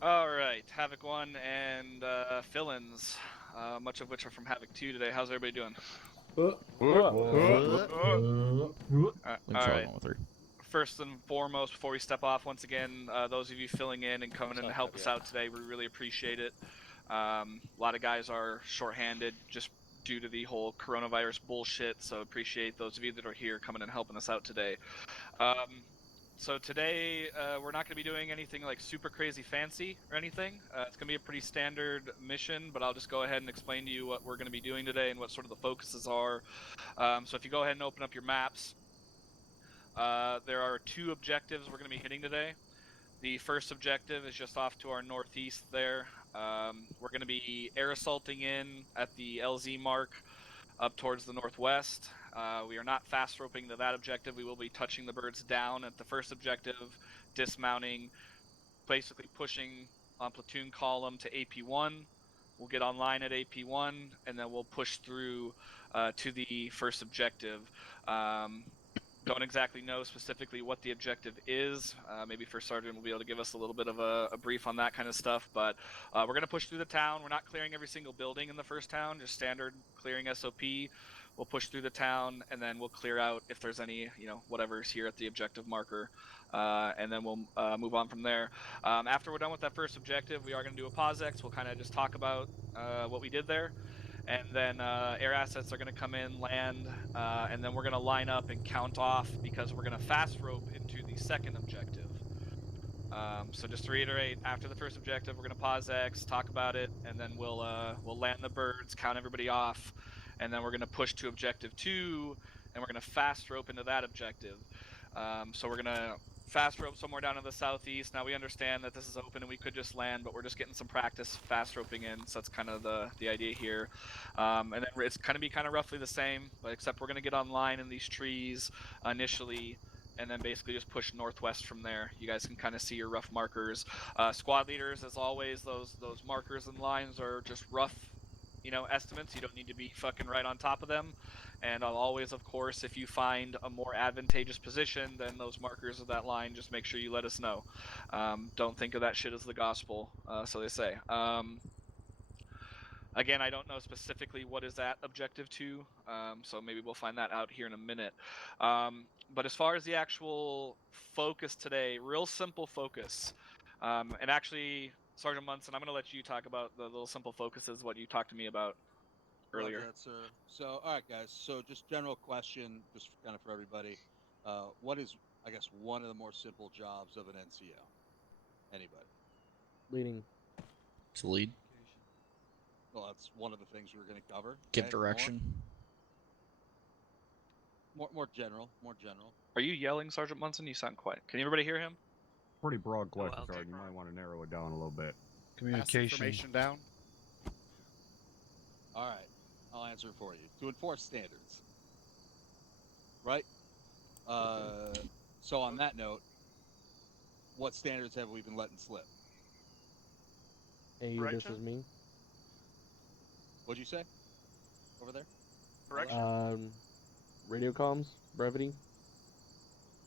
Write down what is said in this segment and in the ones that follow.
Alright, Havoc 1 and fill-ins, much of which are from Havoc 2 today. How's everybody doing? I'm Alright, struggling with her. first and foremost, before we step off, once again, those of you filling in and coming in to help us out today, we really appreciate it. A lot of guys are shorthanded just due to the whole coronavirus bullshit, so appreciate those of you that are here coming and helping us out today. So today, we're not going to be doing anything like super crazy fancy or anything. It's going to be a pretty standard mission, but I'll just go ahead and explain to you what we're going to be doing today and what sort of the focuses are. So if you go ahead and open up your maps, there are two objectives we're going to be hitting today. The first objective is just off to our northeast there. We're going to be air assaulting in at the LZ mark up towards the northwest. We are not fast roping to that objective. We will be touching the birds down at the first objective, dismounting, basically pushing on platoon column to AP1. We'll get online at AP1, and then we'll push through to the first objective. Don't exactly know specifically what the objective is. Maybe First Sergeant will be able to give us a little bit of a brief on that kind of stuff, but we're going to push through the town. We're not clearing every single building in the first town, just standard clearing SOP. We'll push through the town, and then we'll clear out if there's any, whatever's here at the objective marker, and then we'll move on from there. After we're done with that first objective, we are going to do a POSEX. We'll kind of just talk about what we did there. And then air assets are going to come in, land, and then we're going to line up and count off because we're going to fast rope into the second objective. So just to reiterate, after the first objective, we're going to pause X, talk about it, and then we'll land the birds, count everybody off, and then we're going to push to objective 2, and we're going to fast rope into that objective. So we're going to fast rope somewhere down to the southeast. Now we understand that this is open and we could just land, but we're just getting some practice fast roping in, so that's kind of the idea here. And then it's going to be kind of roughly the same, but except we're going to get online in these trees initially, and then basically just push northwest from there. You guys can kind of see your rough markers. Squad leaders, as always, those markers and lines are just rough, estimates. You don't need to be fucking right on top of them. And I'll always, of course, if you find a more advantageous position than those markers of that line, just make sure you let us know. Don't think of that shit as the gospel, so they say. Again, I don't know specifically what is at objective 2, so maybe we'll find that out here in a minute. But as far as the actual focus today, real simple focus. And actually, Sergeant Munson, I'm going to let you talk about the little simple focuses, what you talked to me about earlier. Roger that, sir. So, all right, guys. So, just general question, just kind of for everybody. What is, I guess, one of the more simple jobs of an NCO? Anybody? Leading. To lead. Well, that's one of the things we were going to cover. Give Okay, direction. More general. More general. Are you yelling, Sergeant Munson? You sound quiet. Can everybody hear him? Pretty broad question, well, Sergeant. You might want to narrow it down a little bit. Pass information down. All right, I'll answer it for you. To enforce standards. Right. So on that note, what standards have we been letting slip? Hey, this is me. What'd you say? Over there? Correction. Radio comms, brevity.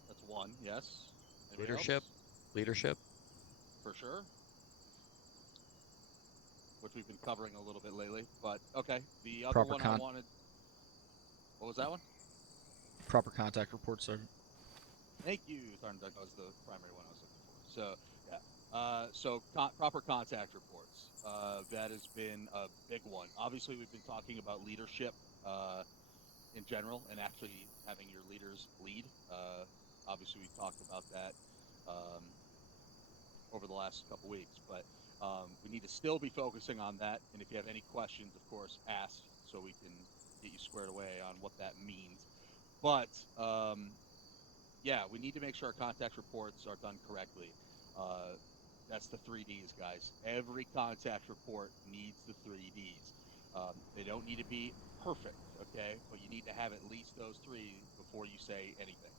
That's one. Yes. Anybody Leadership. else? Leadership. For sure. Which we've been covering a little bit lately, but okay. The other Proper one I wanted. What was that one? Proper contact report, Sergeant. Thank you, Sergeant Doug. That was the primary one I was looking for. So, yeah. So proper contact reports. That has been a big one. Obviously, we've been talking about leadership in general, and actually having your leaders lead. Obviously, we talked about that over the last couple weeks, but we need to still be focusing on that. And if you have any questions, of course, ask so we can get you squared away on what that means. But yeah, we need to make sure our contact reports are done correctly. That's the 3Ds, guys. Every contact report needs the 3Ds. They don't need to be perfect, okay? But you need to have at least those three before you say anything.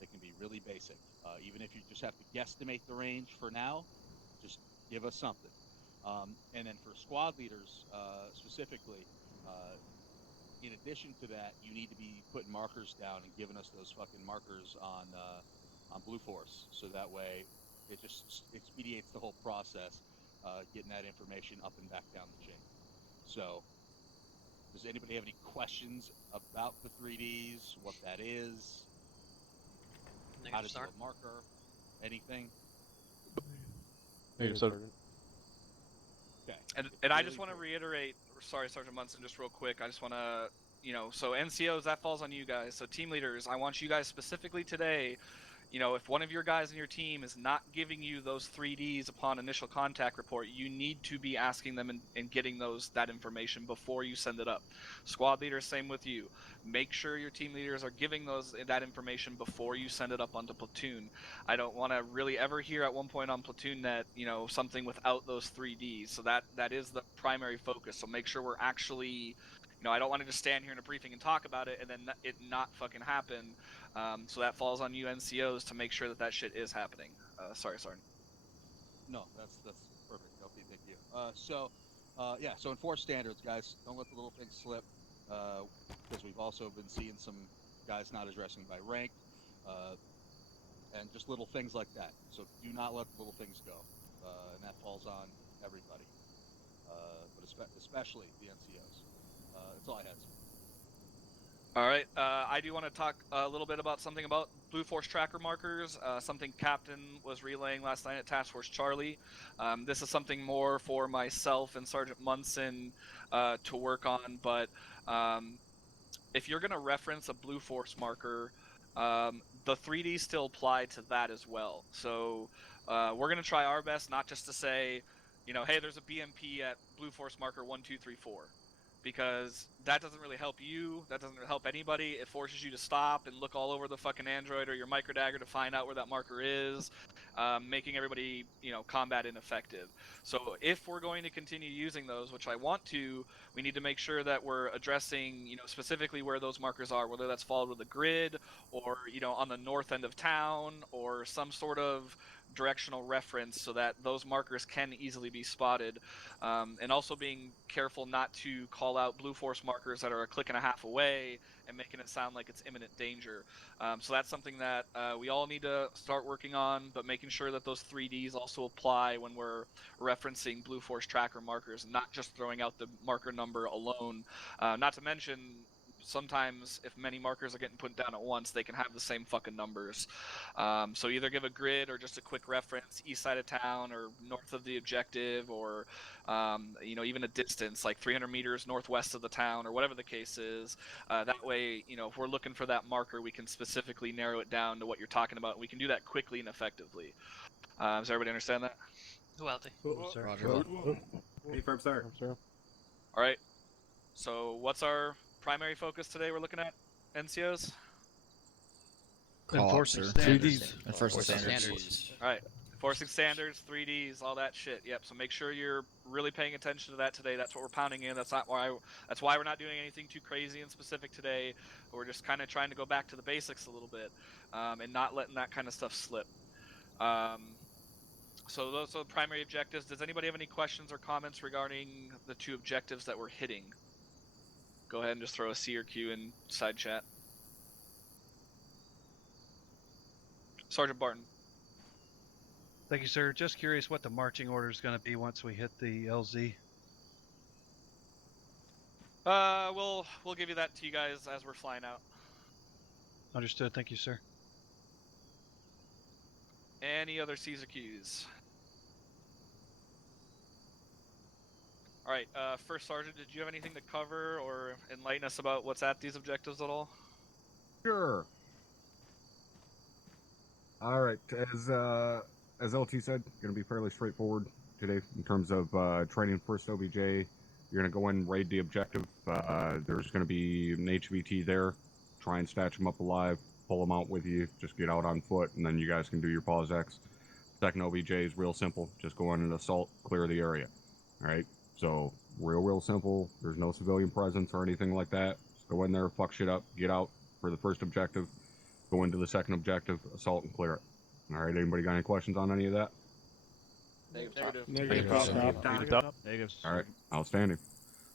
They can be really basic. Even if you just have to guesstimate the range for now, just give us something. And then for squad leaders specifically, in addition to that, you need to be putting markers down and giving us those fucking markers on Blue Force, so that way it just expedites the whole process, getting that information up and back down the chain. So, does anybody have any questions about the 3Ds, what that is, how to do a marker, anything? Negative, Sergeant. Okay. And I just want to reiterate, sorry, Sergeant Munson, just real quick. I just want to, so NCOs, that falls on you guys. So team leaders, I want you guys specifically today, if one of your guys in your team is not giving you those 3Ds upon initial contact report, you need to be asking them and getting that information before you send it up. Squad leaders, same with you. Make sure your team leaders are giving that information before you send it up onto Platoon. I don't want to really ever hear at one point on Platoon net, something without those 3Ds. So that is the primary focus. So make sure we're actually, I don't want to just stand here in a briefing and talk about it and then it not fucking happen. So that falls on you NCOs to make sure that shit is happening. Sorry, Sergeant. No, that's perfect. LP, thank you. So enforce standards, guys. Don't let the little things slip, because we've also been seeing some guys not addressing by rank, and just little things like that. So do not let the little things go, and that falls on everybody, but especially the NCOs. That's all I had, sir. All right, I do want to talk a little bit about something about Blue Force tracker markers, something Captain was relaying last night at Task Force Charlie. This is something more for myself and Sergeant Munson to work on, but if you're going to reference a Blue Force marker, the 3D still apply to that as well. So we're going to try our best not just to say, hey, there's a BMP at Blue Force marker 1234. Because that doesn't really help you, that doesn't really help anybody. It forces you to stop and look all over the fucking Android or your microdagger to find out where that marker is, making everybody, combat ineffective. So if we're going to continue using those, which I want to, we need to make sure that we're addressing, specifically where those markers are, whether that's followed with a grid or, on the north end of town or some sort of directional reference so that those markers can easily be spotted, and also being careful not to call out Blue Force markers that are a click and a half away and making it sound like it's imminent danger. So that's something that we all need to start working on, but making sure that those 3Ds also apply when we're referencing Blue Force tracker markers, not just throwing out the marker number alone. Not to mention, sometimes if many markers are getting put down at once, they can have the same fucking numbers. So either give a grid or just a quick reference, east side of town or north of the objective, or even a distance like 300 meters northwest of the town or whatever the case is. That way, if we're looking for that marker, we can specifically narrow it down to what you're talking about. We can do that quickly and effectively. Does everybody understand that? Who else? Roger. Confirm, sir. All right. So what's our primary focus today we're looking at, NCOs? Enforcing standards. Enforcing standards. All right. Enforcing standards, 3Ds, all that shit. Yep. So make sure you're really paying attention to that today. That's what we're pounding in. That's why we're not doing anything too crazy and specific today. We're just kind of trying to go back to the basics a little bit, and not letting that kind of stuff slip. So those are the primary objectives. Does anybody have any questions or comments regarding the two objectives that we're hitting? Go ahead and just throw a C or Q in side chat. Sergeant Barton. Thank you, sir. Just curious what the marching order is going to be once we hit the LZ. We'll give you that to you guys as we're flying out. Understood. Thank you, sir. Any other C's or Q's? All right, First Sergeant, did you have anything to cover or enlighten us about what's at these objectives at all? Sure. All right, as LT said, going to be fairly straightforward today in terms of training first OBJ. You're going to go in and raid the objective. There's going to be an HVT there. Try and snatch them up alive, pull them out with you. Just get out on foot, and then you guys can do your pause X. Second OBJ is real simple. Just go in and assault, clear the area. All right. So, real simple. There's no civilian presence or anything like that. Just go in there, fuck shit up, get out for the first objective, go into the second objective, assault and clear it. All right, anybody got any questions on any of that? Negative. All right, outstanding.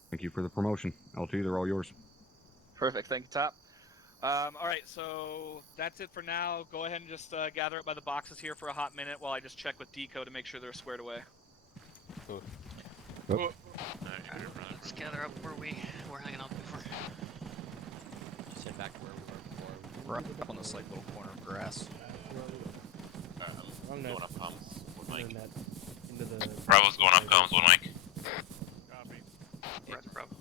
Thank you for the promotion. LT, they're all yours. Perfect, thank you, Top. All right, so that's it for now. Go ahead and just gather up by the boxes here for a hot minute while I just check with Deco to make sure they're squared away. Let's gather up where we were hanging out before. Just head back to where we were before. We're up on this like little corner of grass. Wrong Going net. up comms. One mic. Net. Into the. Bravo's going up comms. One mic. Copy. Roger, Bravo.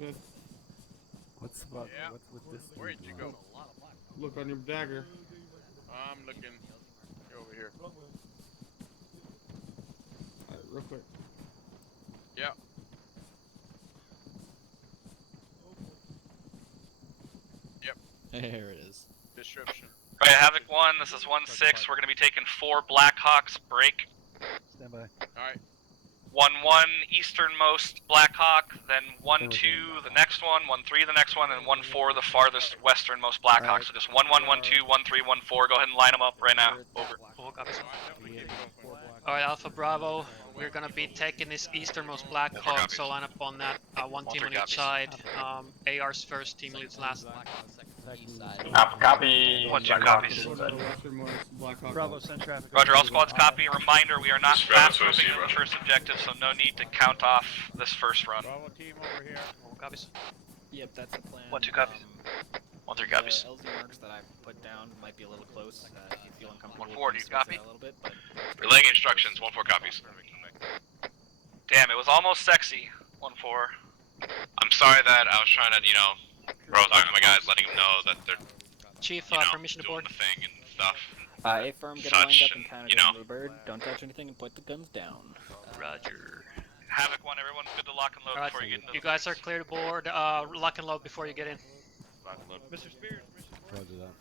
Good. What's about? Yeah. What's with this? Where'd you go? Look on your dagger. I'm looking. Get over here. Alright, real quick. Yeah. There it is. Description. Alright, Havoc 1, this is 1-6. We're going to be taking 4 Blackhawks, break. Stand by. Alright. 1-1 easternmost Blackhawk, then 1-2 the next one, 1-3 the next one, and 1-4 the farthest westernmost Blackhawk. Alright. So just 1-1, 1-2, 1-3, 1-4. Go ahead and line them up right now. Over. Cool, copies. Definitely keep it open. Alright, Alpha Bravo. We're gonna be taking this easternmost Black Hawk, so line up on that. One team on each side. AR's first, team leads last. Copy. 1-2 copies. Go to the westernmost Blackhawk. Bravo, send traffic. Roger, all squads copy. Reminder, we are not Spread fast us, moving OC, on the Roger. first objective, so no need to count off this first run. Bravo team over here. Cool, copies. Yep, that's the plan. 1-2 copies. 1-3 copies. The LZ marks that I put down might be a little close. If you feel uncomfortable, 1-4, do you copy? a little bit, but Relaying instructions. 1-4 copies. Damn, it was almost sexy. 1-4. I'm sorry that I was trying to, bro, talking to my guys, letting them know that they're, Chief, permission to doing board. the thing and stuff. A firm, get Such, lined up and counted you know. in the bird. Don't touch anything and put the guns down. Roger. Havoc 1, everyone's good to lock and load Alright, before you get into you the guys are mix. clear to board. Lock and load before you get in. Mr. Spears, Roger that.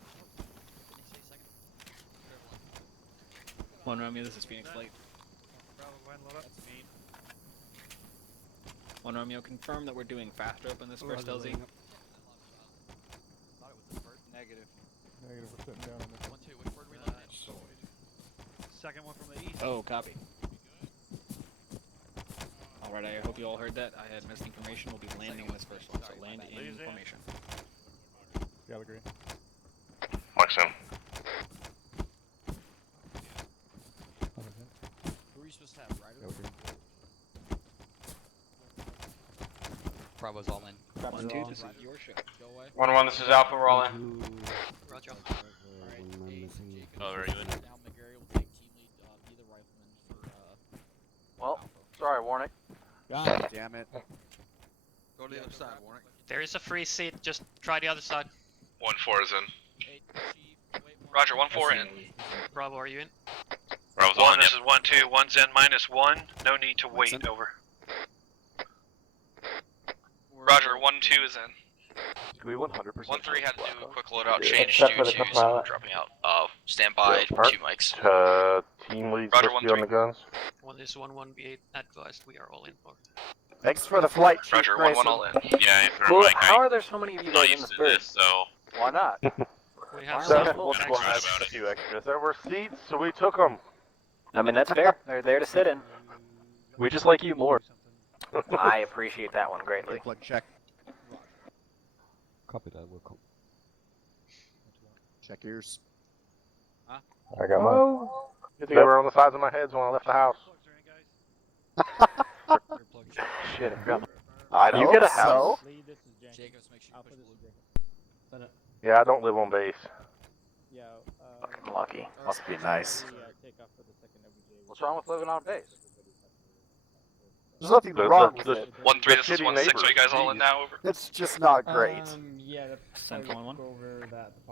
One Romeo, this is Phoenix Flight. Bravo, go ahead and load up. One Romeo, confirm that we're doing faster up on this first LZ. Negative. Negative, we're sitting down on this. 1-2, which word we looking at? Second one from the east. Oh, copy. Alright, I hope you all heard that. I had missed information. We'll be landing in this first one, so land in formation. Gotta agree. Mark soon. Who are you supposed to have, Gotta agree. Bravo's all in. 1-2, this is your ship. Go away. 1-1, this is Alpha, we're all in. Roger. Oh, are you in? Now McGarry will take team lead, be the rifleman for, Well, sorry, Warnick. God damn it. Go to the other side, Warnick. There is a free seat, just try the other side. 1-4 is in. Hey, Chief, wait, Roger, 1-4 in. Bravo, are you in? Bravo's all in, yep. This is 1-2. 1's in -1. No need to wait. Over. Roger, 1-2 is in. Do we 100%? 1-3 had to do a quick loadout Change change due due to to some dropping out. Stand by, 2 mics. Team lead Roger, supposed to be on 1-3. the guns. One is 1-1, be advised, we are all in. Over. Thanks for the flight, Chief Roger, 1-1 all in. Yeah, for Well, Mike, how I are there so many of you not guys in used this to this, bird? so Why not? We have So, some we'll extras. about a it. few extras. There were seats, so we took them. I mean, that's fair. They're there to sit in. We just like you more. I appreciate that one greatly. Plug check. Copy that, we'll come. Check ears. I got mine. They were on the sides of my heads when I left the house. Shit, I forgot. I you get a house? Jacobs, make sure you push blue. Yeah, I don't live on base. Fucking lucky. Must be nice. What's wrong with living on base? There's nothing wrong with it. 1-3, this is 1-6. Are you guys all in now? Over. It's just not great. Yeah, Send 1-1.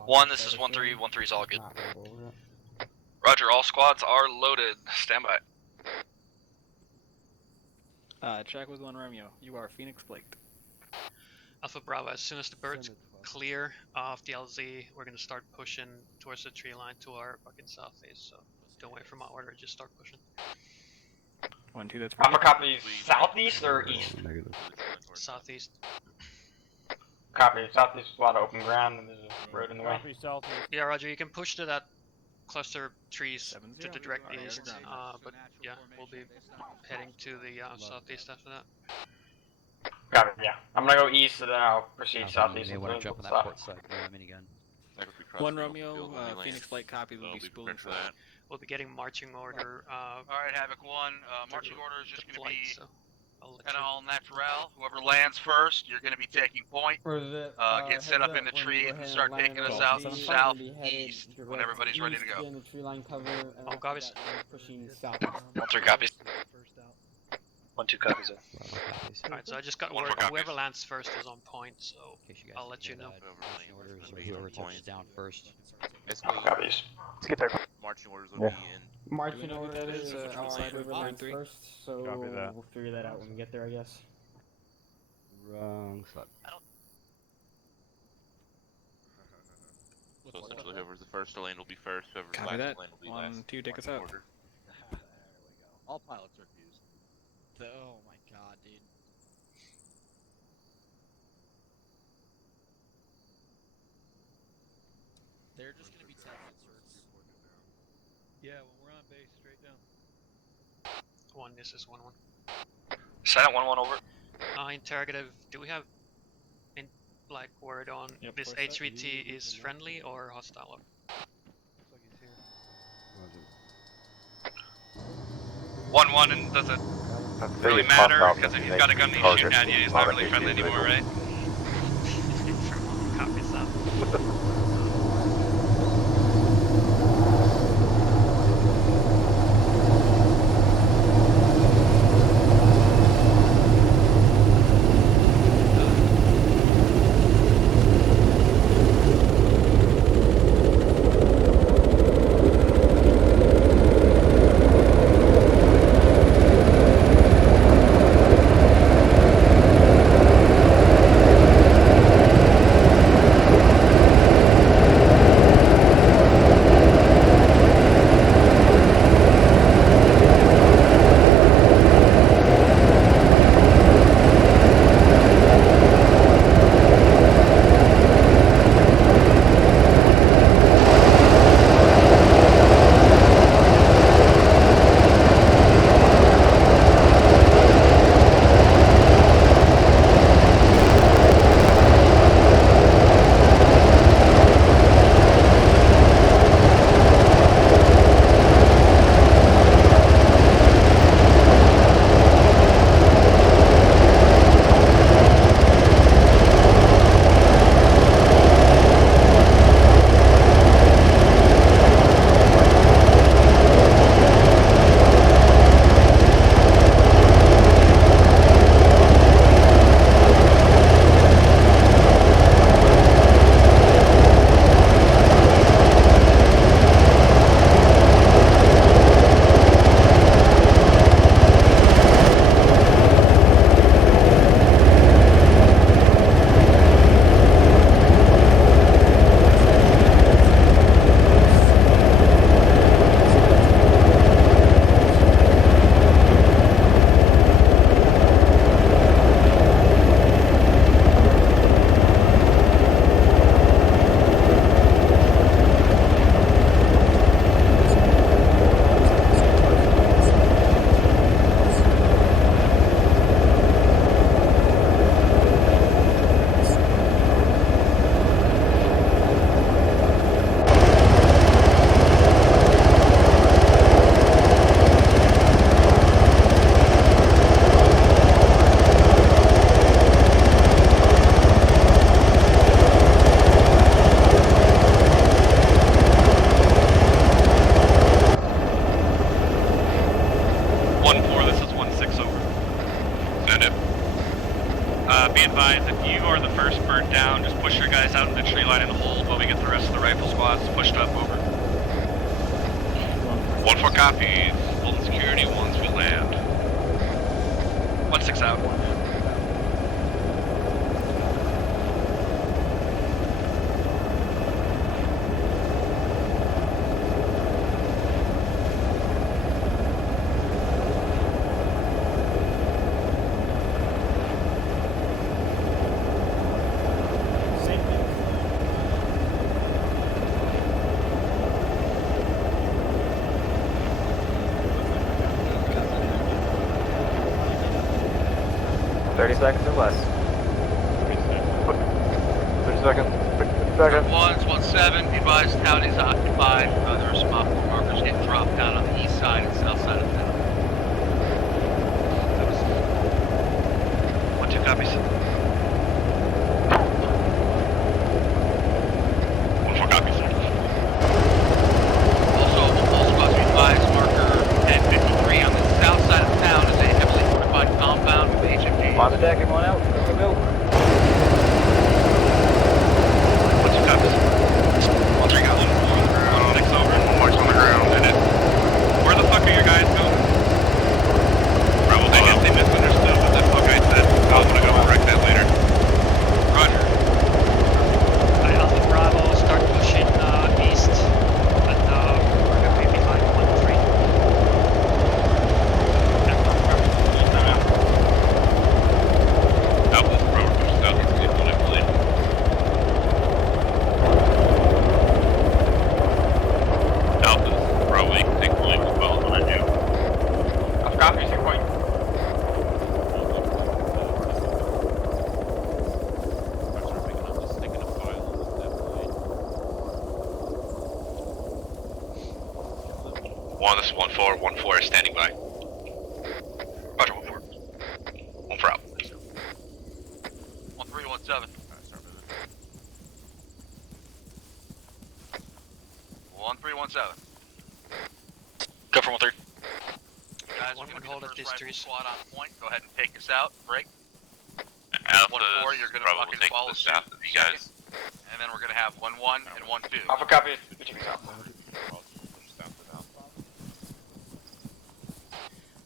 1, this is 1-3. 1-3's all good. Roger, all squads are loaded. Stand by. Check with 1 Romeo. You are Phoenix Flight. Alpha Bravo, as soon as the bird's clear of the LZ, we're gonna start pushing towards the tree line to our fucking south face, so don't wait for my order, just start pushing. 1-2, that's Alpha right. copy southeast or east? Negative. Southeast. Copy. Southeast is a lot of open ground and there's a road in the way. Yeah, Roger, you can push to that cluster trees to the direct east, but yeah, we'll be heading to the southeast after that. Got it, yeah. I'm gonna go east and then I'll proceed You southeast. may into want to the jump on that south. port side minigun. 1 Romeo, Phoenix Flight copy will be spooling for that. We'll be getting marching order. Alright, Havoc 1, marching order is just going to be so kind of all natural. Whoever lands first, you're going to be taking point. Get set up in the trees and start taking us out southeast when everybody's ready to go. The tree line cover. All copies. Pushing south. 1-3 copies. 1-2 copies. Alright, so I just got One word for copies. whoever lands first is on point, so I'll let you know. Whoever touches down first. Copies. Let's get there. Marching orders will be in. Marching orders outside of line 3. first, so we'll figure that out when we get there, I guess. Wrong side. So essentially, whoever's the first to land will be first. Whoever's Copy last that. to land will be 1, last. 2, take us out. There we go. All pilots are confused. Oh my god, dude. They're just gonna be 10 inserts. Yeah, when we're on base, straight down. 1, this is 1-1. Silent 1-1 over. Interrogative, do we have like word on Yep, this of course, HVT is friendly or hostile? Looks like he's here. 1-1, and does it really matter? Because if he's got a gun he's shooting at you, he's not really friendly anymore, right? Copy that. Be advised, if you are the first bird down, just push your guys out in the tree line and hold while we get the rest of the rifle squads pushed up over. 1-4 copies. Hold security once we land. 1-6 out. 30 seconds or less. 30 seconds. 50 seconds. 117, be advised, town is occupied. There are some optical markers getting dropped down on the east side and south side of town. 1-2 copies. 1-4 copies, sir. Also, be advised, marker 1053 on the south side of town is a heavily fortified compound with HMG. On the deck, everyone out. Go, go, go. 1-2 copies. 1-3 copies. 1-6 over, 1 march on the ground, and it. Where the fuck are your guys going? Bravo, I guess they misunderstood what the fuck I said. I was gonna go correct that later. Roger. Alright, Alpha Bravo, start pushing east, and we're gonna be behind 1-3. Alpha Bravo pushes southeast, I believe. Alpha Bravo, you can take the lead as well as what I do. I've copies, your point. This is 1-4, 1-4 is standing by. Roger, 1-4. 1-4 out. 1-3, 1-7. 1-3, 1-7. Go for 1-3. Guys, we're gonna hold at this rifle squad on point. Go ahead and take us out. Break. 1-4, you're gonna fucking follow suit. You guys. And then we're gonna have 1-1 and 1-2. Alpha copy. We take us out.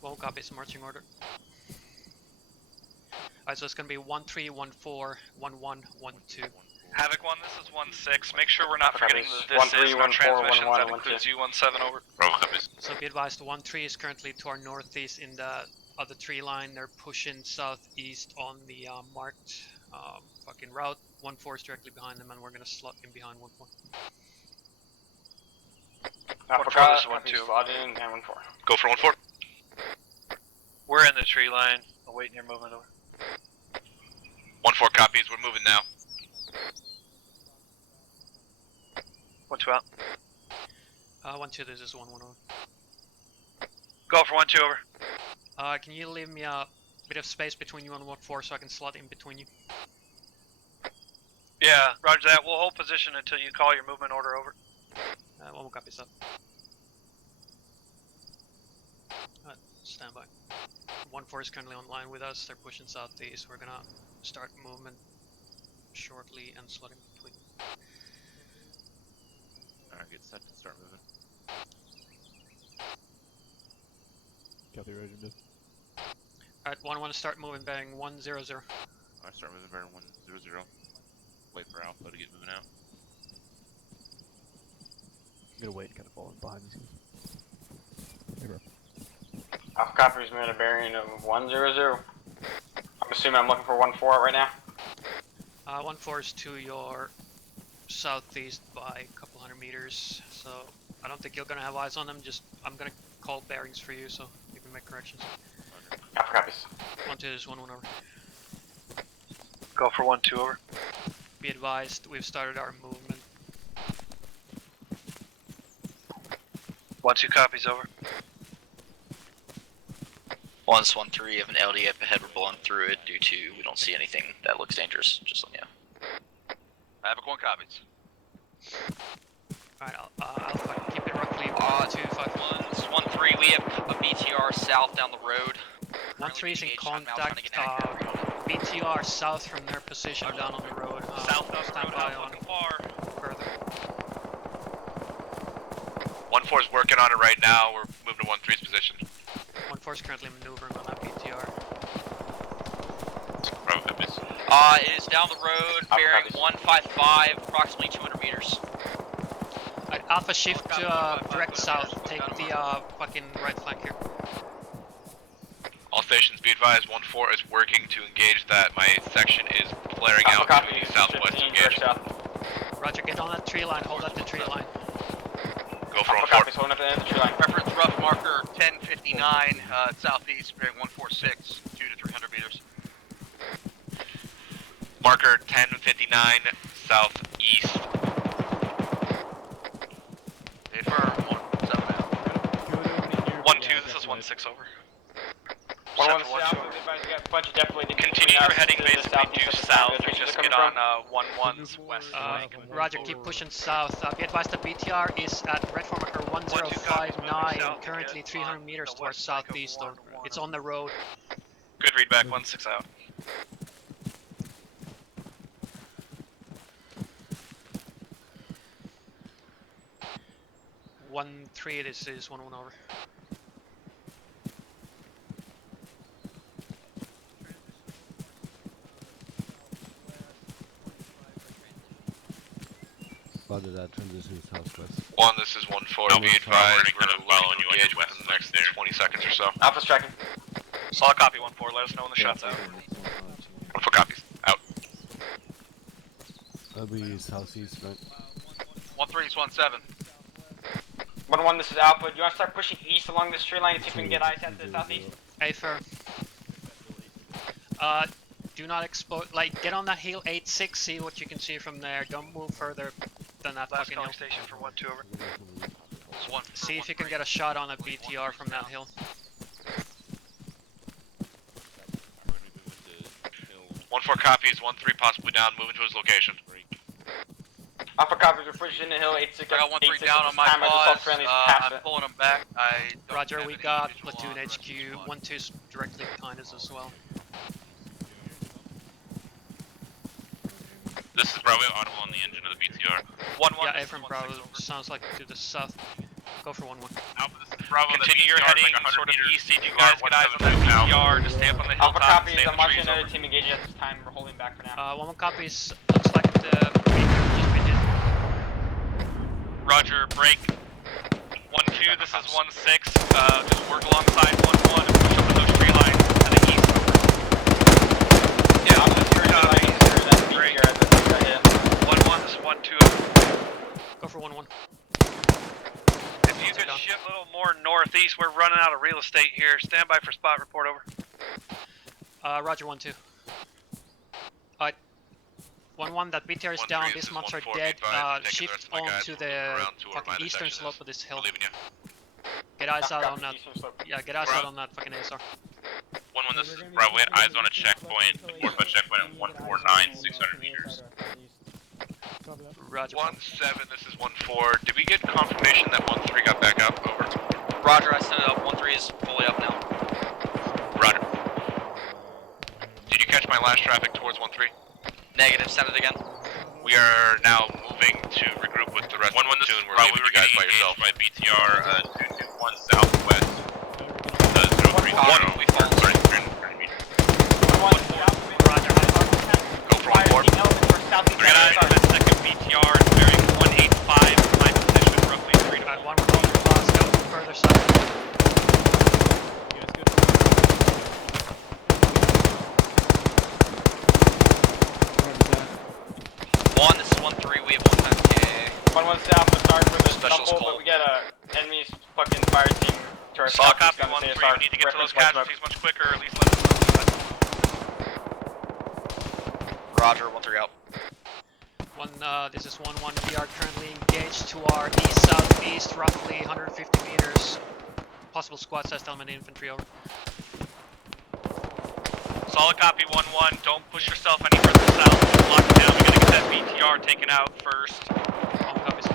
1 copies, marching order. Alright, so it's gonna be 1-3, 1-4, 1-1, 1-2. Havoc 1, this is 1-6. Make sure we're not forgetting copies. that this 1-3, is no 1-4, transmissions. 1-1, That 1-2. includes you 1-7 over. Bravo copies. So be advised, 1-3 is currently to our northeast in the other tree line. They're pushing southeast on the marked fucking route. 1-4 is directly behind them, and we're gonna slot in behind 1-4. Alpha copy. Slot in and 1-4. Go for 1-4. We're in the tree line, awaiting your movement over. 1-4 copies, we're moving now. 1-2 out. 1-2, this is 1-1 over. Go for 1-2 over. Can you leave me a bit of space between you and 1-4 so I can slot in between you? Yeah, roger that. We'll hold position until you call your movement order over. 1 copies up. Stand by. 1-4 is currently online with us. They're pushing southeast. We're gonna start movement shortly and slot in between. Alright, get set to start moving. Copy, ready to move. Alright, 1-1 start moving, bearing 1-0-0. Alright, start moving, bearing 1-0-0. Wait for Alpha to get moving out. I'm gonna wait and kind of fall in behind the scenes. Hey, bro. Alpha copy is moving a bearing of 1-0-0. I'm assuming I'm looking for 1-4 right now. 1-4 is to your southeast by a couple hundred meters, so I don't think you're gonna have eyes on them. Just I'm gonna call bearings for you, so you can make corrections. Alpha copies. 1-2 is 1-1 over. Go for 1-2 over. Be advised, we've started our movement. 1-2 copies over. 1-1-3 of an LD up ahead. We're blowing through it due to we don't see anything that looks dangerous. Just let me know. Havoc 1 copies. Alright, I'll keep it roughly 1-1-3, we have a BTR south down the road. 1-3 is in contact. BTR south from their position down on the road. South down the stand road, by how on fucking far? further. 1-4 is working on it right now. We're moving to 1-3's position. 1-4 is currently maneuvering on that BTR. Bravo copies. It is down the road, bearing 155, approximately 200 meters. Alright, Alpha shift to direct south. Take the fucking right flank here. All stations be advised, 1-4 is working to engage that. My section is flaring out to the southwest engage. Roger, get on that tree line. Hold up the tree line. Go for 1-4. Copies, holding up the end of the tree line. Reference rough marker 1059 southeast, bearing 146, 200 to 300 meters. Marker 1059 southeast. Affirm 17 out. 1-2, this is 1-6 over. 1-1 south, we advise we got a bunch of deflated. Continue your heading basically due south. We just get on 1-1's west. Roger, keep pushing south. Be advised the BTR is at red form marker 1059, currently 300 meters towards southeast. Or it's on the road. Good read back, 1-6 out. One three. This is 1-1 over. Roger that, transition southwest. 1, this is 1-4. I'll be advised, we're going to following you engage within the next 20 seconds or so. Alpha's tracking. Solid copy, 1-4. Let us know when the shot's out. 1-4 copies. Out. That'll be southeast, right? 1-3 is 1-7. 1-1, this is Alpha. Do you want to start pushing east along this tree line and see if we can get eyes at the southeast? Affirm. Do not expose. Like, get on that hill 8-6. See what you can see from there. Don't move further than that Last fucking hill. station for 1-2 over. See if you can get a shot on a BTR from that hill. 1-4 copies, 1-3 possibly down, moving to his location. Alpha copies, we're pushing the hill 8-6. I got 1-3 down on my pause. I'm pulling them back. Roger, we got Platoon HQ. 1-2's directly behind us as well. This is Bravo audible on the engine of the BTR. 1-1. Yeah, A from Bravo. Sounds like to the south. Go for 1-1. Alpha, this is Bravo. Continue your heading sort of east. You guys get eyes on that BTR. Just stay up on the Alpha hilltop. copies, I'm watching another team engage at this time. We're holding back for now. 1-1 copies. Looks like the BTR just been hit. Roger, break. 1-2, this is 1-6. Just work alongside 1-1 and push up those tree lines to the east. Yeah, I'm just hearing that BTR at the 1-1, this is 1-2. Go for 1-1. If you could shift a little more northeast, we're running out of real estate here. Stand by for spot report, over. Roger, 1-2. 1-1, that BTR is down, these months are dead. Shift on to the fucking eastern slope of this hill. Get eyes out on that. Yeah, get eyes out on that fucking ASR. 1-1, this is Bravo. We had eyes on a checkpoint, a 4-foot checkpoint at 149, 600 meters. Roger. 1-7, this is 1-4. Did we get confirmation that 1-3 got back up? Over. Roger, I sent it up. 1-3 is fully up now. Roger. Did you catch my last traffic towards 1-3? Negative, send it again. We are now moving to regroup with the rest of the platoon. We're leaving you guys by yourself. By BTR 221 southwest. 031. We fall. Sorry, 300 meters. Roger. Go for 1-4. We're gonna eyes on that second BTR. It's bearing 185. My position roughly 3 to 1 cross, go further south. This is 1-3, we have 1 times KA. 1-1 south, we're sorry for the Special's stumble, but cold. we got a enemy's fucking fire team to our Solid south. copy 1-3. We need to get to those casualties much quicker, or at least let us know. Roger, 1-3 out. This is 1-1. We are currently engaged to our east-southeast, roughly 150 meters. Possible squad size element infantry, over. Solid copy 1-1. Don't push yourself any further south. Lock it down. We gotta get that BTR taken out first. Copies.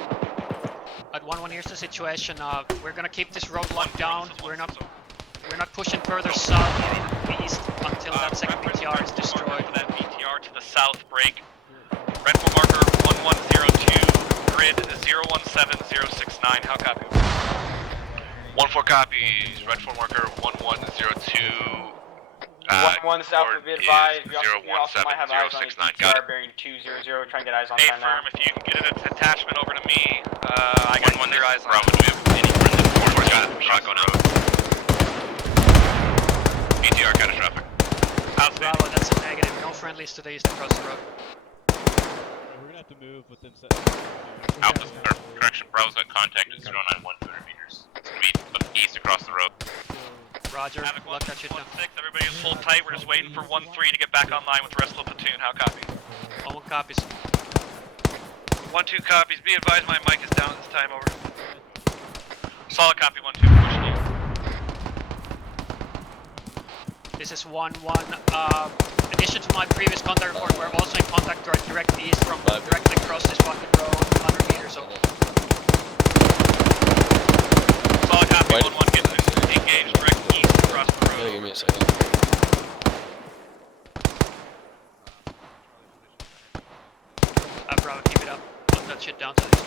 At 1-1, here's the situation. We're gonna keep this road locked down. We're not pushing further south and east until that second BTR is destroyed. That BTR to the south break. Rental marker 1102. Grid 017069. How copy? 1-4 copies. Rental marker 1102. 1-1 south, we'll be advised. We also might have eyes on a 017 BTR bearing 200. Try and get eyes on time now. firm, if you can get an attachment over to me, I got 1-1 eyes on. Bravo, do we have any friendly 4-4 got shotgun out? BTR catastrophic. Bravo, that's a negative. No friendlies to the east across the road. We're gonna have to move within Alpha's, or correction, Bravo's got contact at 091 200 meters. It's gonna be east across the road. Roger. Havoc Lock that shit down. 1-6, everybody just hold tight. We're just waiting for 1-3 to get back online with the rest of the platoon. How copy? 1-1 copies. 1-2 copies. Be advised my mic is down at this time, over. Solid copy, 1-2, pushing you. This is 1-1. In addition to my previous contact report, we're also in contact to our direct east from directly across this fucking road, 100 meters over. Solid copy, 1-1, get engaged direct east across the road. Give me a second. Bravo, keep it up. Lock that shit down to this.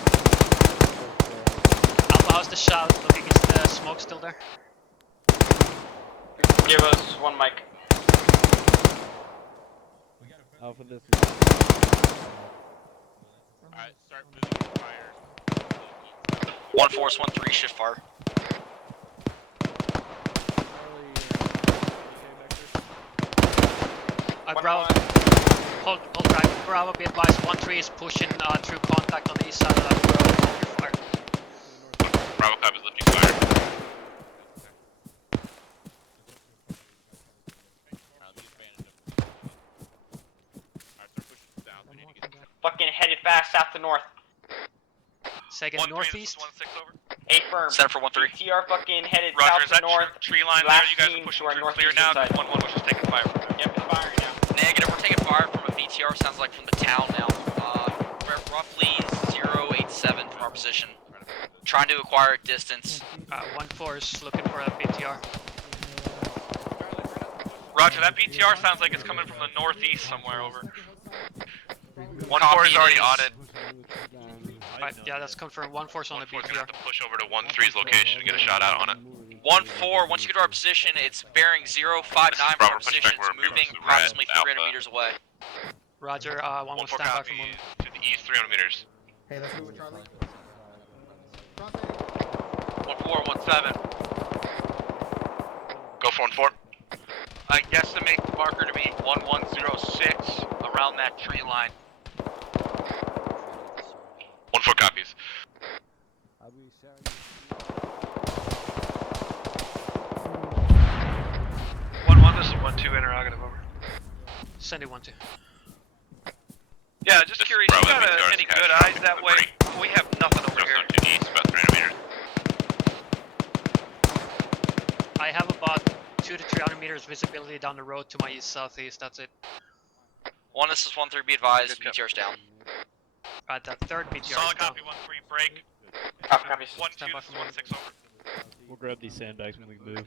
Alpha, how's the shout looking? Is the smoke still there? Give us one mic. Alpha, this is... Alright, start moving fire. 1 force, 1-3, shift fire. Bravo. Hold drive. Bravo, be advised. 1-3 is pushing through contact on the east side of that road. Hold your fire. Bravo cop is lifting fire. Fucking headed fast south to north. Second northeast. 1-6 over. 8 firm. Center for 1-3. TR fucking headed Roger, south is to that north. tree line there? Last You guys team are pushing to our through clear northeastern now. side. 1-1 was just taking fire. Yep, it's firing now. Negative, we're taking fire from a VTR, sounds like from the town now. We're at roughly 087 from our position. Trying to acquire distance. 1-4 is looking for a BTR. Roger, that BTR sounds like it's coming from the northeast somewhere, over. 1-4 is already audited. Right, yeah, that's confirmed. 1-4's on the We're gonna BTR. have to push over to 1-3's location to get a shot out on it. 1-4, once you get to our position, it's bearing 059 from our position. It's moving approximately 300 meters away. Roger, 1-1 stand by for movement. To the east, 300 meters. Hey, let's move with Charlie. 1-4-1-7. Go for 1-4. I guesstimate the marker to be 1106 around that tree line. 1-4 copies. 1-1, this is 1-2 interrogative, over. Send it 1-2. Yeah, just curious, you got any good eyes that way? We have nothing over here. To the east, about 300 meters. I have about 200 to 300 meters visibility down the road to my east-southeast, that's it. 1, this is 1-3, be advised, BTR's down. Right, that third BTR is Solid down. copy, 1-3, break. Copies. 1-2, this is 1-6 over. We'll grab these sandbags when we move.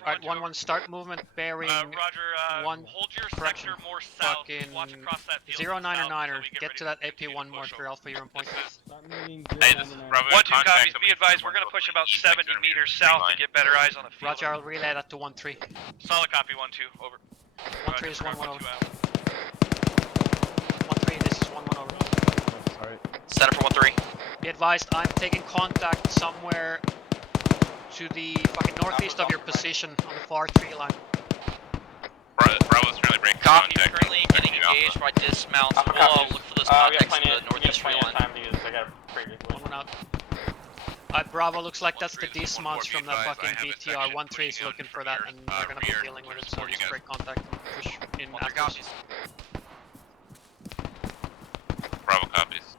Alright, 1-1, start movement, bearing Roger, one hold your correction. sector more south. Fucking Watch across that field. 0-9er, get to that AP1 marker, Alpha, you're on point. Hey, this is Bravo. 1-2 copies, be advised, we're gonna push about 70 meters south to get better eyes on the field. Roger, I'll relay that to 1-3. Solid copy, 1-2, over. 1-3 is 1-1 over. 1-2 out. 1-3, this is 1-1 over. Center for 1-3. Be advised, I'm taking contact somewhere to the fucking northeast of your position on the far tree line. Bravo's currently breaking Copy, contact. currently getting engaged by dismounts. We'll look for those contacts in the northeast tree line. time to use. I got a preview. 1-1 out. Bravo, looks like that's the dismounts from the fucking BTR. 1-3 is looking for that, and they're gonna be dealing with it, so just break contact and push in after. Bravo copies.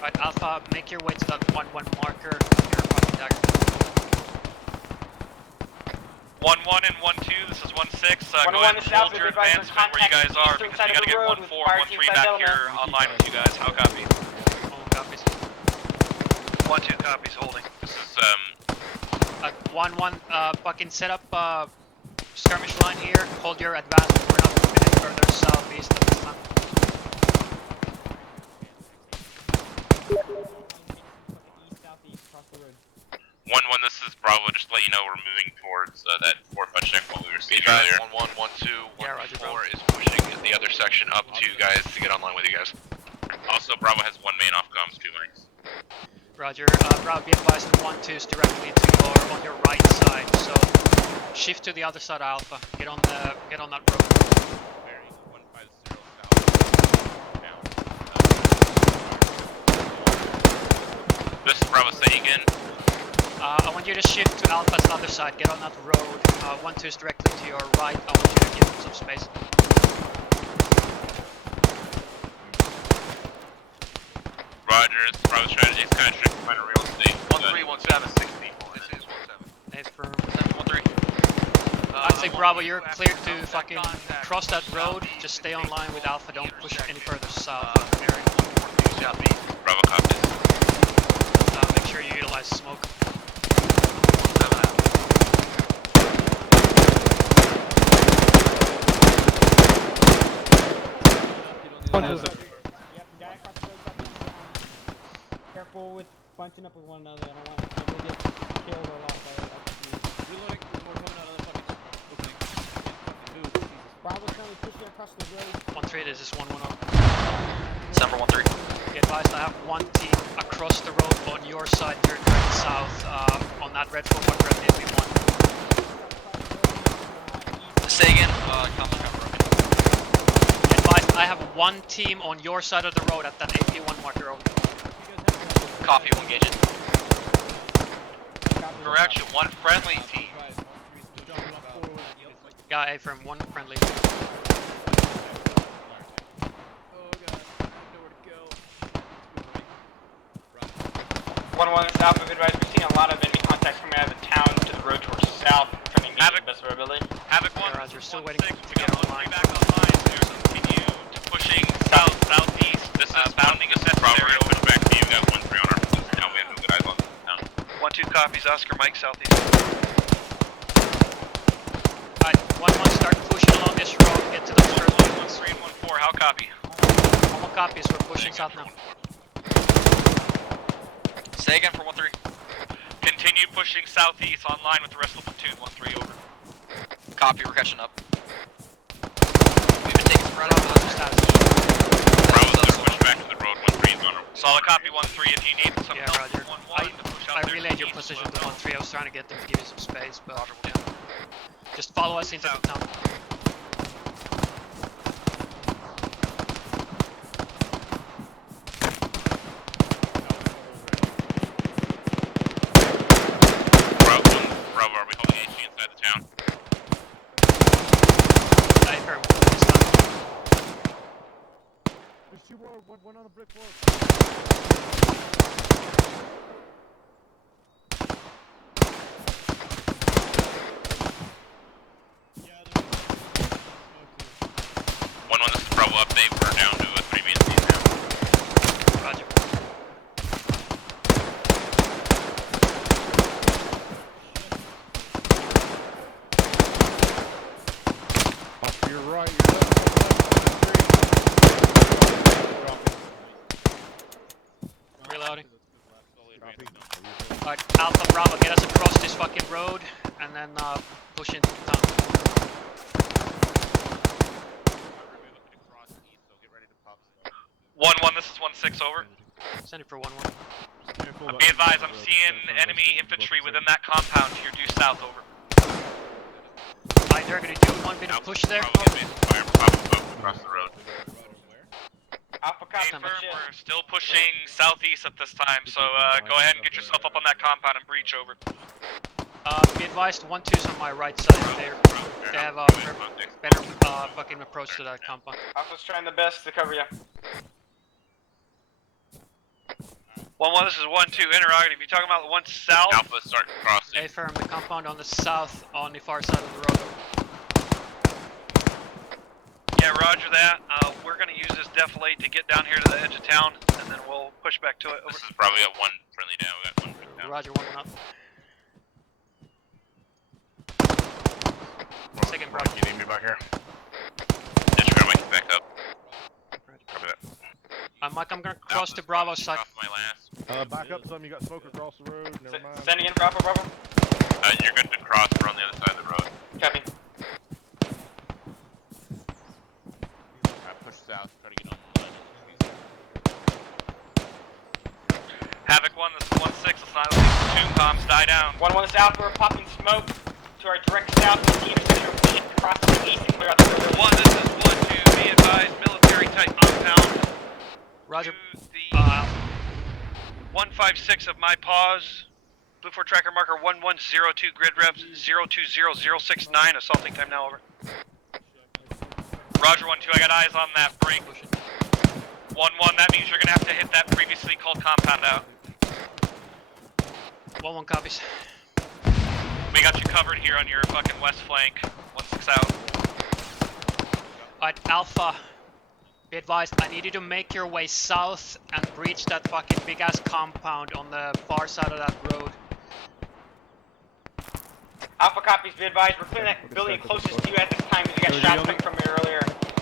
Right, Alpha, make your way to that 1-1 marker. You're fucking dagger. 1-1 and 1-2, this is 1-6. Go 1-1 ahead is and south, hold your advise on advancement where you guys are, eastern because side we of gotta the get road 1-4 with and fire 1-3 team back settlement. here online with you guys. How copy? 1 copies. 1-2 copies, holding. This is 1-1, fucking set up skirmish line here. Hold your advancement. We're not moving any further southeast at this time. 1-1. This is Bravo. Just to let you know, we're moving towards that 4-5 checkpoint we received Guys, earlier. 1-1, 1-2, Yeah, Roger, 1-4 is pushing the other section up to you guys to get online with you guys. Also, Bravo has 1 main off comms, 2 mics. Roger, Bravo, be advised that 1-2 is directly to your on your right side. So shift to the other side of Alpha. Get on that road. Bearing 150 south. Down. This is Bravo, say again. I want you to shift to Alpha's other side, get on that road. 1-2 is directly to your right, I want you to give them some space. Roger, it's Bravo strategy. It's kind of tricky to find a real estate. 1317, 6 people. This is 17. It's firm. 713. I'd say Bravo, you're clear to fucking cross that road. Just stay online with Alpha. Don't push any further south. Bravo copies. Make sure you utilize smoke. Careful with bunching up with one another. I don't want people to get killed or lost by LTs. Reloading. We're coming out of the fucking opening. Bravo's trying to push you across the road. 1-3, this is 1-1-0. December 1-3. Be advised, I have one team across the road on your side, turn direct south, on that red 4-1 red AP1. Say again. Cover. Be advised, I have one team on your side of the road at that AP1 marker over. Copy, we'll engage it. Correction, one friendly team. Yeah, A firm, one friendly. 1-1 south of advice. We've seen a lot of enemy contacts coming out of the town to the road towards south. Coming to the best of our ability. Havoc 1. Yeah, Roger, still waiting to get online. Back online. Continue to pushing south, southeast. This is bounding a set. Bravo, we're gonna push back to you. We got 1-3 on our position now. We have no good eyes on this town. 1-2 copies. Oscar Mike southeast. Alright, 1-1, start pushing along this road, get to the first 1-3 and 1-4. How copy? All copies, we're pushing south now. Say again for 1-3. Continue pushing southeast online with the rest of the platoon. 1-3 over. Copy, we're catching up. We've been taking spread out. Bravo's gonna push back to the road. 1-3 is on our. Solid copy. 1-3 if you need some Yeah, help. Roger. 1-1 to push out I there relayed your east. position to 1-3, I was trying to get them to give you some space, but yeah. Just follow us into the town. Bravo, are we holding HG inside the town? I heard One on a brick wall. This is Bravo update. We're down to a 3v3 now. Roger. Off to your right, your left. Reloading. Alright, Alpha Bravo, get us across this fucking road, and then push into the town. 1-1, this is 1-6 over. Send it for 1-1. Be advised, I'm seeing enemy infantry within that compound to your due south over. Alright, they're gonna do one bit of push there. Across the road. Alpha copy. Firm, we're still pushing southeast at this time, so go ahead and get yourself up on that compound and breach over. Be advised, 1-2's on my right side there. They have a better fucking approach to that compound. Alpha's trying the best to cover you. 1-1, this is 1-2 interrogative. You talking about the one south? Alpha starting crossing. A firm, the compound on the south, on the far side of the road. Yeah, roger that. We're gonna use this defilade to get down here to the edge of town, and then we'll push back to it. Over. This is probably at 1 friendly down. We got 1 friendly down. Roger, 1 up. Second, bro. You need me back here? Yeah, sure, I'll make it back up. Copy that. Mike, I'm gonna cross to Bravo side. Off my last. Back up some, you got smoke across the road, never mind. Sending in Bravo, Bravo. You're good to cross. We're on the other side of the road. Copy. Push south, try to get on the ledge. Havoc 1, this is 1-6. Let's not let these platoon comms die down. 1-1 south, we're popping smoke to our direct south. The intersection of billet across the east and clear out the river. 1, this is 1-2. Be advised, military type compound. Roger. 156 of my pause. Blue 4 tracker marker 1102 grid reps 020069. Assaulting time now over. Roger 1-2, I got eyes on that break. 1-1, that means you're gonna have to hit that previously called compound out. 1-1 copies. We got you covered here on your fucking west flank. 1-6 out. Alright, Alpha. Be advised, I need you to make your way south and breach that fucking big ass compound on the far side of that road. Alpha copies, be advised, we're clearing that building closest to you at this time because you got shots coming from me earlier.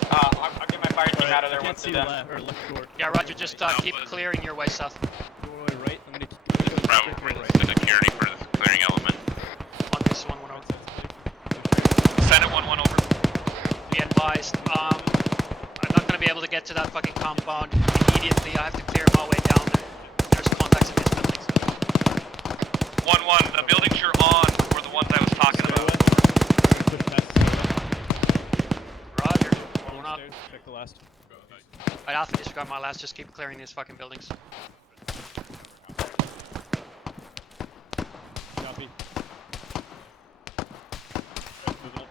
I'll get my fire team out of there once they're done. Yeah, Roger, just keep clearing your way south. Right, I'm gonna Bravo for the security for this clearing element. On this 1-1 over. Send it 1-1 over. Be advised, I'm not gonna be able to get to that fucking compound immediately. I have to clear my way down there. There's contacts in these buildings. 1-1, the buildings you're on were the ones I was talking about. Roger. Going up. Check the last. I'd have to disregard my last, just keep clearing these fucking buildings. Copy. Moving up.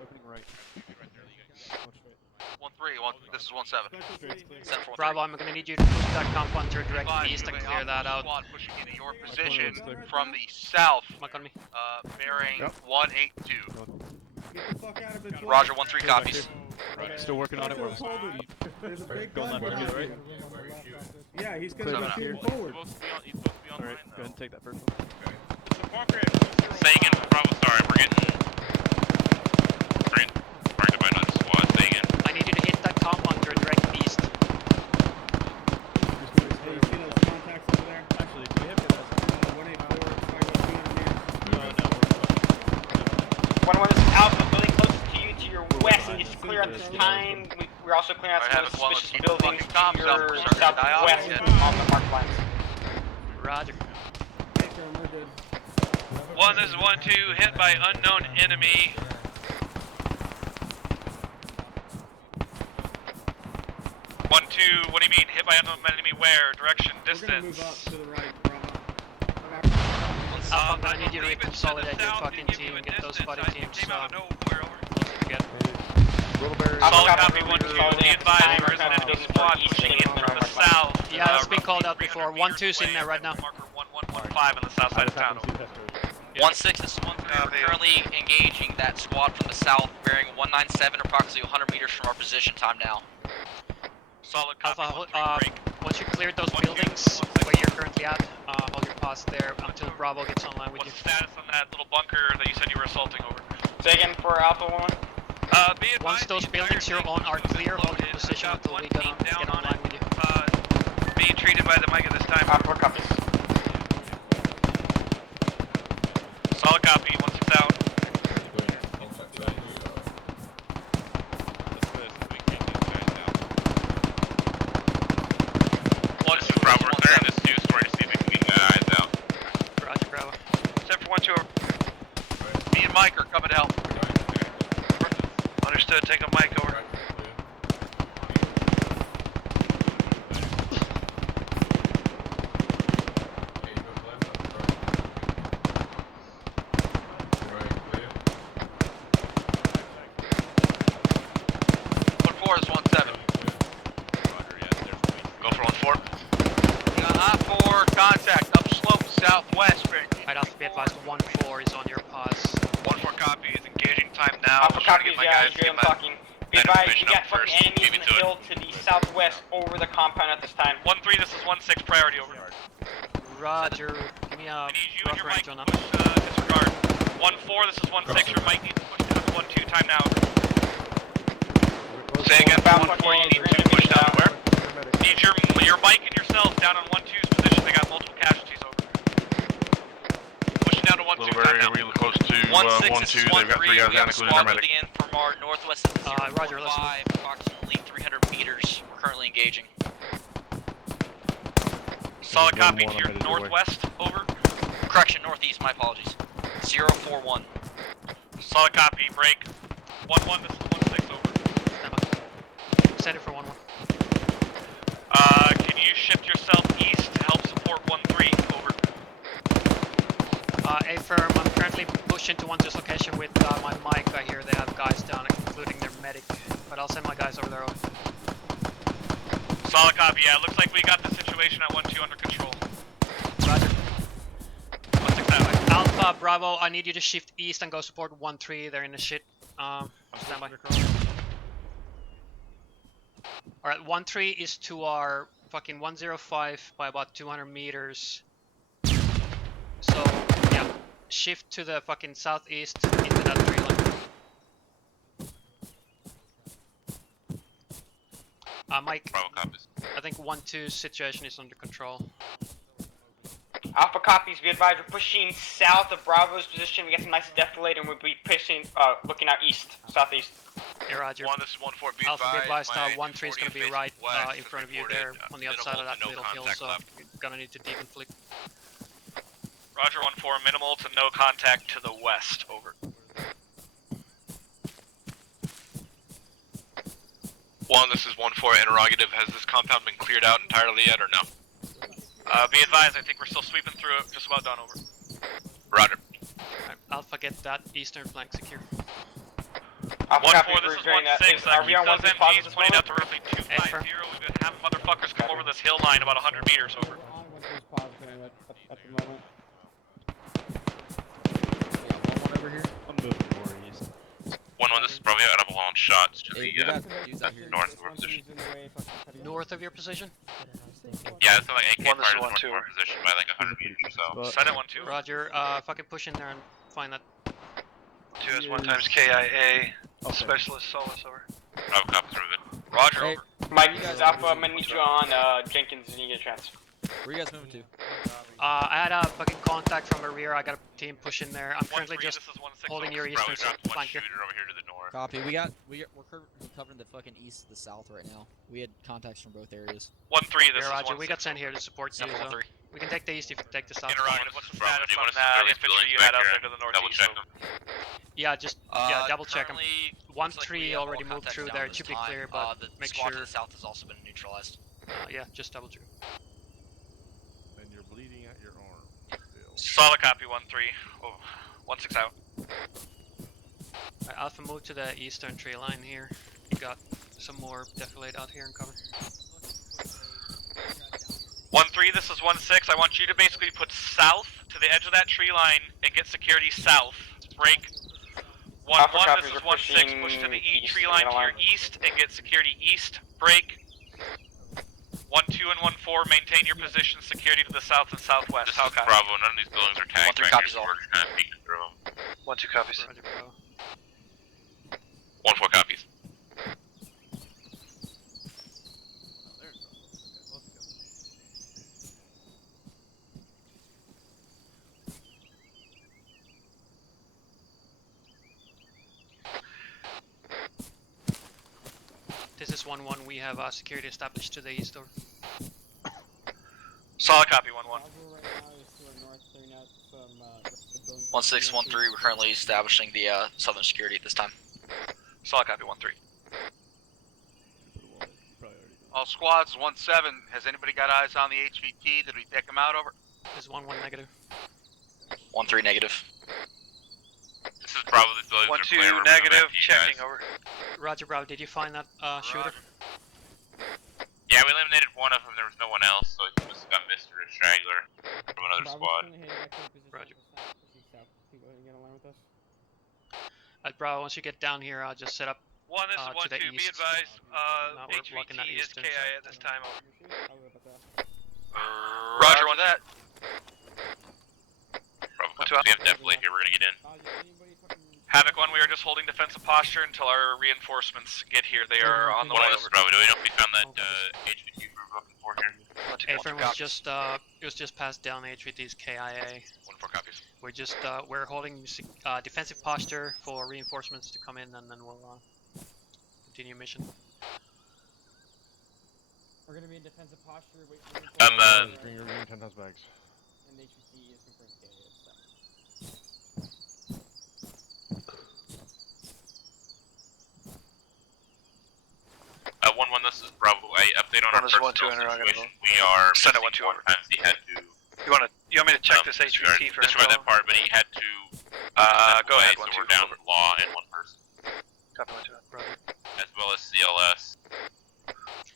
Opening right. 1-3, this is 1-7. Bravo, I'm gonna need you to push that compound to your direct east and clear that out. Squad pushing into your position from the south, Mark on me. bearing 182. Get the fuck out of it. Roger, 1-3 copies. Right, still working on it. We're There's a big going gun left, behind right? you. Yeah, he's gonna Seven be up. shooting forward. Alright, go ahead and take that first one. Staying in, Bravo, sorry, we're getting targeted by another squad, staying in. I need you to hit that compound to your direct east. Hey, you see those contacts over there? Actually, do we have that? 184, it's like about 200 meters. No, we're 1-1, this is Alpha, building closest to you to your west, and just clear at this time. We're also clearing out some of the suspicious buildings to your southwest on the marked lines. Roger. We're good. 1, this is 1-2, hit by unknown enemy. What do you mean? Hit by unknown enemy where? Direction, We're gonna move up distance? to the right, Bravo. Alpha, I need you to reconsolidate your fucking team and get those buddy teams closer together. Solid copy 1-2, be advised, there is an enemy squad pushing in from the south. Yeah, that's been called out before. 1-2's in there right now. Marker 1115 on the south side of town. 1-6, this is 1-3. We're currently engaging that squad from the south, bearing 197, approximately 100 meters from our position time now. Solid copy. Alpha, once you cleared those buildings where you're currently at, hold your pause there until Bravo gets online with What's you. the status on that little bunker that you said you were assaulting over? Say again for Alpha 1. Be advised, Once those buildings you're on are clear, hold your position until we get online with you. Being treated by the mic at this time. Alpha copies. Solid copy, 1-6 out. This is Bravo, we're clearing this 2-story to see if we can get eyes out. Roger, Bravo. Step for 1-2 over. Me and Mike are coming to help. Understood, take a mic over. Go for 1-4. I-4 contact up slope southwest. I'd also be advised 1-4 is on your pause. 1-4 copy is engaging time now. Alpha Trying to copies, get my yeah, I guys hear them to get my talking. Be advised, you information got up fucking first. enemies Leave in it the to it. hill to the southwest over the compound at this time. 1-3, this is 1-6, priority over. Roger. Give me a I need you and rough your range mic on to that. push, disregard. 1-4, this is 1-6, your mic needs to push down to 1-2, time now. Say again, About 1-4, you fucking need to push down to where? Need your mic and yourself down on 1-2's position, they got multiple casualties over. Pushing down to 1-2, time now. Really close to 1-6, 1-2, this is they've got 1-3. 3 guys We down, have a including squad paramedic. moving in from our northwest of Roger, let's 045, approximately 300 meters. We're currently engaging. Solid copy to your northwest, over. Correction, northeast, my apologies. 041. Solid copy, break. 1-1, this is 1-6, over. Send it for 1-1. Can you shift yourself east to help support 1-3? Over. A firm, I'm currently pushing to 1-2's location with my mic. I hear they have guys down, including their medic, but I'll send my guys over there. Solid copy, yeah, looks like we got the situation at 1-2 under control. Roger. 1-6 that way. Alpha, Bravo, I need you to shift east and go support 1-3, they're in the shit. Stand by. Alright, 1-3 is to our fucking 105 by about 200 meters. So, yeah, shift to the fucking southeast into that tree line. Mike, Bravo copies. I think 1-2's situation is under control. Alpha copies, be advised, we're pushing south of Bravo's position. We got some nice defilade and we'll be pushing, looking out east, southeast. Hey, Roger. This is 1-4, be Alpha, be advised, my 1-3 is going to be right in front of you there on the other side of that little hill, so you're going to need to deconflict. Roger 1-4, minimal to no contact to the west. Over. 1, this is 1-4, interrogative. Has this compound been cleared out entirely yet or no? Be advised, I think we're still sweeping through it. Just about done. Over. Roger. Right, Alpha, get that eastern flank secure. Alpha 1-4, this is 1-6. Are we on Keep 1-6 those positive MGs pointed out to roughly 250. We've been having motherfuckers come over this hill line about 100 meters. Over. On 1-2's positive at the moment. One over here. I'm moving more east. 1-1, this is probably out of a long shots to the north of our position. North of your position? Yeah, it's like AK part of the north of our position by like 100 meters or so. Set at 1-2. Roger, fucking push in there and find that. 2S1 times KIA, specialist Solus, over. Bravo copies, moving. Roger, over. Mike, this is Alpha, I'm gonna need you on, Jenkins, and you get a chance. Where you guys moving to? I had a fucking contact from a rear. I got a team pushing there. I'm currently just holding your eastern flank here. Over here to the north. Copy. We're covering the fucking east to the south right now. We had contacts from both areas. 1-3, this is Roger, 1-6. we got sent here to support you. So we can take the east if you take the south. Interrogative, what's the status Do you on want us to that throw these infantry buildings you had back out here there to the and double northeast? check Over. them? Yeah, just double check them. 1-3 have already all moved contacts through down there. It this should be time. clear, but The make squad sure. to the south has also been neutralized. Yeah, just double check. And you're bleeding at your arm. Solid copy, 1-3. Oh, 1-6 out. Right, Alpha, move to the eastern tree line here. You got some more defilade out here in cover. 1-3, this is 1-6. I want you to basically put south to the edge of that tree line and get security south. Break. 1-1, this is 1-6. Push to the tree line to your east and get security east. Break. 1-2 and 1-4, maintain your position. Security to the south and southwest. This is Bravo. None of these buildings are tagged. 1-3 copies all. We're just kind of peeking through them. 1-2 copies. Roger, Bravo. 1-4 copies. This is 1-1. We have security established to the east. Over. Solid copy, 1-1. Bravo right now is to our north, clearing out some, the buildings. 1-6, 1-3, we're currently establishing the southern security at this time. Solid copy, 1-3. All squads, 1-7. Has anybody got eyes on the HVT? Did we take them out? Over. This is 1-1 negative. 1-3 negative. This is Bravo. These buildings are clear. 1-2 negative, Guys. checking, over. Roger, Bravo. Did you find that shooter? Yeah, we eliminated one of them. There was no one else, so he must have got missed or a straggler from another squad. Roger. South. Can you go ahead and get in line with us? Bravo, once you get down here, I'll just set up 1, this is to the 1-2. Be east. advised, Now we're blocking that HVT is eastern KI side. at this time. Over. I'll worry about that. Roger, 1 that. Bravo. We have defilade here. We're gonna get in. Havoc 1, we are just holding defensive posture until our reinforcements get here. They are on the way This over. is Bravo. Do we know if we found that HVT we were looking for here? A-firm was just it was just passed down HVT's KIA. 1-4 copies. We're just we're holding defensive posture for reinforcements to come in, and then we'll continue mission. We're gonna be in defensive posture. Wait for Bring your green 10,000 bags. And HVT is confirmed KIA. 1-1, this is Bravo. Update on our One, personnel two, situation. We are Send it missing 1-2 more times. He had to. You want me to check this HVT for destroy info? that part, but he had to. Go ahead, so 1-2. we're down law and one person, Copy 1-2. Roger. as well as CLS.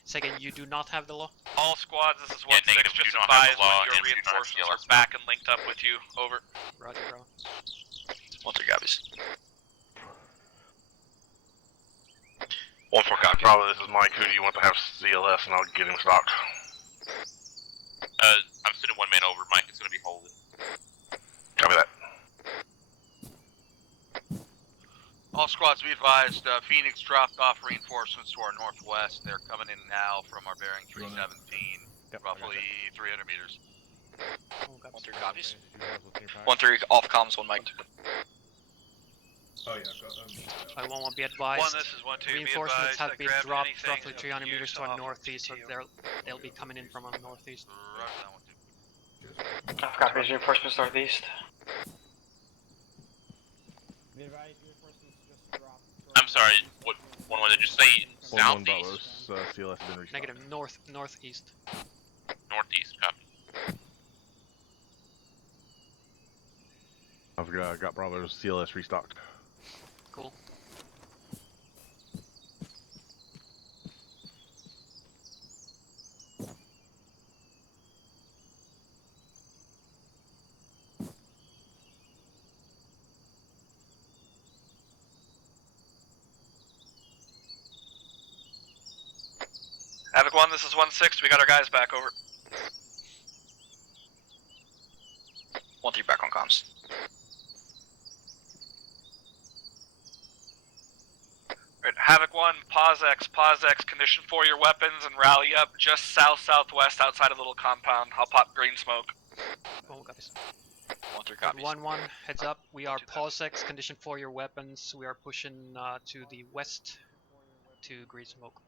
Second, you do not have the law? All squads, this is 1-6, negative, we just do not have advise the law when your and we do not have reinforcements are CLS. back and linked up with you. Over. Roger, bro. 1-3 copies. 1-4 copy. Bravo, this is Mike. Who do you want to have CLS, and I'll get him stocked? I'm sending one man over. Mike is going to be holding. Copy that. All squads be advised, Phoenix dropped off reinforcements to our northwest. They're coming in now from our bearing 317, roughly 300 meters. 1-3 copies. 1-3 off comms, 1 Mike. Oh yeah, I won't be advised. This is 1-2. Reinforcements be advised, have been grab dropped anything roughly of 300 meters use to our off northeast, so BTR. they'll be coming in from our northeast. Copies, reinforcements northeast. Be advised, reinforcements just dropped. I'm sorry. What 1-1 did you say? 1-1 Southeast. Bravo's CLS has been restocked. Negative, northeast. Northeast. Copy. I've got Bravo's CLS restocked. Cool. Havoc 1, this is 1-6, we got our guys back. Over. 1-3 back on comms. Right, Havoc 1, pause X, condition for your weapons and rally up just southwest outside of the little compound. I'll pop green smoke. 1 copies. 1-3 copies. 1-1, heads up. We are POSEX, condition for your weapons. We are pushing to the west to green smoke.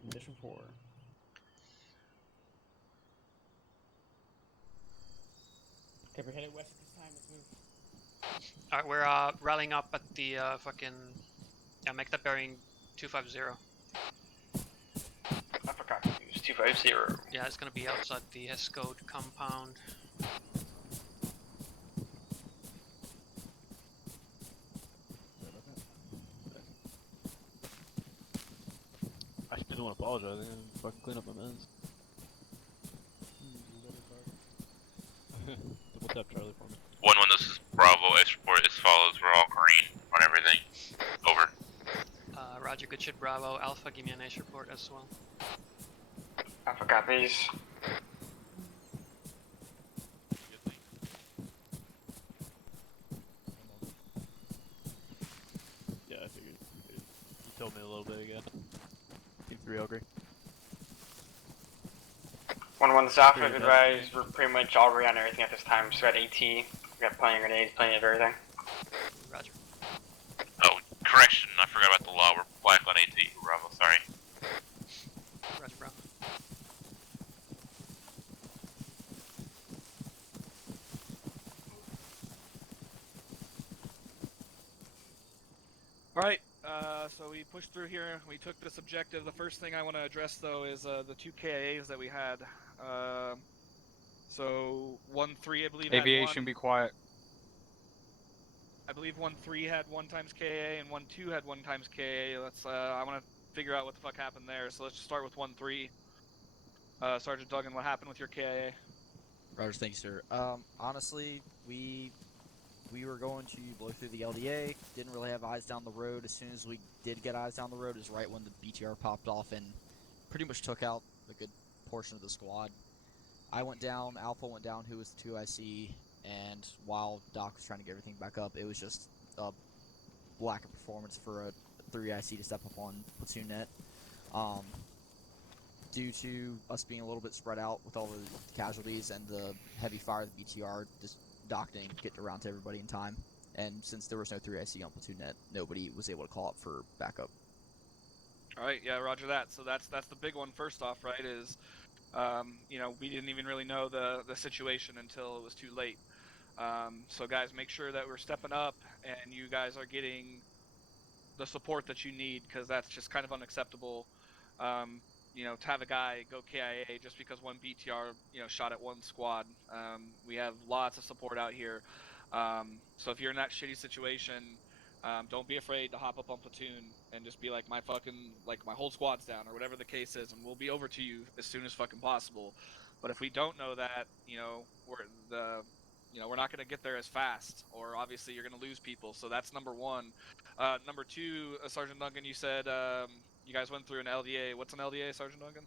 Condition 4. Okay, we're headed west at this time. Let's move. Alright, we're rallying up at the fucking... Yeah, make that bearing 250. I forgot to use 250. Yeah, it's gonna be outside the Hescode compound. I didn't want to apologize. I didn't fucking clean up my mess. Double tap Charlie for me. 1-1, this is Bravo. X report as follows. We're all green on everything. Over. Roger, good shit, Bravo. Alpha, give me an Ace report as well. I forgot these. Yeah, I figured. You told me a little bit ago. Team 3, I'll agree. 1-1 this Alpha, Pretty be good. advised, we're pretty much all agree on everything at this time. So we got AT, we got plenty of grenades, plenty of everything. Roger. Oh, correction. I forgot about the law. We're black on AT. Bravo. Sorry. Roger, bro. Alright, so we pushed through here, we took this objective. The first thing I want to address though is the 2 KIAs that we had. So 1-3 I believe Aviation, had 1. be quiet. I believe 1-3 had 1 times KA and 1-2 had 1 times KA. Let's I want to figure out what the fuck happened there. So let's just start with 1-3. Sergeant Duggan, what happened with your KIA? Rogers, thank you, sir. Honestly, we were going to blow through the LDA, didn't really have eyes down the road. As soon as we did get eyes down the road is right when the BTR popped off and pretty much took out a good portion of the squad. I went down, Alpha went down, who was the 2IC, and while Doc was trying to get everything back up, it was just a lack of performance for a 3IC to step up on platoon net. Due to us being a little bit spread out with all the casualties and the heavy fire of the BTR, just Doc didn't get around to everybody in time. And since there was no 3IC on platoon net, nobody was able to call up for backup. Alright, yeah, roger that. So that's the big one first off, right, is, you know, we didn't even really know the situation until it was too late. So guys, make sure that we're stepping up and you guys are getting the support that you need, because that's just kind of unacceptable. You know, to have a guy go KIA just because one BTR, you know, shot at one squad. We have lots of support out here. So if you're in that shitty situation, don't be afraid to hop up on Platoon and just be like, my whole squad's down, or whatever the case is, and we'll be over to you as soon as fucking possible. But if we don't know that, you know, we're not going to get there as fast, or obviously you're going to lose people. So that's number one. Number two, Sergeant Duncan, you said you guys went through an LDA. What's an LDA, Sergeant Duncan?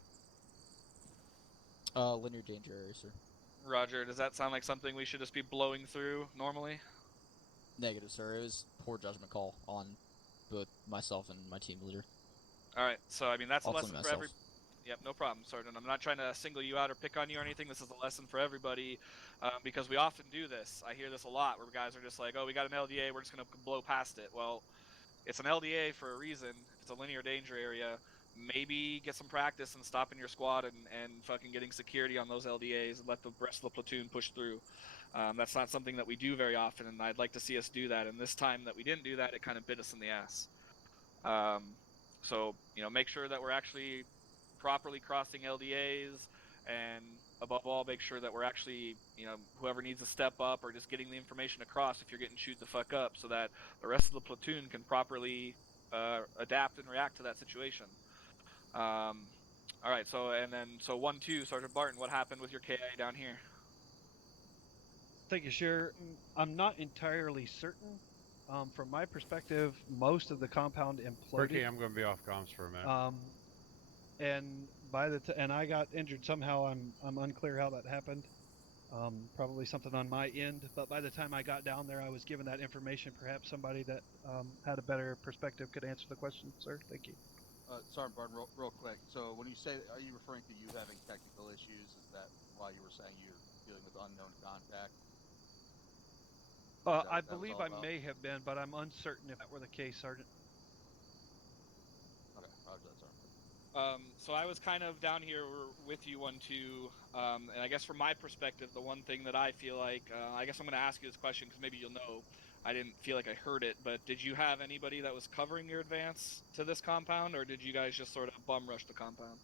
Linear danger area, sir. Roger. Does that sound like something we should just be blowing through normally? Negative, sir. It was poor judgment call on both myself and my team leader. All right. So I mean, that's a Ultimately lesson for every. Yep, no problem, Sergeant. I'm not trying to single you out or pick on you or anything. This is a lesson for everybody, because we often do this. I hear this a lot, where guys are just like, "Oh, we got an LDA, we're just gonna blow past it." Well, it's an LDA for a reason. If it's a linear danger area, maybe get some practice and stopping your squad and fucking getting security on those LDAs and let the rest of the platoon push through. That's not something that we do very often, and I'd like to see us do that. And this time that we didn't do that, it kind of bit us in the ass. So, you know, make sure that we're actually properly crossing LDAs, and above all, make sure that we're actually, you know, whoever needs to step up or just getting the information across if you're getting shoot the fuck up, so that the rest of the platoon can properly adapt and react to that situation. All right, so 1-2, Sergeant Barton, what happened with your KI down here? Thank you, Sheriff. I'm not entirely certain. From my perspective, most of the compound imploded. Ricky, I'm going to be off comms for a minute. And I got injured somehow. I'm unclear how that happened. Probably something on my end. But by the time I got down there, I was given that information. Perhaps somebody that had a better perspective could answer the question, sir. Thank you. Sergeant Barton, real quick. So when you say, are you referring to you having technical issues? Is that why you were saying you're dealing with unknown contact? I believe I may have been, but I'm uncertain if that were the case, Sergeant. Okay, roger that, Sergeant. So I was kind of down here with you 1-2, and I guess from my perspective, the one thing that I feel like, I guess I'm going to ask you this question because maybe you'll know. I didn't feel like I heard it, but did you have anybody that was covering your advance to this compound, or did you guys just sort of bum rush the compound?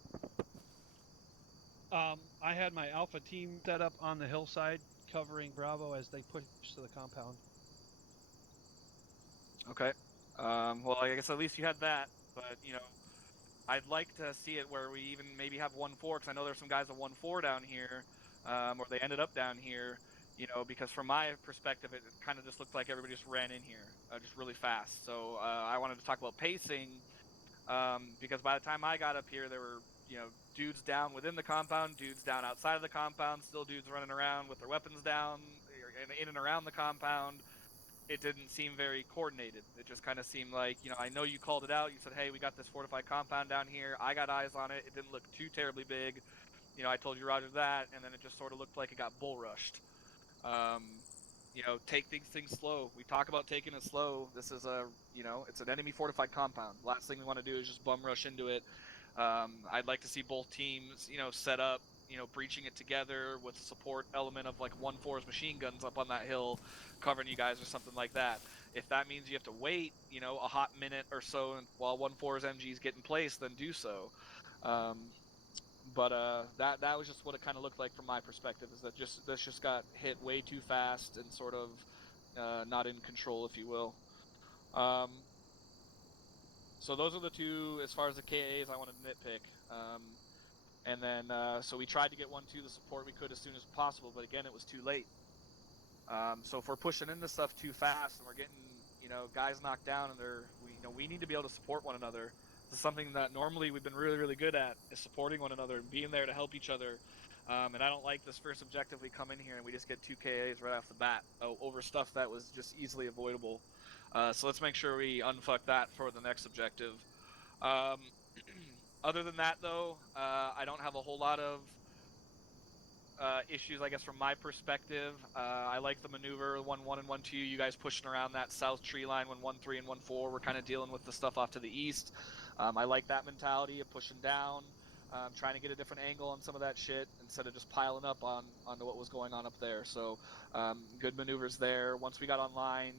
I had my Alpha team set up on the hillside, covering Bravo as they pushed to the compound. Okay. Well, I guess at least you had that, but, you know, I'd like to see it where we even maybe have 1-4, because I know there's some guys at 1-4 down here, or they ended up down here, you know, because from my perspective, it kind of just looked like everybody just ran in here, just really fast. So I wanted to talk about pacing, because by the time I got up here, there were, you know, dudes down within the compound, dudes down outside of the compound, still dudes running around with their weapons down, in and around the compound. It didn't seem very coordinated. It just kind of seemed like, you know, I know you called it out. You said, hey, we got this fortified compound down here. I got eyes on it. It didn't look too terribly big. You know, I told you Roger that, and then it just sort of looked like it got bull rushed. You know, take things slow. We talk about taking it slow. This is it's an enemy fortified compound. Last thing we want to do is just bum rush into it. I'd like to see both teams, you know, set up, you know, breaching it together with the support element of like 1-4's machine guns up on that hill, covering you guys or something like that. If that means you have to wait, you know, a hot minute or so while 1-4's MGs get in place, then do so. But that was just what it kind of looked like from my perspective, is that this just got hit way too fast and sort of not in control, if you will. So those are the two, as far as the KAs, I wanted to nitpick. And then, so we tried to get 1-2 the support we could as soon as possible, but again, it was too late. So if we're pushing into stuff too fast and we're getting, you know, guys knocked down, and we need to be able to support one another. This is something that normally we've been really, really good at, is supporting one another and being there to help each other. And I don't like this first objective we come in here and we just get 2 KAs right off the bat over stuff that was just easily avoidable. So let's make sure we unfuck that for the next objective. Other than that, though, I don't have a whole lot of issues, I guess, from my perspective. I like the maneuver 1-1 and 1-2. You guys pushing around that south tree line when 1-3 and 1-4. We're kind of dealing with the stuff off to the east. I like that mentality of pushing down, trying to get a different angle on some of that shit instead of just piling up onto what was going on up there. So good maneuvers there. Once we got online,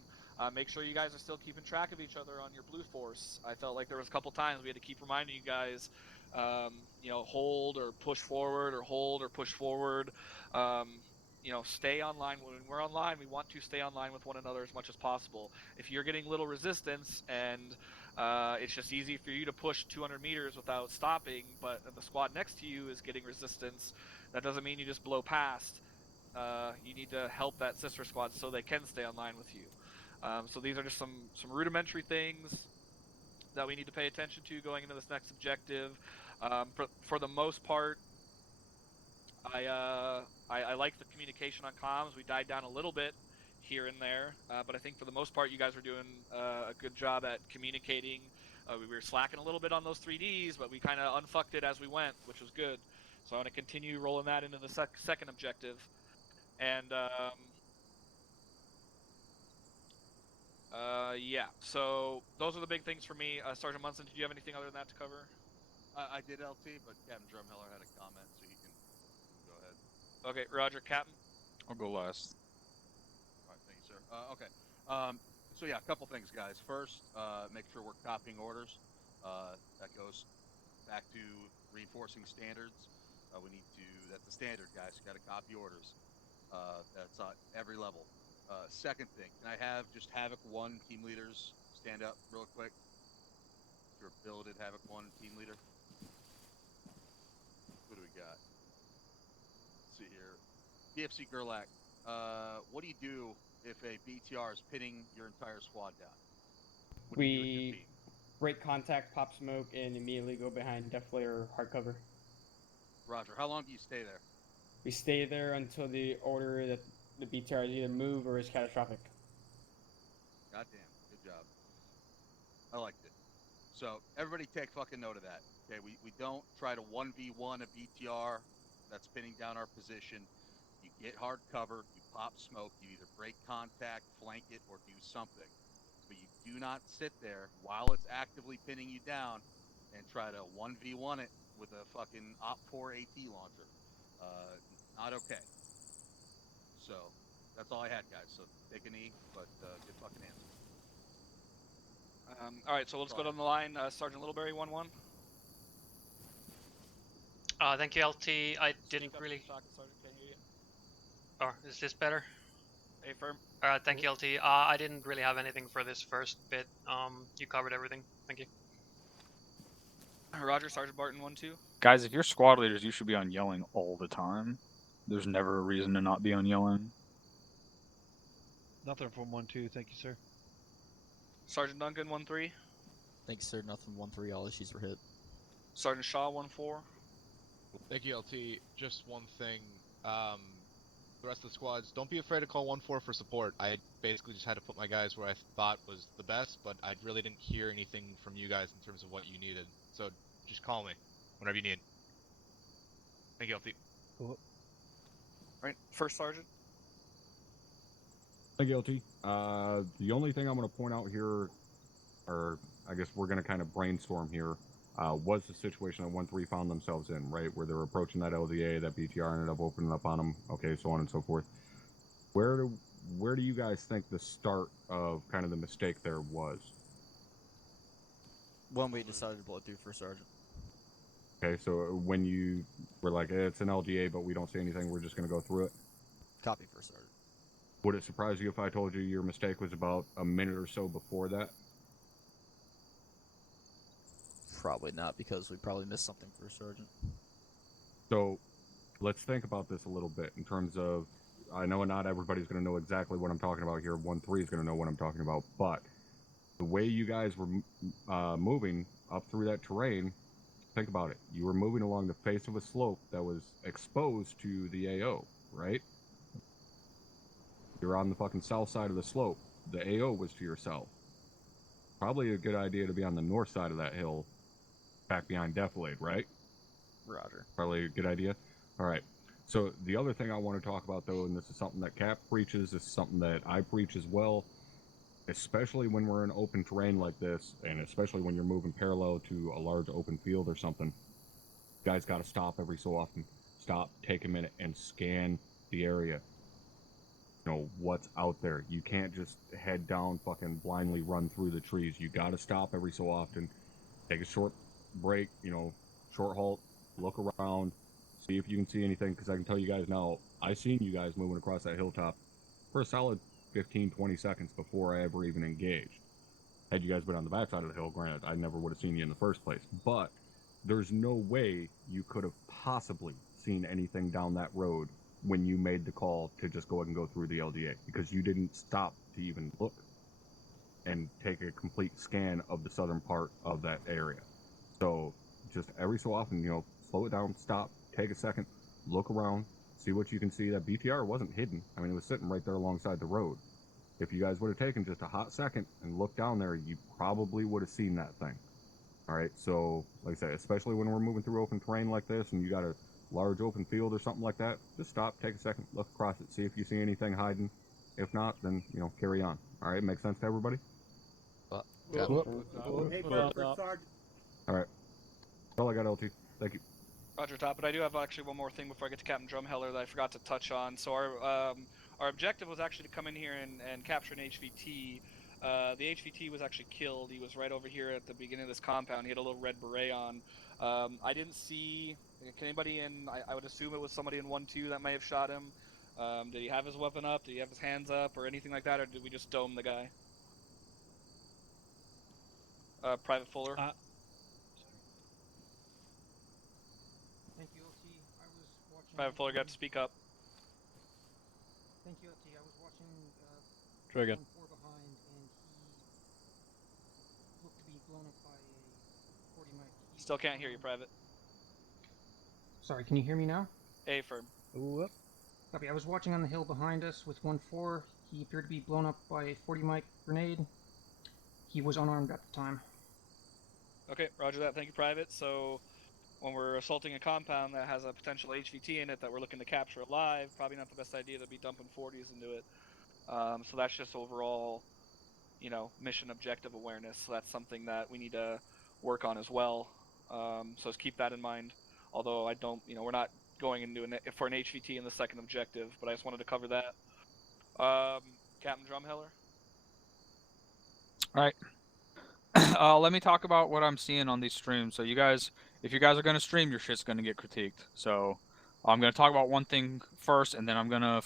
Make sure you guys are still keeping track of each other on your blue force. I felt like there was a couple times we had to keep reminding you guys, you know, hold or push forward or hold or push forward. You know, stay online. When we're online, we want to stay online with one another as much as possible. If you're getting little resistance and it's just easy for you to push 200 meters without stopping, but the squad next to you is getting resistance, that doesn't mean you just blow past. You need to help that sister squad so they can stay online with you. So these are just some rudimentary things that we need to pay attention to going into this next objective. For the most part, I like the communication on comms. We died down a little bit here and there, but I think for the most part, you guys were doing a good job at communicating. We were slacking a little bit on those 3Ds, but we kind of unfucked it as we went, which was good. So I want to continue rolling that into the second objective. And yeah, so those are the big things for me. Sergeant Munson, did you have anything other than that to cover? I did LT, but Captain Drumheller had a comment, so he can go ahead. Okay, Roger, Captain. I'll go last. All right, thank you, sir. Okay. So yeah, a couple things, guys. First, make sure we're copying orders. That goes back to reinforcing standards. We need to. That's a standard, guys. You got to copy orders. That's on every level. Second thing, can I have just Havoc 1 team leaders stand up real quick? If you're billeted Havoc 1 team leader. Who do we got? Let's see here. PFC Gerlach, what do you do if a BTR is pinning your entire squad down? What do you do with your team? Break contact, pop smoke, and immediately go behind def flare hard cover. Roger. How long do you stay there? We stay there until the order that the BTR is either move or is catastrophic. Goddamn, good job. I liked it. So everybody take fucking note of that. Okay, we don't try to 1v1 a BTR that's pinning down our position. You get hard cover, you pop smoke, you either break contact, flank it, or do something. But you do not sit there while it's actively pinning you down and try to 1v1 it with a fucking OP4 AT launcher. Not okay. So that's all I had, guys. So take a knee, but good fucking answer. All right, so let's go down the line. Sergeant Littleberry, 1-1. Thank you, LT. I didn't really. Sergeant, can't hear you. Oh, is this better? Hey, firm. Thank you, LT. I didn't really have anything for this first bit. You covered everything. Thank you. Roger, Sergeant Barton, 1-2. Guys, if you're squad leaders, you should be on yelling all the time. There's never a reason to not be on yelling. Nothing from 1-2. Thank you, sir. Sergeant Duncan, 1-3. Thanks, sir. Nothing 1-3. All issues were hit. Sergeant Shaw, 1-4. Thank you, LT. Just one thing. The rest of the squads, don't be afraid to call 1-4 for support. I basically just had to put my guys where I thought was the best, but I really didn't hear anything from you guys in terms of what you needed. So just call me whenever you need. Thank you, LT. Cool. Right, First Sergeant. Thank you, LT. The only thing I'm going to point out here, or I guess we're going to kind of brainstorm here, was the situation that 1-3 found themselves in, right? Where they were approaching that LDA, that BTR ended up opening up on them, okay, so on and so forth. Where do you guys think the start of kind of the mistake there was? When we decided to blow through for Sergeant. Okay, so when you were like, it's an LDA, but we don't see anything, we're just going to go through it? Copy for Sergeant. Would it surprise you if I told you your mistake was about a minute or so before that? Probably not, because we probably missed something for Sergeant. So let's think about this a little bit in terms of, I know not everybody's going to know exactly what I'm talking about here. 1-3 is going to know what I'm talking about, but the way you guys were moving up through that terrain, think about it. You were moving along the face of a slope that was exposed to the AO, right? You're on the fucking south side of the slope. The AO was to your south. Probably a good idea to be on the north side of that hill, back behind Defilade, right? Roger. Probably a good idea. All right. So the other thing I want to talk about, though, and this is something that Cap preaches, this is something that I preach as well, especially when we're in open terrain like this, and especially when you're moving parallel to a large open field or something, you guys got to stop every so often. Stop, take a minute, and scan the area. what's out there. You can't just head down, fucking blindly run through the trees. You got to stop every so often, take a short break, short halt, look around, see if you can see anything, because I can tell you guys now, I seen you guys moving across that hilltop for a solid 15-20 seconds before I ever even engaged. Had you guys been on the backside of the hill, granted, I never would have seen you in the first place, but there's no way you could have possibly seen anything down that road when you made the call to just go ahead and go through the LDA, because you didn't stop to even look and take a complete scan of the southern part of that area. So just every so often, slow it down, stop, take a second, look around, see what you can see. That BTR wasn't hidden. I mean, it was sitting right there alongside the road. If you guys would have taken just a hot second and looked down there, you probably would have seen that thing. All right, so like I said, especially when we're moving through open terrain like this and you got a large open field or something like that, just stop, take a second, look across it, see if you see anything hiding. If not, then, carry on. All right, makes sense to everybody? Yeah. Hey, Sergeant. All right. That's all I got, LT. Thank you. Roger, Top. But I do have actually one more thing before I get to Captain Drumheller that I forgot to touch on. So our objective was actually to come in here and capture an HVT. The HVT was actually killed. He was right over here at the beginning of this compound. He had a little red beret on. I didn't see anybody in. I would assume it was somebody in 1-2 that may have shot him. Did he have his weapon up? Did he have his hands up or anything like that, or did we just dome the guy? Private Fuller. Thank you, LT. I was watching. Private Fuller, got to speak up. Thank you, LT. I was watching. Try again. 4 behind, and he looked to be blown up by a 40 mic. Still can't hear you, Private. Sorry, can you hear me now? Affirm. Whoop. Copy. I was watching on the hill behind us with 1-4. He appeared to be blown up by a 40 mic grenade. He was unarmed at the time. Okay, roger that. Thank you, Private. So when we're assaulting a compound that has a potential HVT in it that we're looking to capture alive, probably not the best idea to be dumping 40s into it. So that's just overall, mission objective awareness. So that's something that we need to work on as well. So just keep that in mind. Although I don't, we're not going into for an HVT in the second objective, but I just wanted to cover that. Captain Drumheller. All right. Let me talk about what I'm seeing on these streams. So you guys, if you guys are going to stream, your shit's going to get critiqued. So I'm going to talk about one thing first, and then I'm going to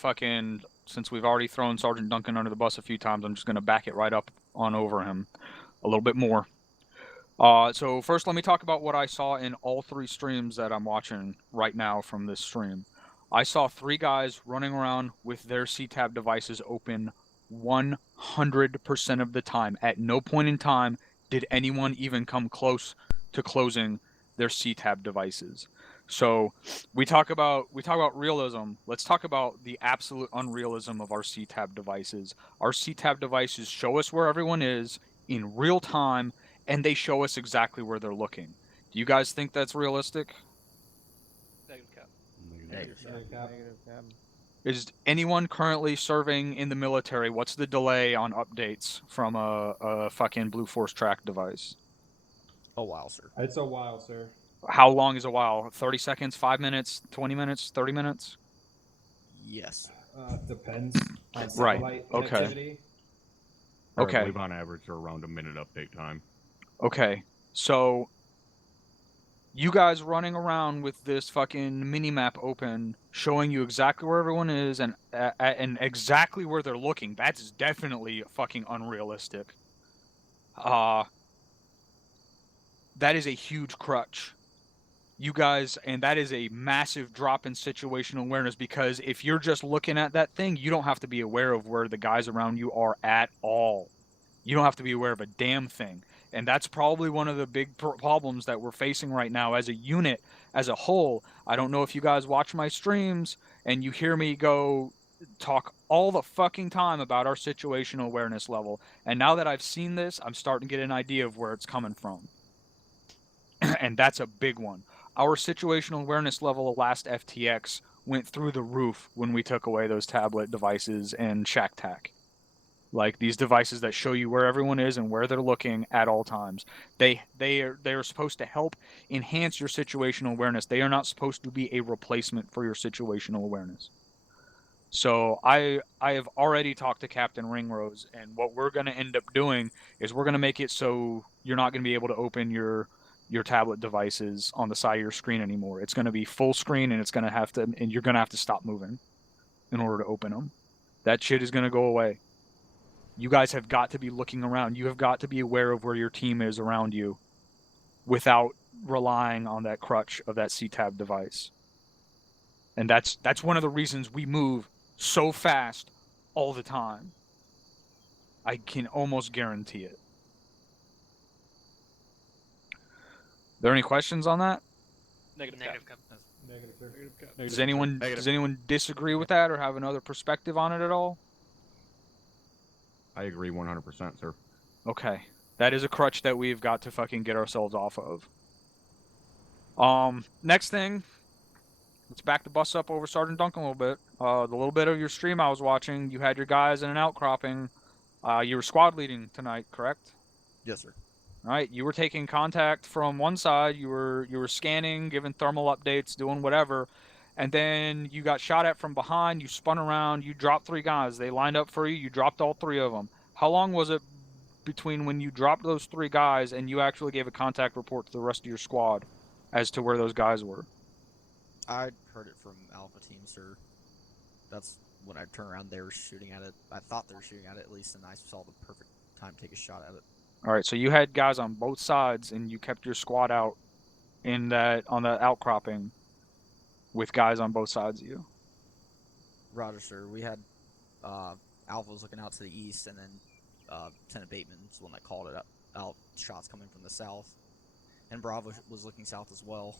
since we've already thrown Sergeant Duncan under the bus a few times, I'm just going to back it right up on over him a little bit more. So first, let me talk about what I saw in all 3 streams that I'm watching right now from this stream. I saw 3 guys running around with their C-Tab devices open 100% of the time. At no point in time did anyone even come close to closing their C-Tab devices. So we talk about realism. Let's talk about the absolute unrealism of our C-Tab devices. Our C-Tab devices show us where everyone is in real time, and they show us exactly where they're looking. Do you guys think that's realistic? Negative, Cap. Negative, Cap. Is anyone currently serving in the military? What's the delay on updates from a fucking Blue Force track device? A while, sir. It's a while, sir. How long is a while? 30 seconds, 5 minutes, 20 minutes, 30 minutes? Yes. Depends on Right. satellite Okay. connectivity. Okay. I believe on average they're around a minute update time. Okay. So you guys running around with this fucking mini-map open, showing you exactly where everyone is and exactly where they're looking. That's definitely fucking unrealistic. That is a huge crutch. You guys, and that is a massive drop in situational awareness, because if you're just looking at that thing, you don't have to be aware of where the guys around you are at all. You don't have to be aware of a damn thing. And that's probably one of the big problems that we're facing right now as a unit, as a whole. I don't know if you guys watch my streams and you hear me go talk all the fucking time about our situational awareness level. And now that I've seen this, I'm starting to get an idea of where it's coming from. And that's a big one. Our situational awareness level of last FTX went through the roof when we took away those tablet devices and ShackTac. Like these devices that show you where everyone is and where they're looking at all times. They are supposed to help enhance your situational awareness. They are not supposed to be a replacement for your situational awareness. So I have already talked to Captain Ringrose, and what we're going to end up doing is we're going to make it so you're not going to be able to open your tablet devices on the side of your screen anymore. It's going to be full screen, and you're going to have to stop moving in order to open them. That shit is going to go away. You guys have got to be looking around. You have got to be aware of where your team is around you without relying on that crutch of that C-tab device. And that's one of the reasons we move so fast all the time. I can almost guarantee it. There any questions on that? Negative, Captain. Negative, sir. Does anyone disagree with that or have another perspective on it at all? I agree 100%, sir. Okay. That is a crutch that we've got to fucking get ourselves off of. Next thing, let's back the bus up over Sergeant Duncan a little bit. The little bit of your stream I was watching, you had your guys in an outcropping. You were squad leading tonight, correct? Yes, sir. All right, you were taking contact from one side. You were scanning, giving thermal updates, doing whatever, and then you got shot at from behind. You spun around. You dropped 3 guys. They lined up for you. You dropped all 3 of them. How long was it between when you dropped those 3 guys and you actually gave a contact report to the rest of your squad as to where those guys were? I heard it from Alpha Team, sir. That's when I turned around. They were shooting at it. I thought they were shooting at it at least, and I saw the perfect time to take a shot at it. All right, so you had guys on both sides, and you kept your squad out on that outcropping with guys on both sides of you. Roger, sir. We had Alpha was looking out to the east, and then Lieutenant Bateman's the one that called it out. Shots coming from the south, and Bravo was looking south as well.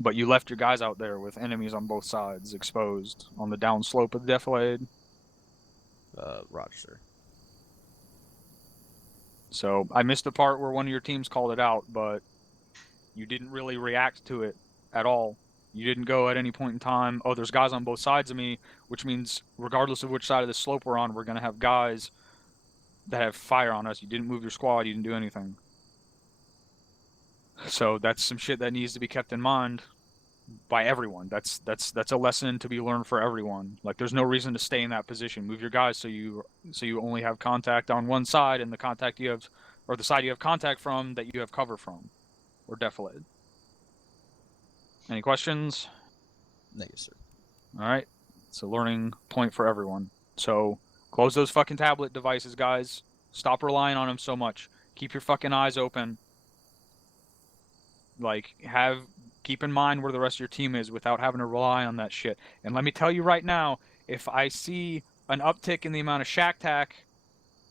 But you left your guys out there with enemies on both sides, exposed on the downslope of the defilade. Roger, sir. So I missed the part where one of your teams called it out, but you didn't really react to it at all. You didn't go at any point in time, oh, there's guys on both sides of me, which means regardless of which side of the slope we're on, we're going to have guys that have fire on us. You didn't move your squad. You didn't do anything. So that's some shit that needs to be kept in mind by everyone. That's a lesson to be learned for everyone. Like, there's no reason to stay in that position. Move your guys so you only have contact on one side, and the contact you have, or the side you have contact from, that you have cover from, or defilade. Any questions? Negative, sir. All right, it's a learning point for everyone. So close those fucking tablet devices, guys. Stop relying on them so much. Keep your fucking eyes open. Like, keep in mind where the rest of your team is without having to rely on that shit. And let me tell you right now, if I see an uptick in the amount of shack tack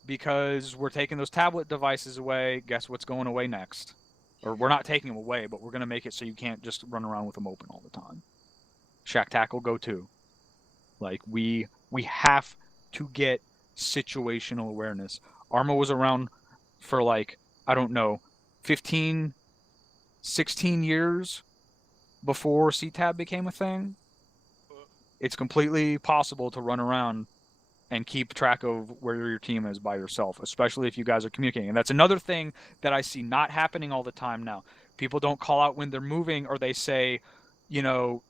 because we're taking those tablet devices away, guess what's going away next? Or we're not taking them away, but we're going to make it so you can't just run around with them open all the time. Shack tack will go too. Like, we have to get situational awareness. ArmA was around for, like, I don't know, 15, 16 years before C-Tab became a thing. It's completely possible to run around and keep track of where your team is by yourself, especially if you guys are communicating. And that's another thing that I see not happening all the time now. People don't call out when they're moving, or they say, you know,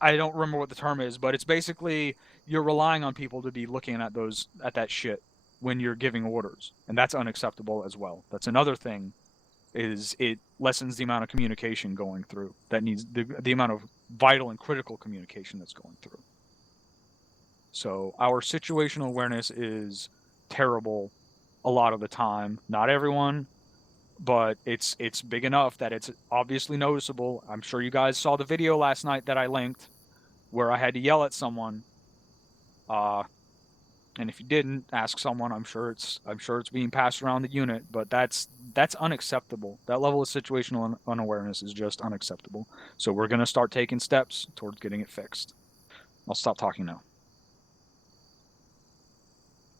I don't remember what the term is, but it's basically you're relying on people to be looking at that shit when you're giving orders, and that's unacceptable as well. That's another thing, is it lessens the amount of communication going through. That needs the amount of vital and critical communication that's going through. So our situational awareness is terrible a lot of the time. Not everyone, but it's big enough that it's obviously noticeable. I'm sure you guys saw the video last night that I linked where I had to yell at someone. And if you didn't, ask someone. I'm sure it's being passed around the unit, but that's unacceptable. That level of situational unawareness is just unacceptable. So we're going to start taking steps towards getting it fixed. I'll stop talking now.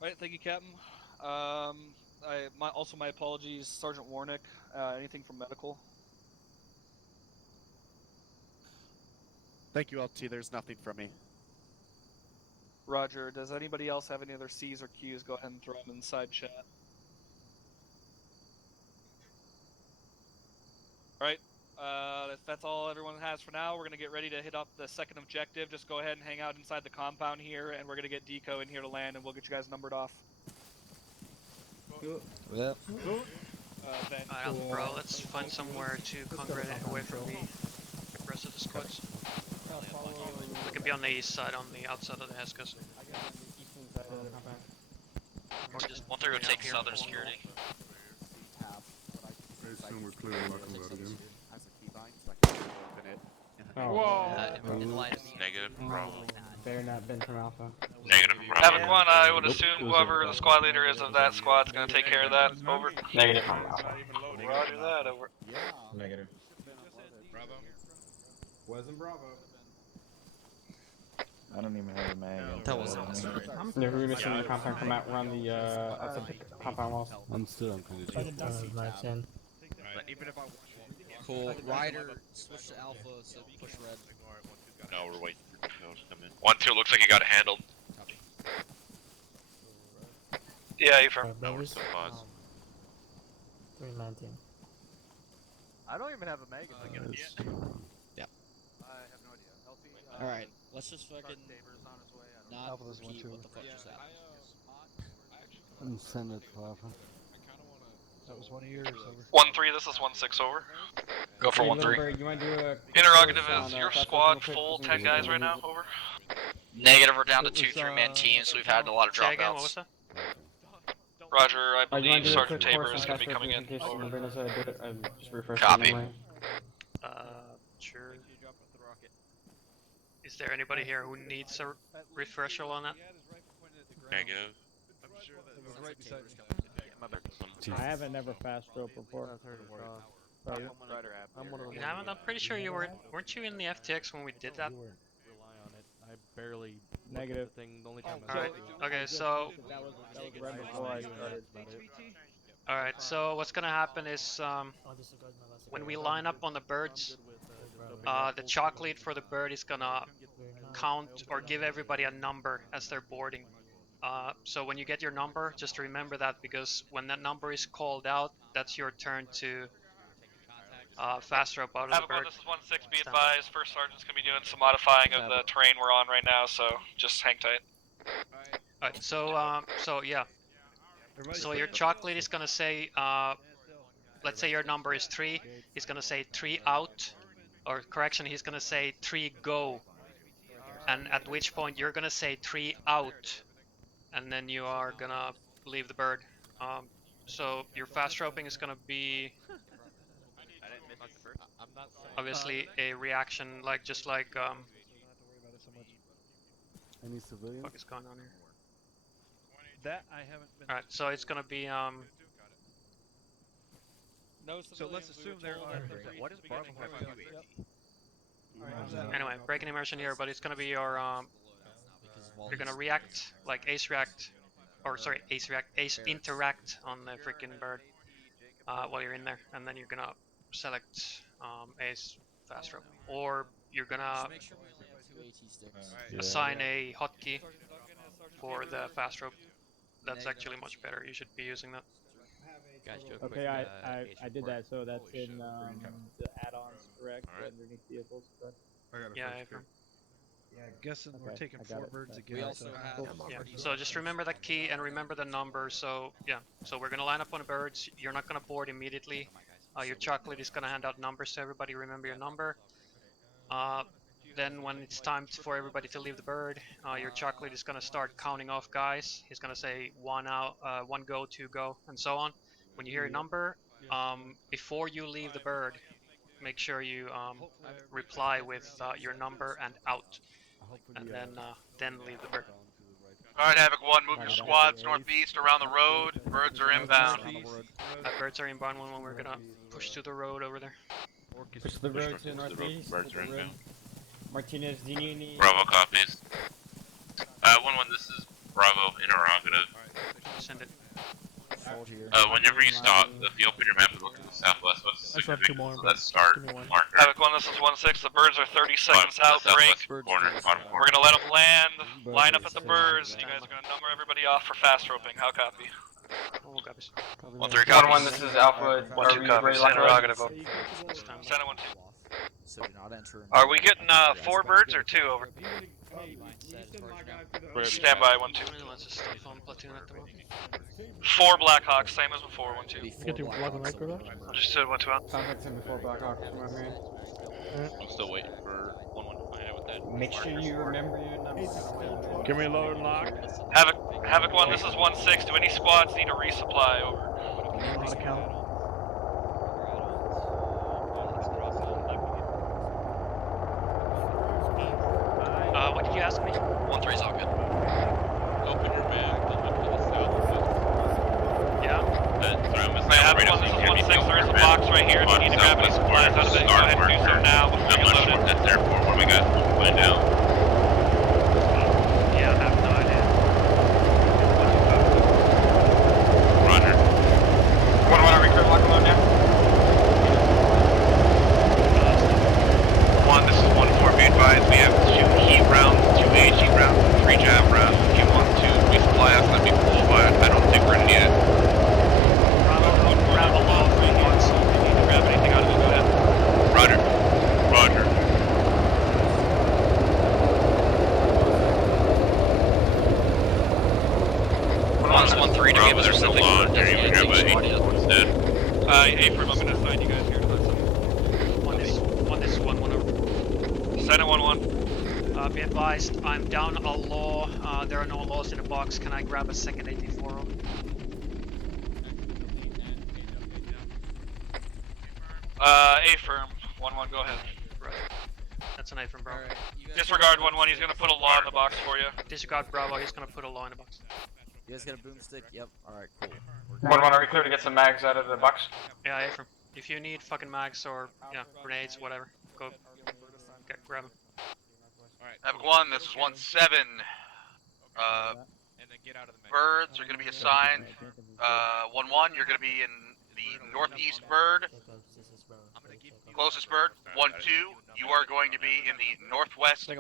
All right, thank you, Captain. My apologies, Sergeant Warnick. Anything from medical? Thank you, LT. There's nothing from me. Roger. Does anybody else have any other C's or Q's? Go ahead and throw them inside chat. All right. that's all everyone has for now. We're gonna get ready to hit up the second objective. Just go ahead and hang out inside the compound here, and we're gonna get Deco in here to land, and we'll get you guys numbered off. Yep. Alright, bro, let's find somewhere to congregate away from the rest of the squads. We can be on the east side, on the outside of the Heskas. Or just 1-3 will take here. southern security. I assume we're clear and welcome out again. Negative, Bravo. Better not been from Alpha. Negative, Bravo. Havoc 1, I would assume whoever the squad leader is of that squad's gonna take care of that. Over. Negative from Alpha. Roger that, over. Negative. Bravo. Wasn't Bravo. I don't even have a mag. That was Yeah, we're missing the compound from out around the outside the compound walls. I'm still unconscious. Even if I Cool. Rider, switch to Alpha, so push red. No, we're waiting for Deco to come in. 1-2 looks like he got it handled. Yeah, you firm. No, we're still paused. 319. I don't even have a mag. Yep. I have no idea. LT. Alright, let's just fucking not Alpha doesn't want repeat to. what the fuck just happened. I'm sending it to Alpha. That was one of yours. Over. 1-3, this is 1-6, over. Go for Hey, 1-3. Littlebird, you want to do a Interrogative on, is your fast squad real quick, full because 10 we guys can- right now, over. Negative, we're down to 2 3-man teams, so we've had a lot of Say again, what was dropouts. that? Roger, I Oh, you want believe to do a Sergeant quick Tabor course is on going to be fast coming real in, quick in case over. you bring us a bit, just refresh Copy. my memory. Sure. Is there anybody here who needs a refresher on that? Negative. I haven't never fast rope before. You haven't? I'm pretty sure you weren't you in the FTX when we did that? I barely Negative. thing. The only time Alright, okay, so That was right before I started. alright, so what's gonna happen is when we line up on the birds, the chalk lead for the bird is gonna count or give everybody a number as they're boarding. So when you get your number, just remember that, because when that number is called out, that's your turn to fast rope out of the Havoc 1, bird. this is 1-6, be advised, First Sergeant's going to be doing some modifying of the terrain we're on right now, so just hang tight. Alright, so yeah. So your chalk lead is gonna say, let's say your number is 3, he's gonna say 3 out, or correction, he's gonna say 3 go, and at which point you're gonna say 3 out, and then you are gonna leave the bird. So your fast roping is gonna be obviously a reaction, like just like Any civilians? what is going on here? That I haven't been. Alright, so it's gonna be So let's assume there are. What is Bravo anyway, breaking immersion here, but it's gonna be your you're gonna react like ace react, or sorry, ace interact on the freaking bird while you're in there, and then you're gonna select ace fast rope, or you're gonna assign a hotkey for the fast rope. That's actually much better. You should be using that. Okay, I did that, so that's in the add-ons, correct? Underneath vehicles, correct? Yeah, I agree. Yeah, guessing we're Okay, taking I got 4 it. birds We again. also Yeah. So just remember that key and remember the number. So yeah. So we're gonna line up on the birds. You're not gonna board immediately. Your chocolate is gonna hand out numbers to everybody. Remember your number. Then when it's time for everybody to leave the bird, your chocolate is gonna start counting off guys. He's gonna say 1 out, 1 go, 2 go, and so on. When you hear your number, before you leave the bird, make sure you reply with your number and out, and then leave the bird. Alright, Havoc 1, move your squads northeast around the road. Birds are inbound. Birds are inbound when we're gonna push to the road over there. Push the road to northeast. Birds are inbound. Martinez, do you need any... Bravo copies. 1-1, this is Bravo, interrogative. Send it. Whenever you stop, if you open your map and look to the southwest, what's the significance of that start marker? Havoc 1, this is 1-6, the birds are 30 seconds out, break. Corner, bottom corner. We're going to let them land, line up at the birds, and you guys are going to number everybody off for fast roping. How copy? All copies. 1-3 1-1, this is Alpha. Are we ready to lock Interrogative. up? Send it 1-2. so do not enter. Are we getting 4 birds or 2 over? Stand by 1-2. Let's just stop on Platoon at the moment. 4 Blackhawks, same as before 1-2. Get your block on right, Gordo. Understood 1-2 out. Contact 74 Blackhawk from my hearing. I'm still waiting for 1-1 to find out what that. Make sure you remember your numbers. Can we load and lock? Havoc 1, this is 1-6. Do any squads need a resupply? Over. What did you ask me? 1-3's all good. Open your bag, then look to the south. Yeah. Right, Havoc 1, this is 1-6. There is a box right here. If you need to grab any supplies out of it, go ahead and do so now before you get loaded. That's airport. What do we got? Find out. Yeah, I have no idea. Roger. 1-1, are we clear lock and load now? 1, this is 1-4. Be advised, we have 2 heat rounds, 2 AG rounds, 3 jab rounds. If you want to resupply us, let me pull, but I don't think we're gonna need it. Grab a low 3-1, so if you need to grab anything out of it, go ahead. Roger. Roger. One's 1-3 to give us There's a something. lot. There you grab a instead. A-firm, I'm gonna assign you guys here to One is 1-1 over. Sign at 1-1. Be advised, I'm down a law. There are no laws in the box. Can I grab a second 84 over? A-firm, 1-1, go ahead. Right. That's an A from Bravo. Disregard 1-1, he's gonna put a law in the box for you. Disregard Bravo, he's gonna put a law in the box. You guys got a boomstick? Yep. Alright, cool. 1-1, are we clear to get some mags out of the box? Yeah, A from. If you need fucking mags or, grenades, whatever, go grab them. Havoc 1, this is 1-7. Birds are going to be assigned. 1-1, you're going to be in the northeast bird. Closest bird. 1-2, you are going to be in the northwest bird.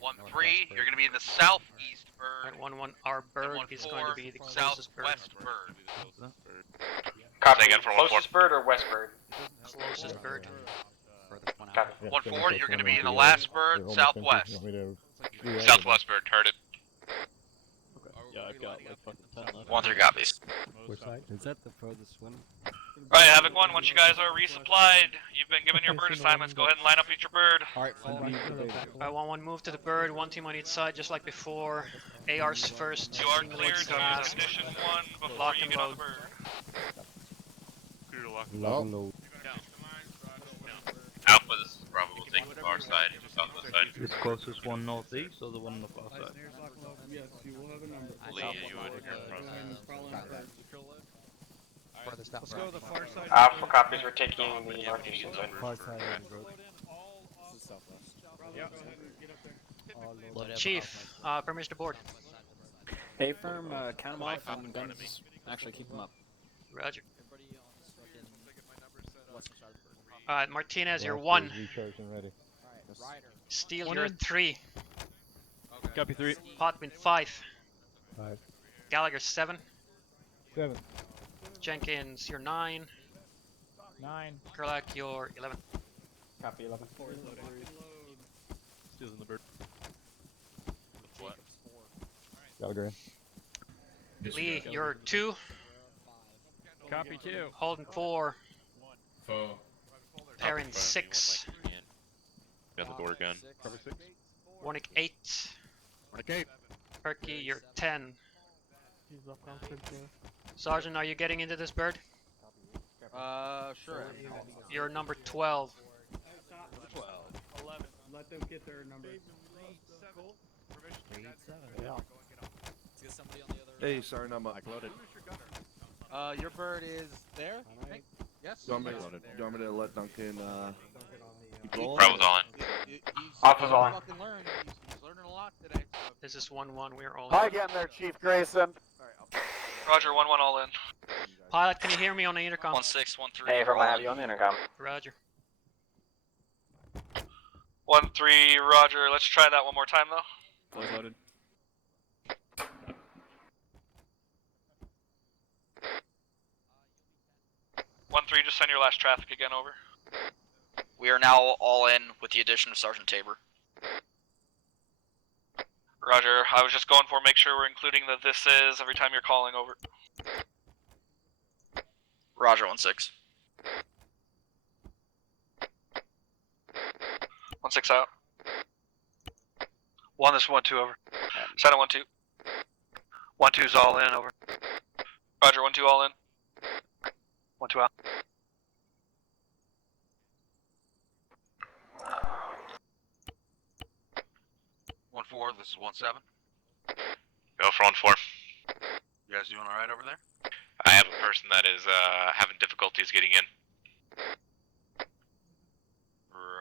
1-3, you're going to be in the southeast bird. 1-1, our bird is going to be the closest bird. Southwest bird. Copy. Say again for 1-4. Closest bird or west bird? Closest bird. Copy. 1-4, you're going to be in the last bird, southwest. Southwest bird, heard it. Yeah, I've got like fucking 10 left. 1-3 copies. Which side? Is that the furthest one? Alright, Havoc 1, once you guys are resupplied, you've been given your bird assignments, go ahead and line up with your bird. Alright, Alright, 1-1, move to the bird, 1 team on each side, just like before. AR's first. You are cleared to use condition 1 before you get on the bird. Clear to lock. Lock and load. Alpha, this is Bravo. We'll take the far side, southwest side. This closest one northeast or the one on the far side? Lee, you would hear from Let's go to the far side. Alpha copies, we're taking the northeastern side. Far side of the road. Chief, permission to board. A-firm, count them off and guns. Actually, keep them up. Roger. Alright, Martinez, you're 1. Recharging ready. Steele, you're 3. Copy 3. Potman, 5. 5. Gallagher, 7. 7. Jenkins, you're 9. 9. Kurlak, you're 11. Copy 11. Steals in the bird. Gallagher. Lee, you're 2. Copy 2. Holden, 4. 4. Perrin, 6. Got the door gun. Cover 6. Warnick, 8. Warnick 8. Perky, you're 10. Sergeant, are you getting into this bird? Sure. You're number 12. 12. 11. Let them get their number. Yeah. Hey, sorry, not Mike. Loaded. Your bird is there, I think? Yes? Do you want me to let Duncan, keep rolling? Bravo's all in. He's Alpha's on. fucking learned. He's learning a lot today. This is 1-1, we're all Hi in. again there, Chief Grayson. Roger, 1-1 all in. Pilot, can you hear me on the intercom? 1-6, 1-3. Hey, from I have you on the intercom. Roger. 1-3, Roger. Let's try that one more time though. Fully loaded. One three, just send your last traffic again over. We are now all in with the addition of Sergeant Tabor. Roger. I was just going for make sure we're including the this is every time you're calling over. Roger, 1-6. 1-6 out. 1, this is 1-2 over. Center 1-2. 1-2's all in, over. Roger, 1-2 all in. 1-2 out. One 4. This is 1-7. Go for 1-4. You guys doing all right over there? I have a person that is having difficulties getting in.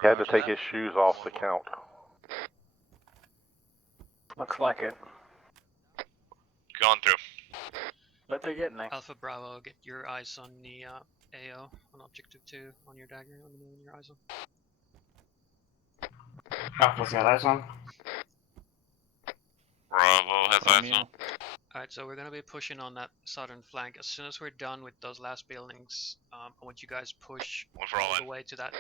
He had to take his shoes off to count. Looks like it. Going through. But they're getting there. Alpha Bravo, get your eyes on the AO on objective 2 on your dagger. Let me know when your eyes on. Alpha's got eyes on. Bravo has eyes on. Alright, so we're gonna be pushing on that southern flank. As soon as we're done with those last buildings, I want you guys push all the way to that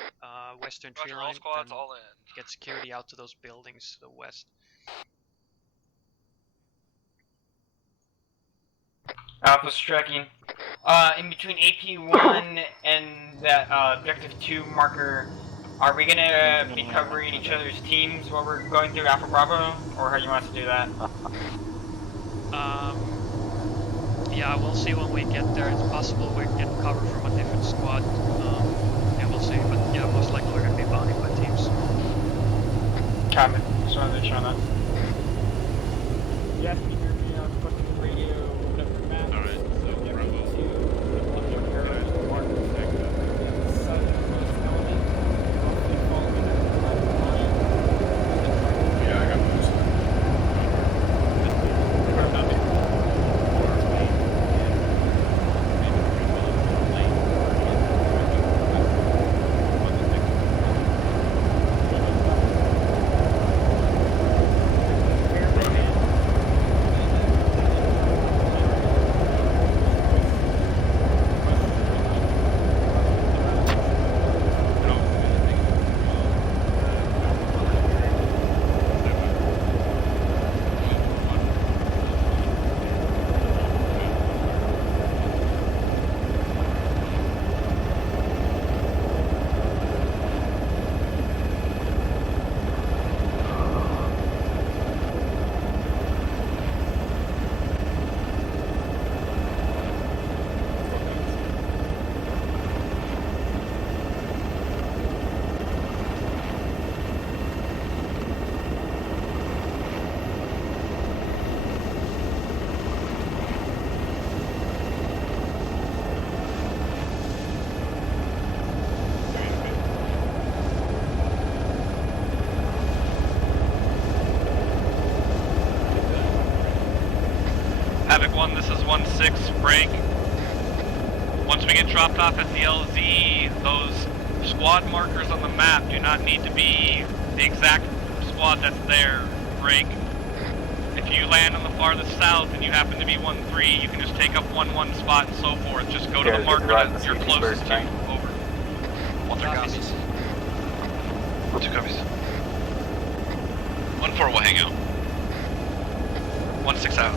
western tree line and all in. get security out to those buildings to the west. Alpha's tracking. In between AP1 and that objective 2 marker, are we gonna be covering each other's teams while we're going through Alpha Bravo, or how you want us to do that? Yeah, we'll see when we get there. It's possible we get cover from a different squad. Yeah, we'll see. But yeah, most likely we're gonna be bounded by teams. Copy. Just wanted to make sure on that. Yes, can you hear me on fucking radio, whatever map? Alright, so Bravo. Yeah, I got those. Havoc 1, this is 1-6, break. Once we get dropped off at the LZ, those squad markers on the map do not need to be the exact squad that's there, break. If you land on the farthest south and you happen to be 1-3, you can just take up 1-1 spot and so forth. Just go to the marker that you're closest to. Over. 1-3 copies. 2 copies. 1-4 will hang out. 1-6 out.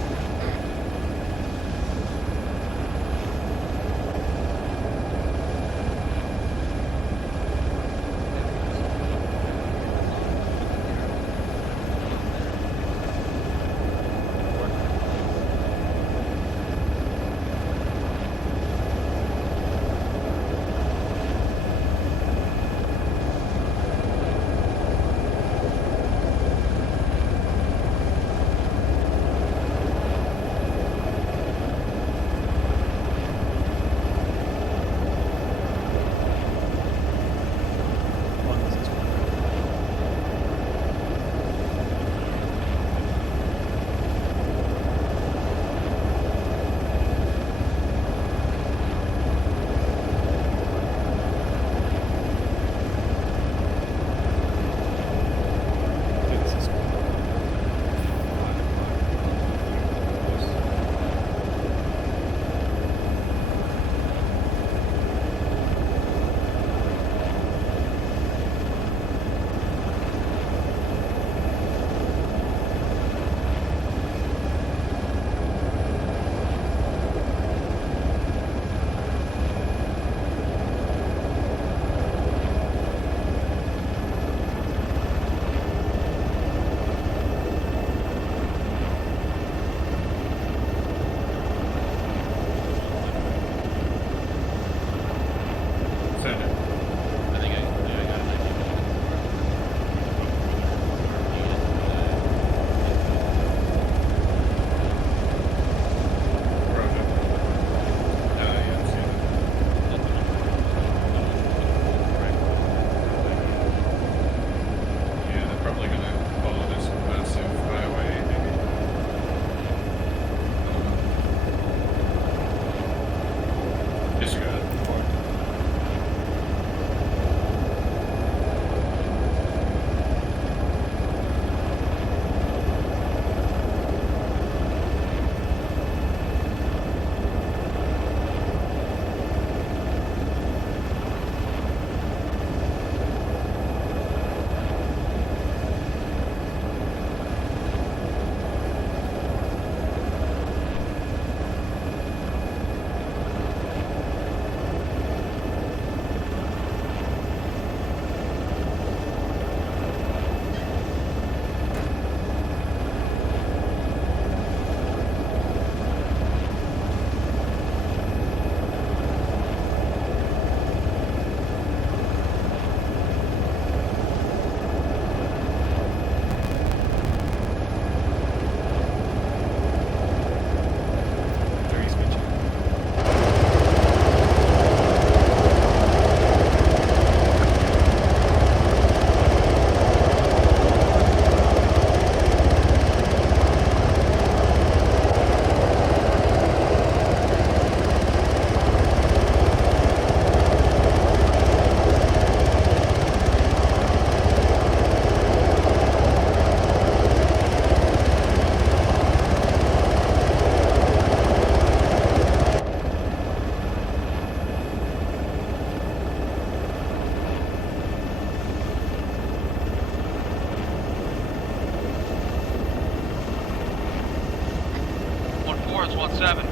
1317.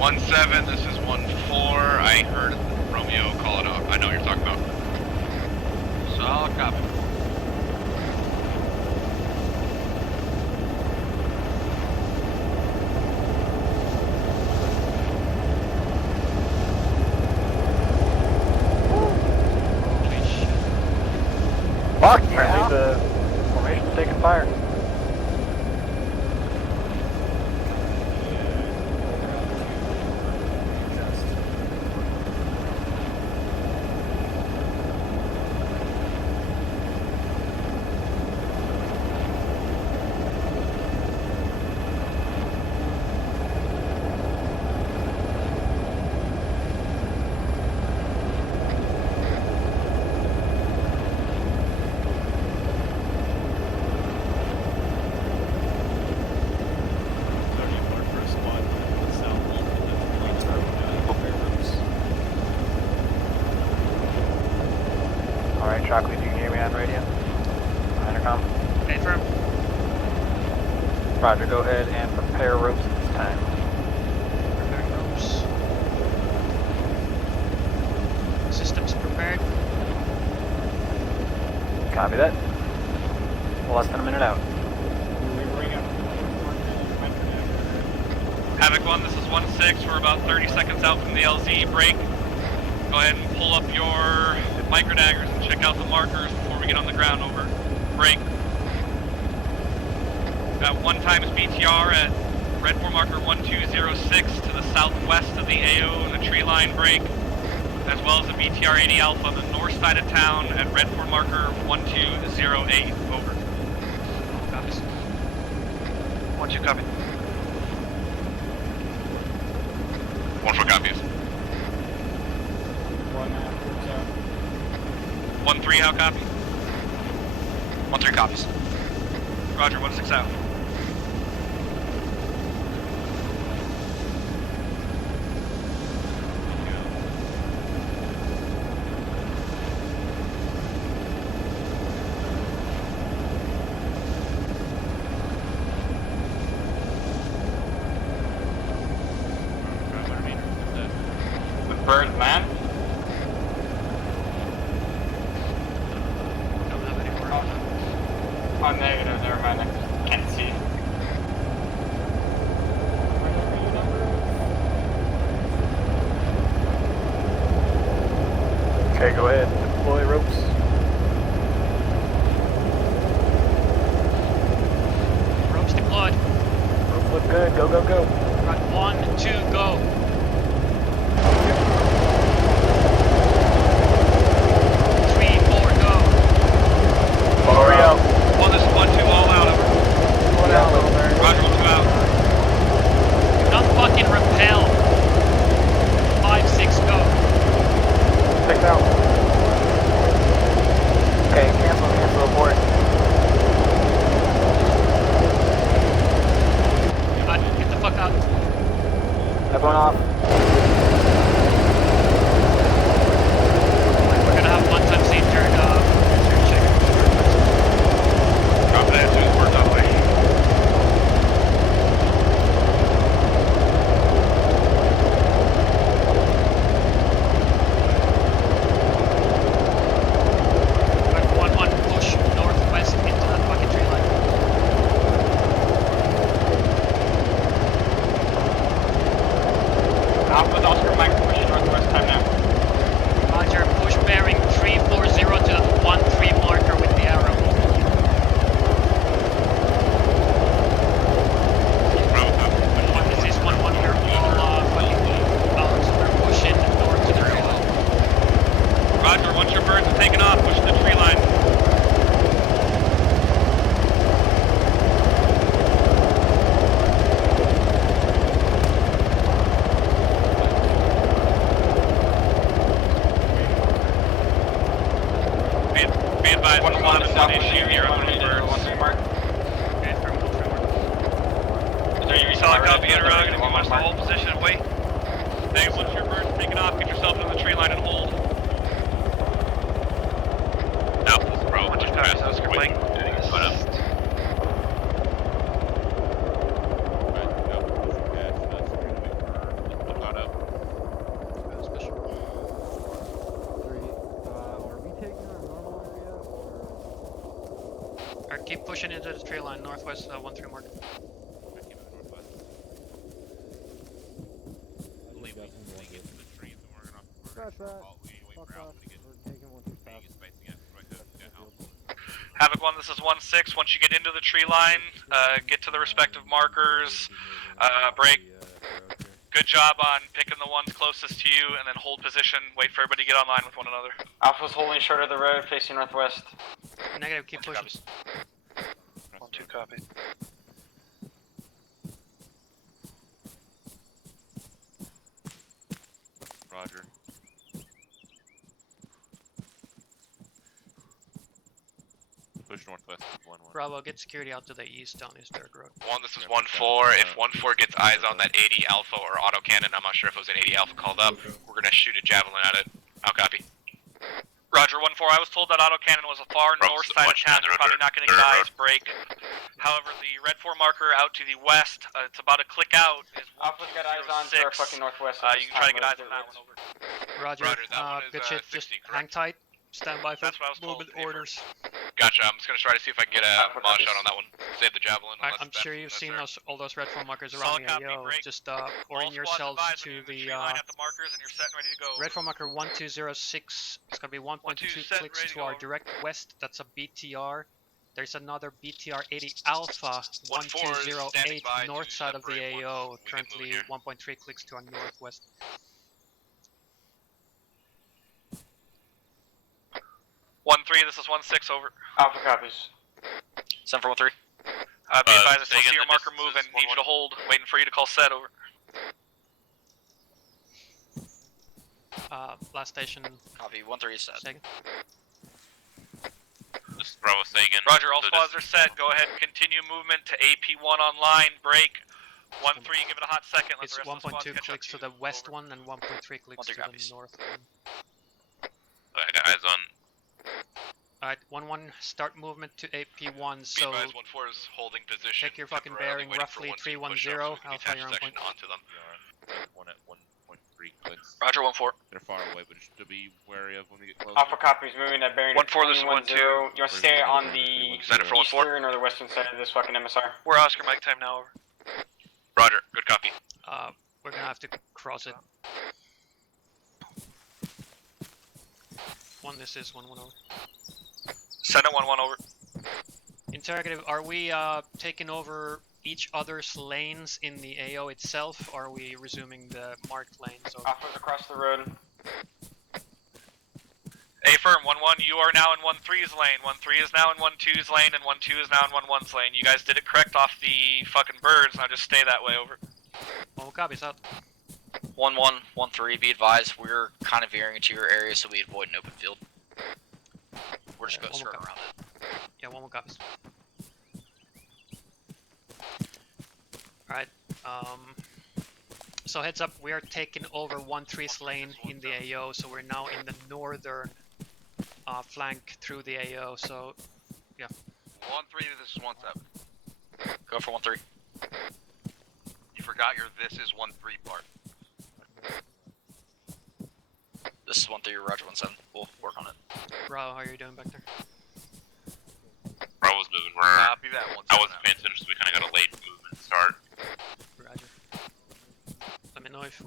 1-7, this is 1-4. I heard Romeo call it out. I know what you're talking about. Solid copy. Fuck yeah! The formation's taking fire. Alright, Shockley, do you hear me on radio? Intercom? Affirm. Roger, go ahead and prepare ropes at this time. Preparing ropes. Systems prepared. Copy that. Less than a minute out. Havoc 1, this is 1-6. We're about 30 seconds out from the LZ break. Go ahead and pull up your micro daggers and check out the markers before we get on the ground. Over. Break. Got 1 times BTR at red 4 marker 1206 to the southwest of the AO and the tree line break, as well as a BTR 80 Alpha on the north side of town at red 4 marker 1208. Over. Copies. 1-2 copy. 1-4 copies. 1-3, how copy? 1-3 copies. Roger, 1-6 out. The bird man? Don't have any more. Oh, negative, never mind, I can't see. Okay, go ahead. Deploy ropes. Ropes deployed. Ropes look good. Go, go, go. Right, 1, 2, go. 3, 4, go. Hurry up. 1, this is 1-2, all out. Over. One out, little bird. Roger, 1-2 out. Do not fucking repel. 5, 6, go. 6 out. Okay, cancel, abort. Get the fuck out. Everyone off. We're gonna have 1 time safe turn, check. Copy that, 2 birds on the way. Right, 1-1, push northwest into that fucking tree line. Alpha with Oscar Mike, push northwest time now. Roger, push bearing 340 to that 1-3 marker with the arrow. Fuck is this 1-1? We're all fucking bounced. We're pushing north to the tree line. Roger, once your birds are taken off, push the tree line. Be advised, we'll have one issue here on the birds. Okay, terminal framework. Solid copy, interrogative. You want us to hold position and wait? Then once your birds are taken off, get yourself into the tree line and hold. Alpha's pro. Just copy, Oscar Mike. Put up. Alright, keep pushing into the tree line, northwest 1-3 mark. Havoc 1, this is 1-6. Once you get into the tree line, get to the respective markers, break. Good job on picking the ones closest to you, and then hold position, wait for everybody to get online with one another. Alpha's holding short of the road, facing northwest. Negative, keep pushing. 1-2, copy. Roger. Push northwest, 1-1. Bravo, get security out to the east down this dirt road. 1, this is 1-4. If 1-4 gets eyes on that 80 Alpha or autocannon, I'm not sure if it was an 80 Alpha called up, we're gonna shoot a javelin at it. I'll copy. Roger, 1-4. I was told that autocannon was a far north side of town. You're probably not going to get eyes. Break. However, the red 4 marker out to the west, it's about a click out, is 1-6. Alpha's got eyes on to our fucking northwest. You can try to get eyes on that one over. Roger, good shit, just hang tight. Stand by for movement orders. Gotcha, I'm just gonna try to see if I can get a mod shot on that one. Save the javelin. I'm sure you've seen all those red 4 markers around the AO. Just orient yourselves to the red 4 marker 1206. It's gonna be 1.2 clicks to our direct west. That's a BTR. There's another BTR 80 Alpha 1208 north side of the AO. Currently 1.3 clicks to our northwest. 1-3, this is 1-6, over. Alpha copies. 7-4-1-3. Be advised, I still see your marker moving. Need you to hold. Waiting for you to call set, over. Last station. Copy, 1-3 is set. Second. This is Bravo Sagan. Roger, all squads are set. Go ahead and continue movement to AP1 online. Break. 1-3, give it a hot second. Let It's the rest of the squads 1.2 catch up clicks to the west one and 1.3 clicks to the north one. I got eyes on. Alright, 1-1, start movement to AP1, so... Be advised, 1-4 is holding position. Take your fucking bearing, roughly 310, Alpha, you're on point. Onto them. One at 1.3 clicks. Roger, 1-4. They're far away, but just to be wary of when we get close. Alpha copies, moving that bearing. 1-4, this is 1-2. You want to stay on the eastern or the western side of this fucking MSR? We're Oscar Mike time now, over. Roger, good copy. We're gonna have to cross it. 1, this is 1-1 over. Send it 1-1 over. Interrogative, are we taking over each other's lanes in the AO itself, or are we resuming the marked lanes? Alpha's across the road. A-firm, 1-1, you are now in 1-3's lane. 1-3 is now in 1-2's lane, and 1-2 is now in 1-1's lane. You guys did it correct off the fucking birds, now just stay that way, over. Well, copies out. 1-1, 1-3, be advised, we're kind of veering into your area so we avoid an open field. We're just going to skirt around it. Yeah, 1-1 copies. Alright, so heads up, we are taking over 1-3's lane in the AO, so we're now in the northern flank through the AO, so, yeah. 1-3, this is 1-7. Go for 1-3. You forgot your this is 1-3 part. This is 1-3, Roger 1-7. We'll work on it. Bravo, how are you doing back there? Bravo's moving. Copy that one. I wasn't paying attention, so we kind of got a late movement start. Roger. Let me know if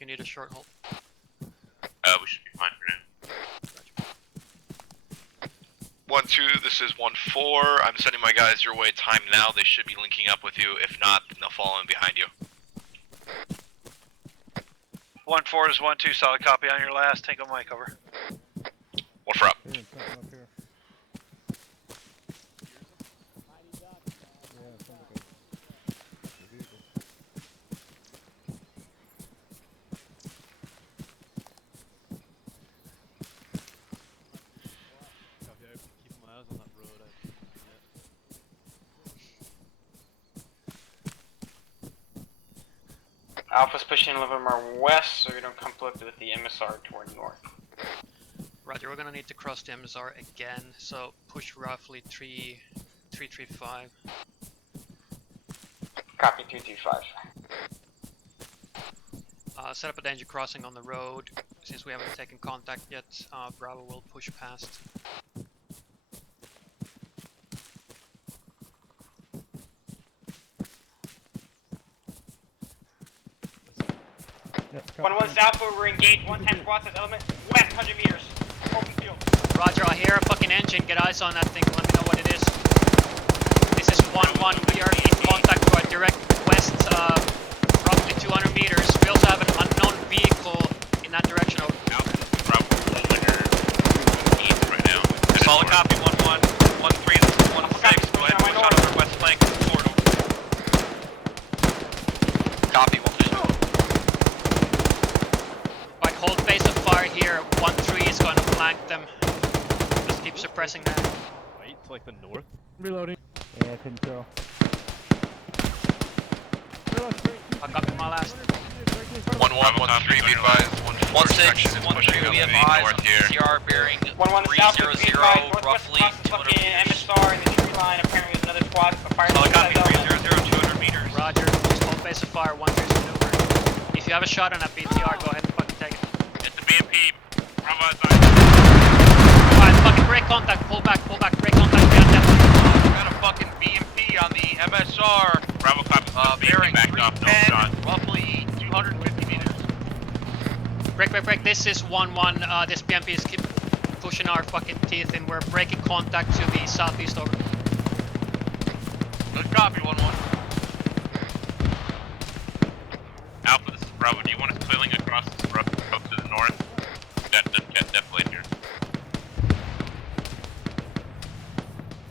you need a short hold. We should be fine for now. 1-2, this is 1-4. I'm sending my guys your way. Time now. They should be linking up with you. If not, then they'll follow in behind you. 1-4 is 1-2, solid copy on your last. Tango Mike, over. 1-4 up. Alpha's pushing a little bit more west, so we don't conflict with the MSR toward north. Roger, we're gonna need to cross the MSR again, so push roughly 335. Copy 225. Set up a danger crossing on the road. Since we haven't taken contact yet, Bravo will push past. 1-1 Alpha, we're engaged. 110 squad says element west 100 meters. Open field. Roger, I hear a fucking engine. Get eyes on that thing. Let me know what it is. This is 1-1. We are in contact to our direct west, roughly 200 meters. We also have an unknown vehicle in that direction. Over. Right now. Solid copy, 1-1. 1-3, this is 1-6. Go ahead and push out over west flank corridor. Copy, 1-2. Right, hold base of fire here. 1-3 is going to flank them. Just keep suppressing that. Right to like the north. Reloading. Yeah, control. I got my last. 1-1, 1-3, be advised. 1-6, 1-3, we have eyes on PCR bearing 300, roughly 200 meters. MSR in the tree line, apparently there's another squad. Solid copy, 300, 200 meters. Roger, just hold base of fire, 1-3 is maneuvering. If you have a shot on that BTR, go ahead and fucking take it. It's the BMP. Bravo Alright, fucking break contact, pull back, break contact, behind that. Got a fucking BMP on the MSR. Bravo copy. Bearing backed off, no 310, shot. roughly 250 meters. Break, this is 1-1, this BMP is keep pushing our fucking teeth in, we're breaking contact to the southeast over. Good copy, 1-1. Alpha, this is Bravo. Do you want us coiling across this road to the north? Definitely here.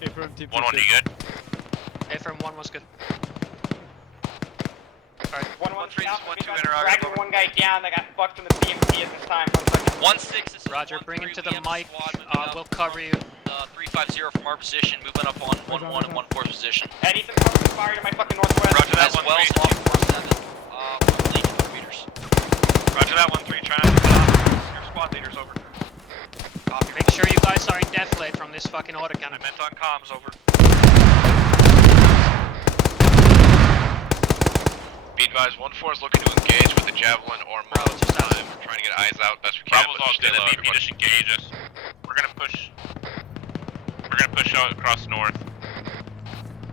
Affirm team 1-1, you good? Affirm 1 was good. Alright. 1-1 Alpha, 1-2 dragging interrogator. one guy down that got fucked from the BMP at this time. 1-6, this is Roger, 1-3, bring him to we the have a mic, squad moving up we'll cover you. 350 from our position, moving up on 1-1 and 1-4 position. Eddie, some cover fire to my fucking northwest. Roger that, As well as 1-3. 147, roughly 200 meters. Roger that, 1-3, trying to get off. Your squad leaders, over. Copy, make sure you guys are in deflate from this fucking autocannon. I meant on comms, over. Be advised, 1-4 is looking to engage with the Javelin or Marlin this time. We're trying to get eyes out best we can. Bravo's all good. Let me disengage us. We're gonna push out across north.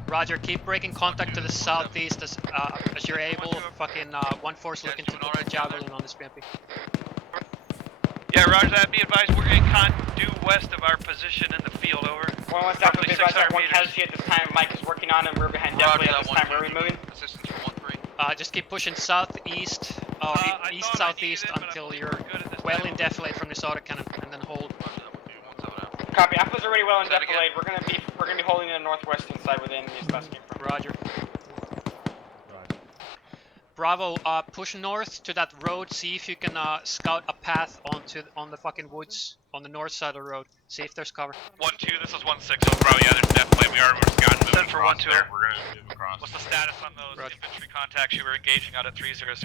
Roger, keep breaking contact to the southeast as you're able. Fucking 1-4 is looking to put the Javelin on this BMP. Yeah, roger that. Be advised, we're in due west of our position in the field, over. 1-1 Alpha, be advised, one casualty at this time. Mike is working on him. We're behind deflate at this time. Where are we moving? Assistance for 1-3. Just keep pushing southeast, east-southeast until you're well in deflate from this autocannon, and then hold. Copy. Alpha's already well in deflate. We're gonna be holding the northwestern side where the enemy is best came from. Roger. Bravo, push north to that road. See if you can scout a path on the fucking woods on the north side of the road. See if there's cover. 1-2, this is 1-6. So, bro, yeah, there's definitely we're scouting moving for 1-2. We're gonna move across. What's the status on those infantry contacts you were engaging out at 300?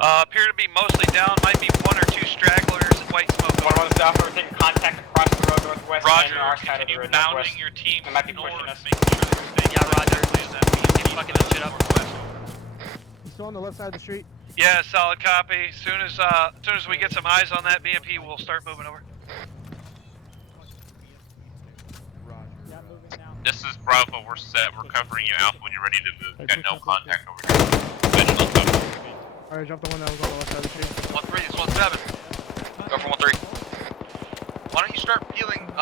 Appear to be mostly down. Might be 1 or 2 stragglers and white smoke. 1-1 Alpha, we're taking contact across the road northwest Roger, and our side of the road northwest. your team. They might be pushing us. Yeah, Roger. Keep fucking that shit up. He's still on the left side of the street. Yeah, solid copy. Soon as we get some eyes on that BMP, we'll start moving over. This is Bravo. We're set. We're covering you, Alpha, when you're ready to move. Got no contact over here. Alright, jump the one that was on the left side of the street. 1-3, it's 1-7. Go for 1-3. Why don't you start peeling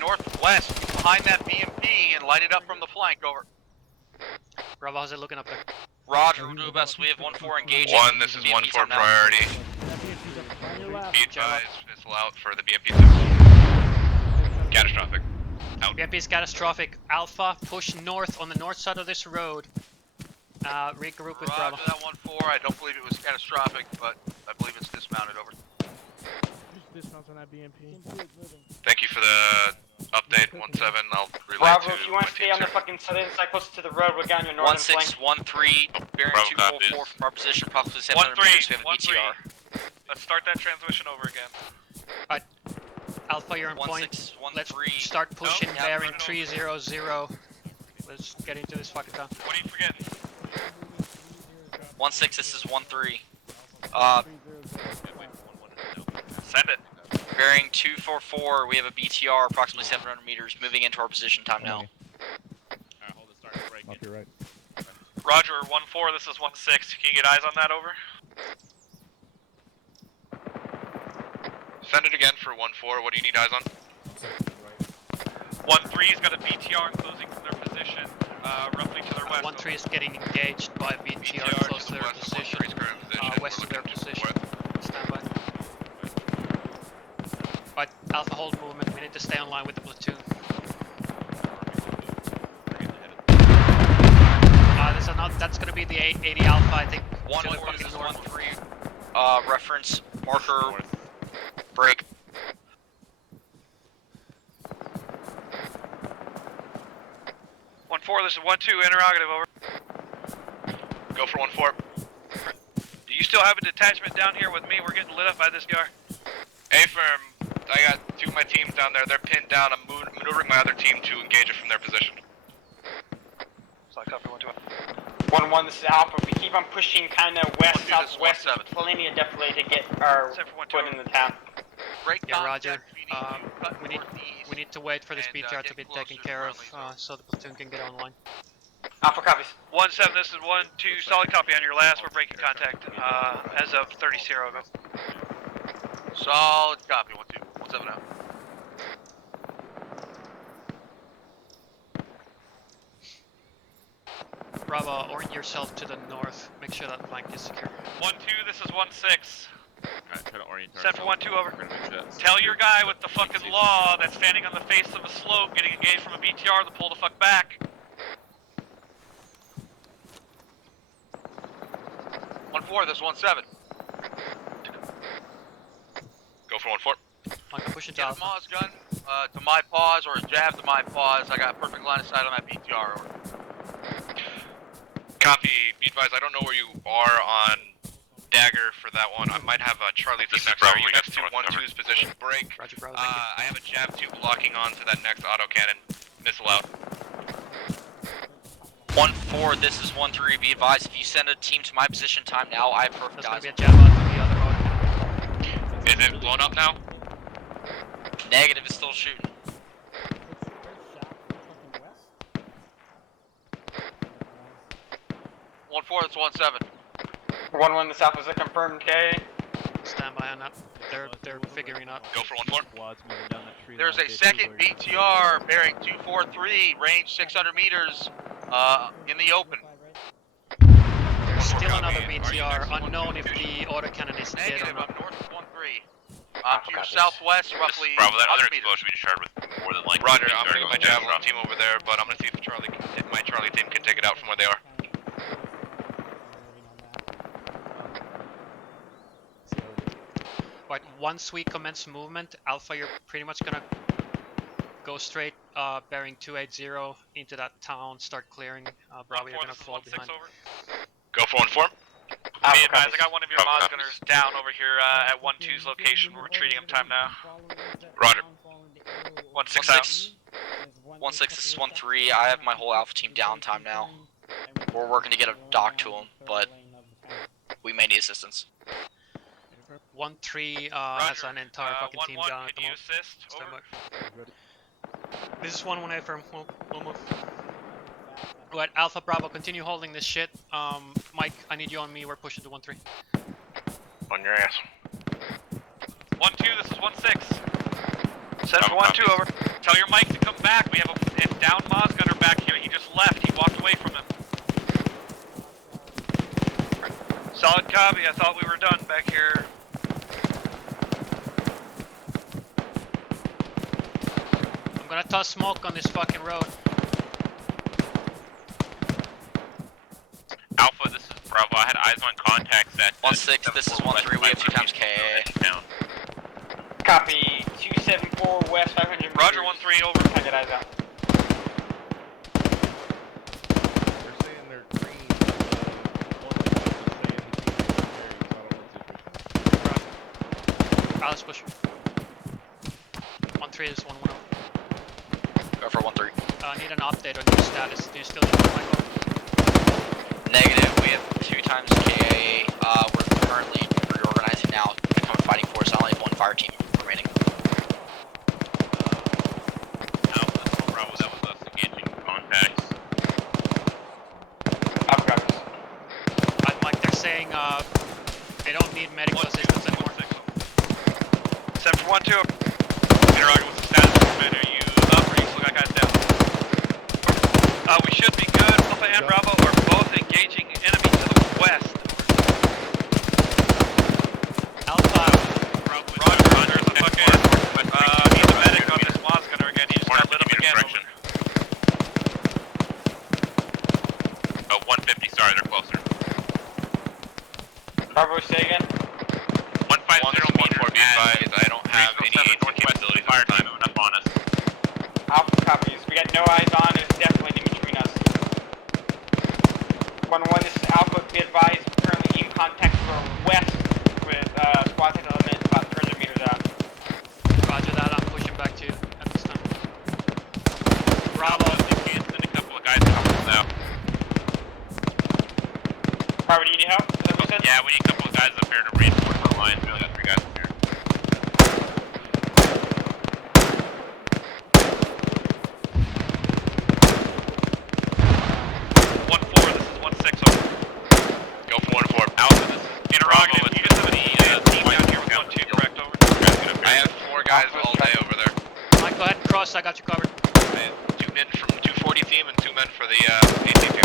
northwest behind that BMP and light it up from the flank, over. Bravo, how's it looking up there? Roger, we'll do the best. We have 1-4 engaging. 1, this is 1-4 priority. Be advised, missile out for the BMP. Catastrophic. Out. BMP is catastrophic. Alpha, push north on the north side of this road. Regroup with Bravo. Roger that 1-4. I don't believe it was catastrophic, but I believe it's dismounted, over. Dismounts on that BMP. Thank you for the update, 1-7. I'll relay Bravo, to if you want to stay on the fucking southern side close to the road, we're down your northern 1-6, flank. 1-3, bearing 244 from our position, approximately 700 meters. We have a BTR. Let's start that transmission over again. Alright. Alpha, you're on point. Let's start pushing bearing 300. Let's get into this fucking town. What are you forgetting? 1-6, this is 1-3. Send it. Bearing 244, we have a BTR, approximately 700 meters, moving into our position time now. Off your right. Roger, 1-4, this is 1-6. Can you get eyes on that, over? Send it again for 1-4. What do you need eyes on? 1-3's got a BTR enclosing from their position, roughly to their west. 1-3 is getting engaged by BTR close to their position, west of their position. Stand by. Right, Alpha hold movement. We need to stay on line with the platoon. That's gonna be the 80 Alpha, I think. 1-4, this is 1-3. Reference marker break. This is 1-2, interrogative, over. Go for 1-4. Do you still have a detachment down here with me? We're getting lit up by this guy. A-firm, I got 2 of my teams down there. They're pinned down. I'm maneuvering my other team to engage it from their position. So I copy 1-2. 1-1, this is Alpha. If we keep on pushing kind of west, southwest, plenty of definitely to get our foot in the town. Yeah, Roger. We need to wait for this BTR to be taken care of, so the platoon can get online. Alpha copies. 1-7, this is 1-2, solid copy on your last. We're breaking contact as of 30-0. Go. Solid copy, 1-2. 1-7 out. Bravo, orient yourself to the north. Make sure that flank is secure. 1-2, this is 1-6. Alright, try to orient Set for 1-2, over. We're gonna make sure that's Tell your guy with the fucking law that's standing on the face of a slope getting engaged from a BTR to pull the fuck back. 1-4, this is 1-7. Go for 1-4. Push it Get down. a Moz gun to my paws or a jab to my paws. I got perfect line of sight on that BTR, over. Copy. Be advised, I don't know where you are on Dagger for that one. I might have a Charlie team next to you next to 1-2's position break. Roger, bravo, I have a jab tube locking on to that next autocannon. Missile out. 1-4, this is 1-3. Be advised, if you send a team to my position time now, I have perfect eyes. There's gonna be a jab on to the other autocannon. Is it blown up now? Negative is still shooting. 1-4, that's 1-7. 1-1, this Alpha is a confirmed K. Stand by on that. They're figuring out. Go for 1-4. There's a second BTR bearing 243, range 600 meters, in the open. There's still another BTR, unknown if the autocannon is dead or Negative, not. up north 1-3. To your southwest, roughly. Bravo, that other 100 meters. explosion we just shared with more than likely. Roger, I'm bringing my Javelin team over there, but I'm gonna see if my Charlie team can take it out from where they are. Right, once we commence movement, Alpha, you're pretty much gonna go straight, bearing 280 into that town, start clearing. Bravo, you're gonna fall behind. Go for 1-4. Be advised, I got one of your Moz gunners down over here at 1-2's location. We're retreating him time now. Roger. 1-6 out. 1-6, this is 1-3. I have my whole Alpha team down time now. We're working to get a dock to him, but we may need assistance. 1-3 has an entire fucking team down at the moment. Stand by. This is 1-1 A firm. We'll move. Right, Alpha Bravo, continue holding this shit. Mike, I need you on me. We're pushing to 1-3. On your ass. 1-2, this is 1-6. Set for 1-2, over. Tell your Mike to come back. We have a down Moz gunner back here. He just left. He walked away from him. Solid copy. I thought we were done back here. I'm gonna toss smoke on this fucking road. Alpha, this is Bravo. I had eyes on contacts at 1-6, this is 1-3. We have 2 times KA. Copy, 274 west, 500 meters. Roger, 1-3, over. I got eyes out. They're saying they're green. Let's push. 1-3 is 1-1 over. Go for 1-3. Need an update on your status. Do you still need my call? Negative, we have 2 times KA. We're currently reorganizing now to become a fighting force. I only have 1 fire team remaining. Alpha, this is Bravo. That was us engaging contacts. Alpha copies. Mike, they're saying cross, I got you covered. I have 2 men from 240 team and 2 men for the AT team.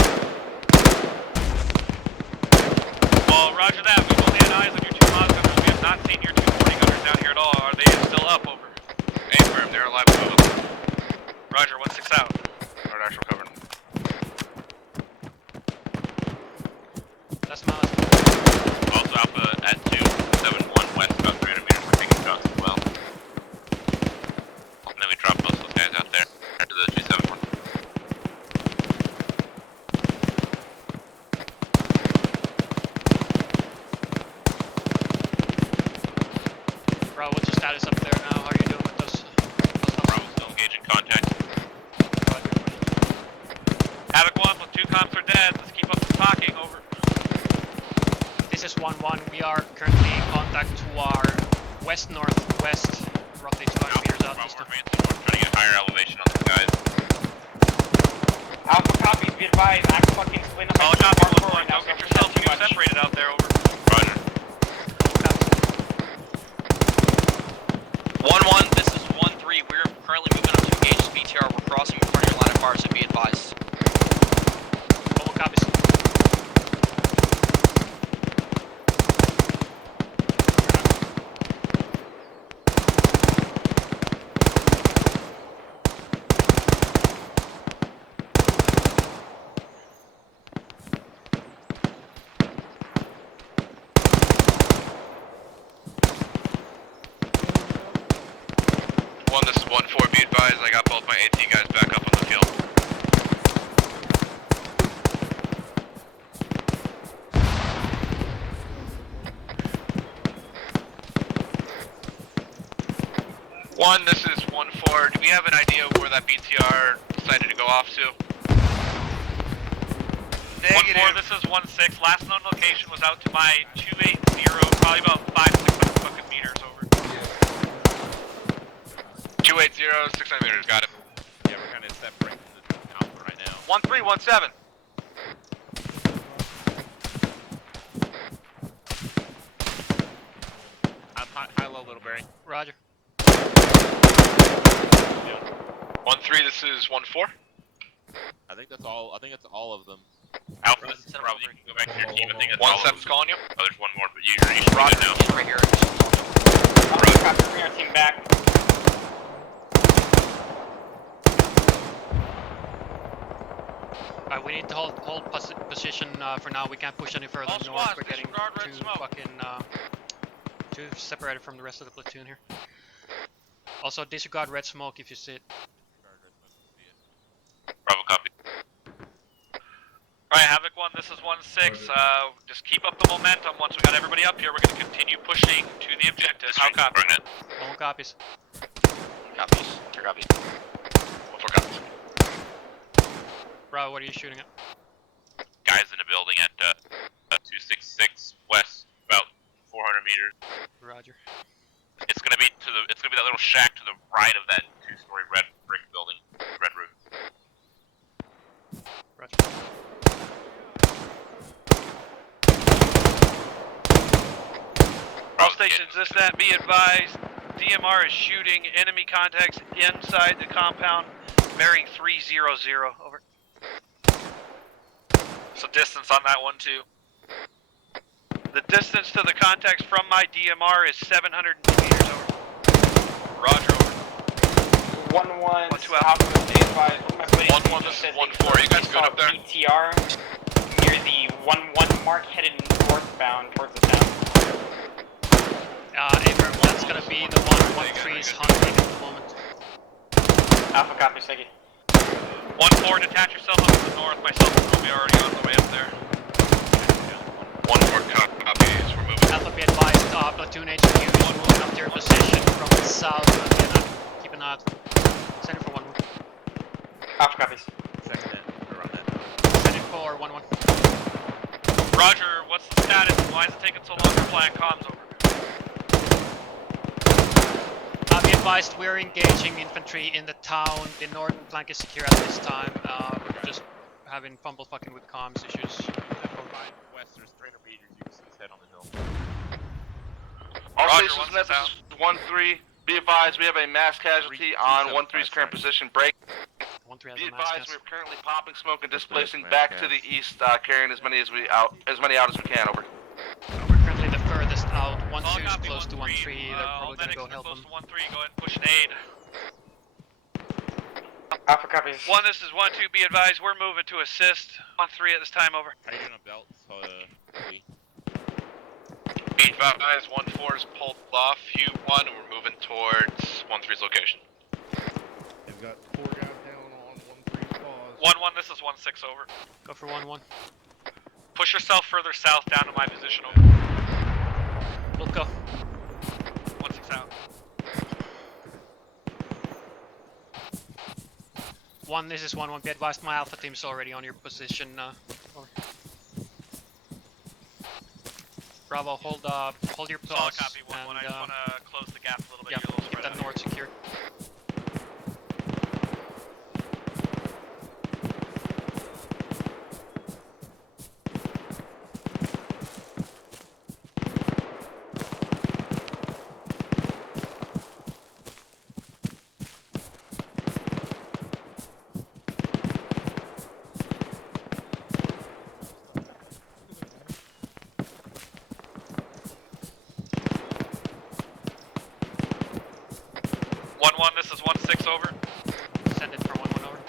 Well, roger that. We've only had eyes on your 2 Moz gunners. We have not seen your 240 gunners down here at all. Are they still up? Over. Affirm, they're alive and well. Roger, 1-6 out. Hard actual covered. That's Moz. Also Alpha at 271 west, about 300 meters. We're taking shots as well. And then we drop most of those guys out there to the 271. Bro, what's your status up there now? How are you doing with those? Bravo still engaging contact. Havoc 1, with 2 comps are dead. Let's keep up the talking. Over. This is 1-1. We are currently in contact to our west-northwest, roughly 200 meters out. We're trying to get higher elevation on these guys. Alpha copies, be advised. I'm fucking splitting up. Solid copy, 1-1. Don't get yourself too separated out there. Over. Roger. 1-1, this is 1-3. We're currently moving up to engage this BTR. We're crossing in front of your line of fire, so be advised. 1-1 copies. This is 1-4, be advised, I got both my AT guys back up on the field. One, this is 1-4. Do we have an idea where that BTR decided to go off to? Negative. 1-4, this is 1-6. Last known location was out to my 280, probably about 500-600 fucking meters. Over. 280, 600 meters, got it. Yeah, we're kind of separating the Alpha right now. 1317. I'm high-low, little bearing. Roger. 1-3, this is 1-4. I think that's all. I think that's all of them. Alpha, this is probably, you can go back to your team. I think that's all of them. 1-7's calling you? Oh, there's one more, but you should be good now. Right here. Copy, bring our team back. Alright, we need to hold position for now. We can't push any further All north. squads, We're getting disregard red too smoke. fucking too separated from the rest of the platoon here. Also, disregard red smoke if you see it. Bravo, copy. Alright, Havoc 1, this is 1-6. Just keep up the momentum. Once we got everybody up here, we're going to continue pushing to the objective. How copy? 1 copies. Copies. Your copy. 1-4 copies. Bro, what are you shooting at? Guys in the building at 266 west, about 400 meters. Roger. It's gonna be that little shack to the right of that 2-story red brick building, red roof. Roger. All stations, this that, be advised. DMR is shooting enemy contacts inside the compound, bearing 300. Over. So distance on that one too. The distance to the contacts from my DMR is 700 meters. Over. Roger. Over. 1-1. 1-2 Alpha, stay advised. Look at my place. 1-1, this is 1-4. You guys good up there? BTR near the 1-1 mark, headed northbound towards the town. Abram, that's gonna be the 1-1-3's hunting at the moment. Alpha copy, Seggy. 1-4, detach yourself up to the north. Myself and Ruby are already on the way up there. 1-4 copies, we're moving. Alpha, be advised, platoon HQ is moving up to your position from the south. Keep an eye out. Send it for 1-1. Alpha copies. Second it. Around that. Send it for 1-1. Roger, what's the status? Why is it taking so long to fly comms over? Be advised, we're engaging infantry in the town. The northern flank is secure at this time. We're just having fumble fucking with comms issues. West, there's 300 meters. You can see his head on the hill. All Roger, stations, 1-6 this is 1-3. Be advised, we have a mass casualty on 1-3's current position. Break. 1-3 has Be a mass advised, gas. we're currently popping smoke and displacing back to the east, carrying as many out as we can. Over. We're currently the furthest out. 1-2 is close to 1-3. They're probably gonna go help them. 1-3, go ahead and push an aid. Alpha copies. 1, this is 1-2, be advised, we're moving to assist. 1-3 at this time, over. How you doing on belts? Be advised, 1-4 is pulled off U1 and we're moving towards 1-3's location. They've got 4 guys down on 1-3's pause. 1-1, this is 1-6, over. Go for 1-1. Push yourself further south down to my position, over. We'll go. 1-6 out. 1, this is 1-1. Be advised, my Alpha team's already on your position. Over. Bravo, hold your pause. Solid copy, 1-1. I just want to close the gap a little bit. Yeah, You're a little keep spread that out. north secured. This is 1-6, over. Send it for 1-1, over.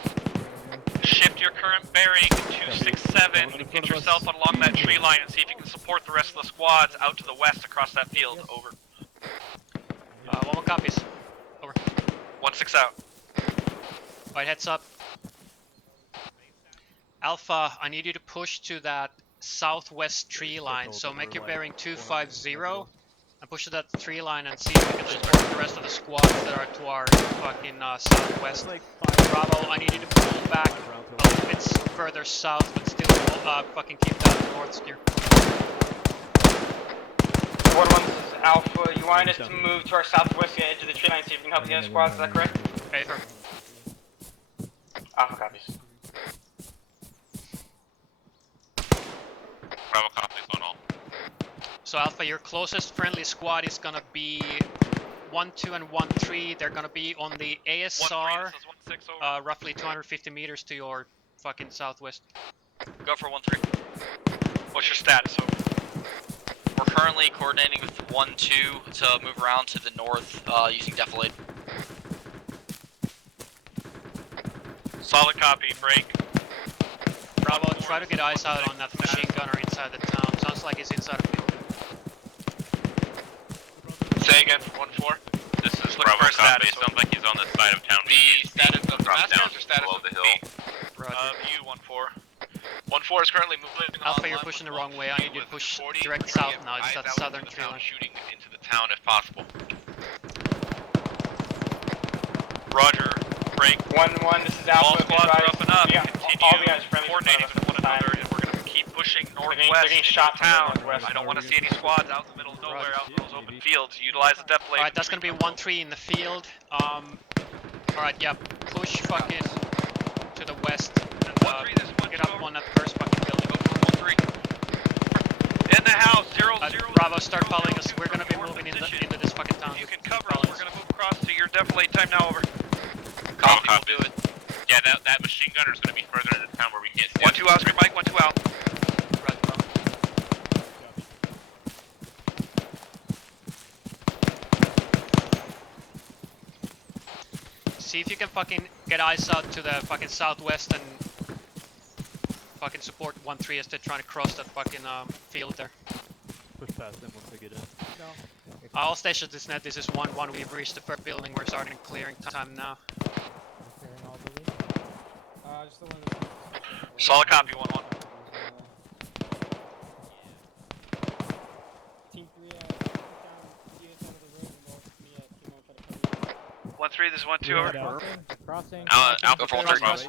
Shift your current bearing 267. Get yourself along that tree line and see if you can support the rest of the squads out to the west across that field, over. 1-1 copies. Over. 1-6 out. Alright, heads up. Alpha, I need you to push to that southwest tree line, so make your bearing 250 and push to that tree line and see if we can support the rest of the squads that are to our fucking southwest. Bravo, I need you to pull back a little bit further south, but still fucking keep that north steer. 1-1, this is Alpha. You wanted us to move to our southwest edge of the tree line, see if we can help the other squads, is that correct? Okay, sir. Alpha copies. Bravo copies on all. So Alpha, your closest friendly squad is gonna be 1-2 and 1-3. They're gonna be on the ASR, roughly 250 meters to your fucking southwest. Go for 1-3. What's your status, over? We're currently coordinating with 1-2 to move around to the north using defilade. Solid copy, break. Bravo, try to get eyes out on that machine gunner inside the town. Sounds like he's inside the building. Say again, 1-4. This is Bravo copy. Sounds like he's on the side of town. The status of the maskers or status of the hill? You, 1-4. 1-4 is currently moving Alpha, you're pushing the wrong way. I need you to push direct south now. It's that southern tree line. Shooting into the town if possible. Roger. Break. 1-1, this is Alpha. All squads are up and up. Yeah, Continue all the guys friendly coordinating with one another, and we're going to keep pushing northwest getting into shot the town. from the northwest. I don't want to see any squads out in the middle of nowhere, out in those open fields. Utilize the defilade. Alright, that's gonna be 1-3 in the field. Alright, yeah, push fucking to the west and get up on that first fucking building. In the house, 0-0. Bravo, start following us. We're gonna be moving into this fucking town. You can cover us. We're going to move across to your defilade time now, over. Copy, we'll do it. Yeah, that machine gunner is going to be further into town where we can't see. 1-2 Oscar, Mike, 1-2 out. See if you can fucking get eyes out to the fucking southwest and fucking support 1-3 as they're trying to cross that fucking field there. Push past them once they get in. All stations is net, this is 1-1. We've reached the first building. We're starting clearing time now. Solid copy, 1-1. One three, this is 1-2 over. Crossing. Alpha for 1-3.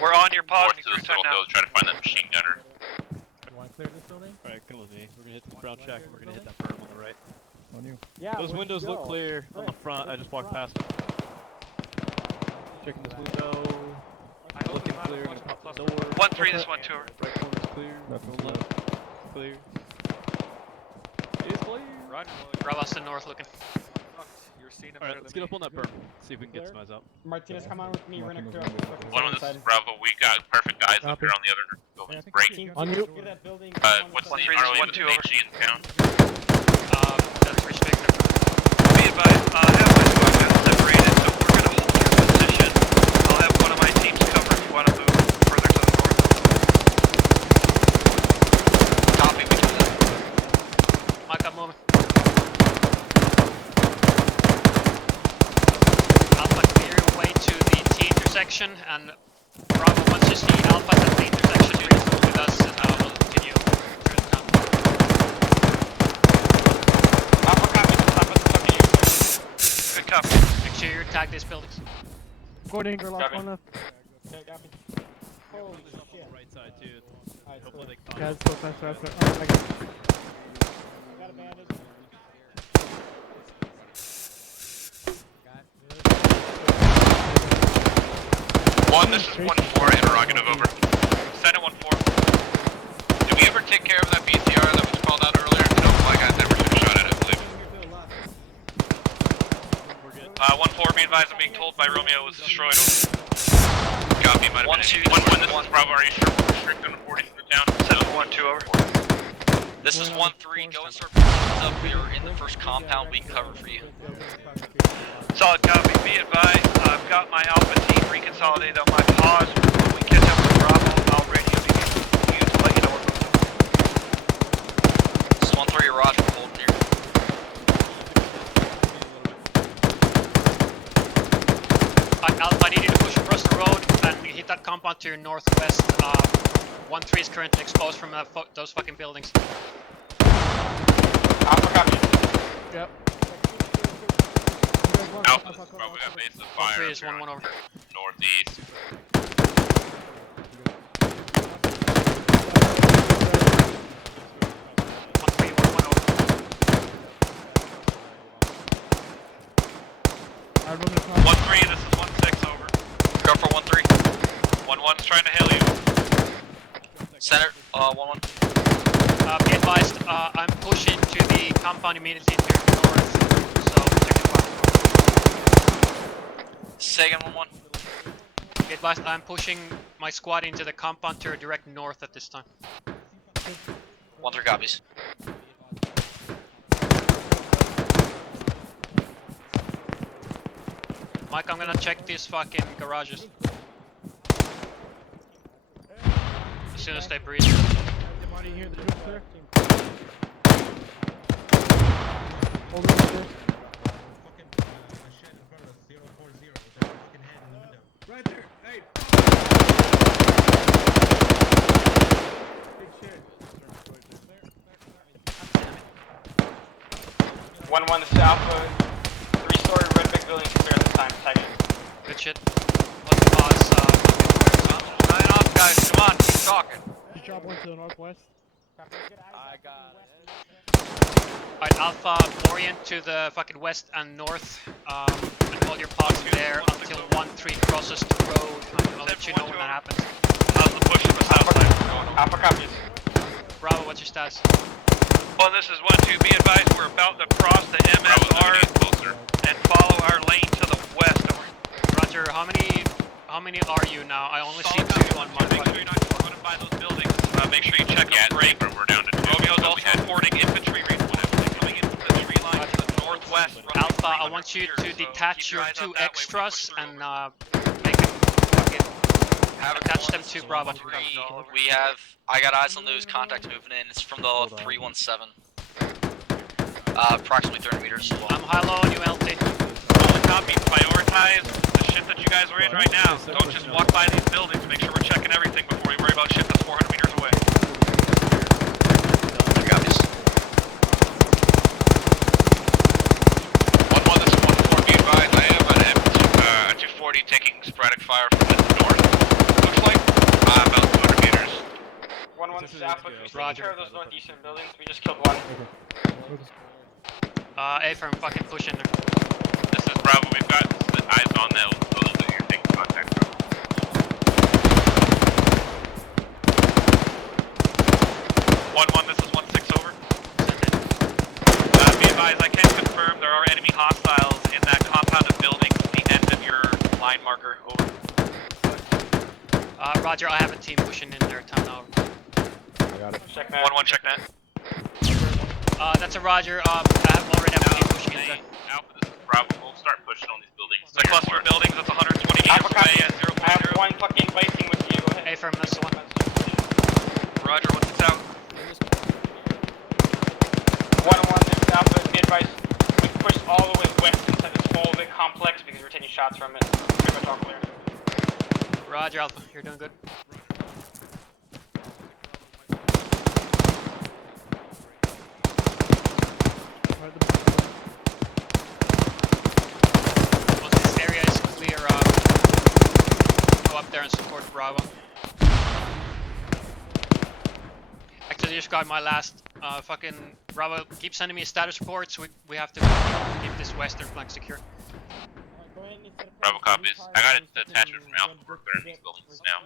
We're on your pause and crew time now. Try to find that machine gunner. You want to clear this building? Alright, come with me. We're gonna hit this brown shack and we're gonna hit that berm on the right. On you. Yeah. Those windows look clear on the front. I just walked past them. Checking this window. Looking clear. Gonna pop the door. 1-3, this 1-2 over. Right corner's clear. Left left. Clear. It's clear. Roger. Bravo's to the north looking. You're seen him. Alright, let's get up on that berm. See if we can get some eyes out. Martinez, come on with me. We're gonna clear One on this is Bravo. We got perfect eyes up here on the other building. Break. What's the ROE HG in town? That's restricted. Be advised, have my squad guys separated, so we're gonna hold your position. I'll have one of my teams cover if you want to move further to the north. Copy, we can do that. Mike, I'm moving. Alpha, clear your way to the T intersection, and Bravo, once you see Alpha at the intersection, please move with us, and we'll continue through the town. Alpha copy, stop at the top of you. Good copy. Make sure you tag these buildings. Gordon, you're Copy. one left. Okay, copy. Holy shit. Right side too. Alright, Hopefully they can guys, go faster, faster. Oh, I got a bandage. One, this is 1-4, interrogative over. Send it 1-4. Did we ever take care of that BTR that was called out earlier? No, my guys never took a shot at it, I believe. 1-4, be advised, I'm being told by Romeo it was destroyed. Copy, might have been 1-1, this is Bravo, are you sure we're restricting 40 to the town? 7-1-2 over. This is 1-3, go and start positions up. We are in the first compound, we can cover for you. Solid copy, be advised, I've got my Alpha team reconsolidated on my pause. When we catch up with Bravo, I'll radio you to let you know what's This is 1-3, Roger, we're holding here. Alpha, I need you to push across the road and hit that compound to your northwest. 1-3 is currently exposed from those fucking buildings. Alpha copy. Yep. Alpha, this is Bravo. We got base of fire. 1-3 is 1-1 over. Northeast. Alright, we're gonna come. 1-3, this is 1-6, over. Go for 1-3. 1-1's trying to hail you. Center, 1-1. Be advised, I'm pushing to the compound immediately to your north, so check the fire. Sagan 1-1. Be advised, I'm pushing my squad into the compound to your direct north at this time. 1-3 copies. Mike, I'm gonna check these fucking garages. As soon as they breathe. Anybody hear the troops there? Hold on, sir. Right there. Hey. Big shit. 1-1, this is Alpha. 3-story red brick building clear this time. Tight. Good shit. Let's pause. 9 off, guys, come on, keep talking. You drop one to the northwest. I got it. Alright, Alpha, orient to the fucking west and north, and hold your pause there until 1-3 crosses the road. I'll let you know when that happens. How's the push from the south side going on? Alpha copies. Bravo, what's your status? Well, this is 1-2, be advised, we're about to cross the MSR and follow our lane to the west. Roger, how many are you now? I only see 2 on my Make sure you're not running by those buildings. Make sure you check out break. We're down to 2. Romeo's also reporting infantry reinforcements coming in from the tree line to the northwest. Alpha, I want you to detach your 2 extras and make it fucking attach them to Bravo. I got eyes on those contacts moving in. It's from the 317. Approximately 30 meters. I'm high low on you, LT. Copy. Prioritize the shit that you guys are in right now. Don't just walk by these buildings. Make sure we're checking everything before we worry about shit that's 400 meters away. Copies. 1-1, this is 1-4, be advised, I have an M240 taking sporadic fire from the north. Looks like about 200 meters. 1-1, this is Alpha. Just taking care of those northeastern buildings. We just killed one. A firm, fucking push in there. This is Bravo. We've got eyes on those that you're taking contact from. 1-1, this is 1-6, over. Be advised, I can confirm there are enemy hostiles in mine marker. Over. Roger, I have a team pushing in their town now. I got it. Check that. 1-1, check that. That's a Roger. I already have a team pushing in there. Alpha, this is Bravo. We'll start pushing on these buildings. It's a cluster of buildings. That's 120 meters away at 0.0. I have one fucking Viking with you. Go ahead. Hey, firm, that's the one. Roger, once it's out. 1-1, this is Alpha. Be advised, we pushed all the way west inside this whole big complex because we're taking shots from it. Pretty much all clear. Roger, Alpha. You're doing good. Once this area is clear, go up there and support Bravo. Actually, just got my last fucking Bravo. Keep sending me status reports. We have to keep this western flank secure. Bravo copies. I got an attachment from Alpha. We're clearing these buildings now.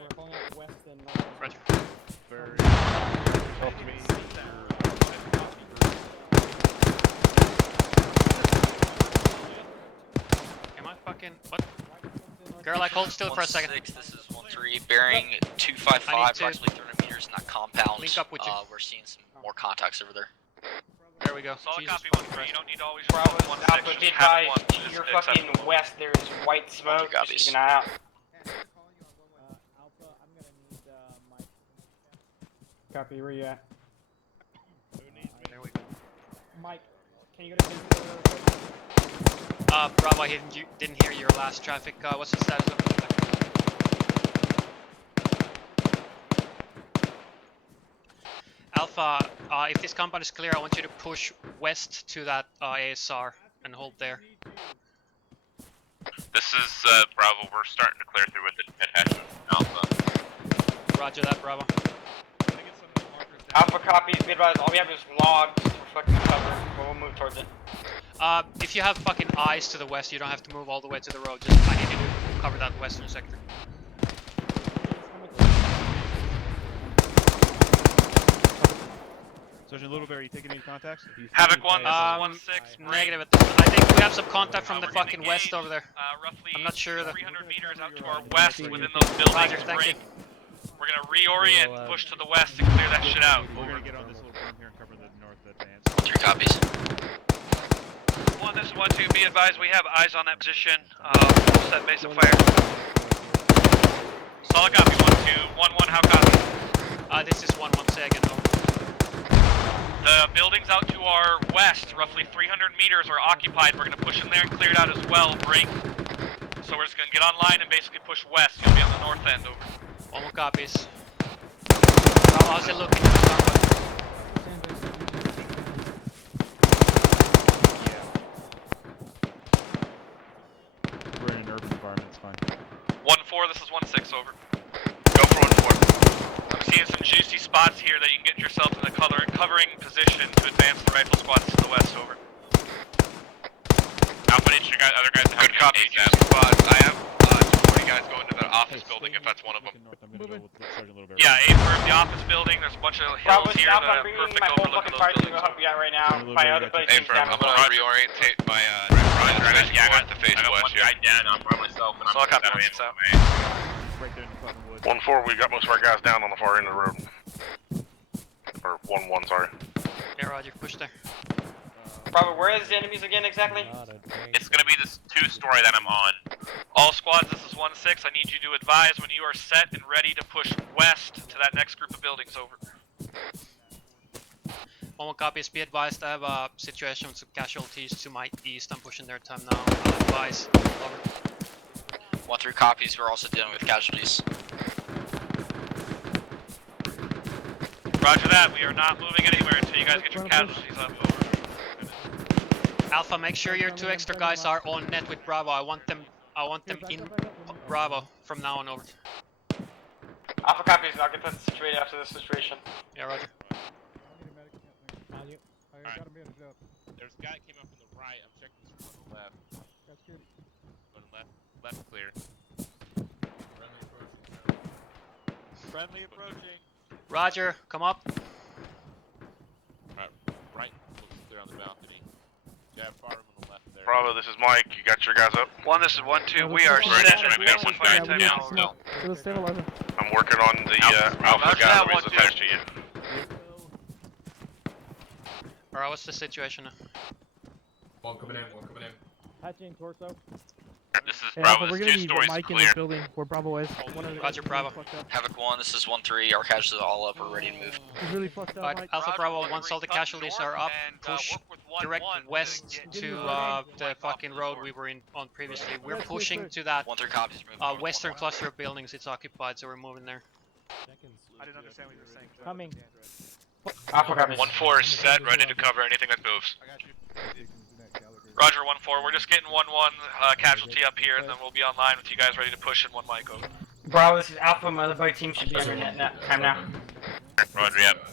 Roger. Am I fucking what? Girl, like hold still for a second. This is 1-3, bearing 255, approximately 300 meters in that compound. Link up with you. We're seeing some more contacts over there. There we go. Solid Jesus copy, fucking 1-3. Christ. You don't need to always Bravo, use 1-6. Alpha, be Just have it advised, once. to It's your fucking acceptable. west there's white smoke. Just keep an eye out. Alpha, I'm gonna need Mike. Copy, where you at? There we go. Mike, can you go to Pinto real quick? Bravo, I didn't hear your last traffic. What's the status of it? Alpha, if this compound is clear, I want you to push west to that ASR and hold there. This is Bravo. We're starting to clear through with the attachment from Alpha. Roger that, Bravo. Alpha copies, be advised, all we have is logs for fucking cover, but we'll move towards it. If you have fucking eyes to the west, you don't have to move all the way to the road. Just I need you to cover that western sector. Sergeant Littleberry, you taking any contacts? Havoc 1-6. Negative. I think we have some contact from the fucking west over there. Roughly I'm not sure. 300 meters out to our west within those buildings. Roger, thank you. We're gonna reorient, push to the west, and clear that shit out. We're gonna get on this little berm here and cover the north advance. 3 copies. 1, this is 1-2. Be advised, we have eyes on that position. Set base of fire. Solid copy. 1-2. 1-1. How copy? This is 1-1. Say again. Over. The buildings out to our west, roughly 300 meters, are occupied. We're gonna push in there and clear it out as well. Break. So we're just gonna get online and basically push west. You'll be on the north end. Over. 1-1 copies. How's it looking? We're in an urban environment, it's fine. 1-4, this is 1-6, over. Go for 1-4. I'm seeing some juicy spots here that you can get yourself in the covering position to advance the rifle squads to the west, over. Alpha, need your other guys to have Good copy, ASAP. juicy spots. I have 20 guys going to the office building if that's one of them. Yeah, aim for the office building. There's a bunch of hills here that I'm are bringing perfect my whole overlook of fucking those party to buildings. go help you out right now. My other place Hey, is firm, down I'm the gonna road. reorientate my I got to face I got west one here. guy down, I'm by myself, and So I'll copy once it's out. Right there in the fucking woods. 1-4, we got most of our guys down on the far end of the road. Or 1-1, sorry. Yeah, Roger. Push there. Bravo, where is the enemies again exactly? It's gonna be this 2-story that I'm on. All squads, this is 1-6. I need you to advise when you are set and ready to push west to that next group of buildings, over. 1-1 copies. Be advised, I have a situation with some casualties to my east. I'm pushing their time now. I'll advise. Over. 1-3 copies. We're also dealing with casualties. Roger that. We are not moving anywhere until you guys get your casualties up, over. Alpha, make sure your 2 extra guys are on net with Bravo. I want them in Bravo from now on over. Alpha copies, I'll get that situated after this situation. Yeah, Roger. Alright. There's a guy that came up from the right. I'm checking this from the left. That's good. Going left clear. Friendly approaching. Roger, come up. Alright, right looks clear on the balcony. You have fireman on the left there. Bravo, this is Mike. You got your guys up? 1, this is 1-2. We are set. We got one Fire down. down. So the stabilizer. I'm working on the Alpha galleries attached to you. Alright, what's the situation now? One coming in. Patching torso. This is Hey, Bravo. Alpha, we're This gonna two need stories Mike in clear. this building where Bravo is. Roger, Bravo. Havoc 1, this is 1-3. Our casualties are all up. We're ready to move. He's really fucked up, Alright, Mike. Alpha Bravo, once all the casualties are up, push direct west to the fucking road we were in on previously. We're pushing to that 1-3 copies. Moving western cluster of buildings. It's occupied, so we're moving there. I didn't understand what you were saying. Coming. Alpha copies. 1-4 is set, ready to cover anything that moves. Roger, 1-4. We're just getting 1-1 casualty up here, and then we'll be online with you guys ready to push in 1 mic over. Bravo, this is Alpha. My other buddy team should be on your net time now. Roger, yep.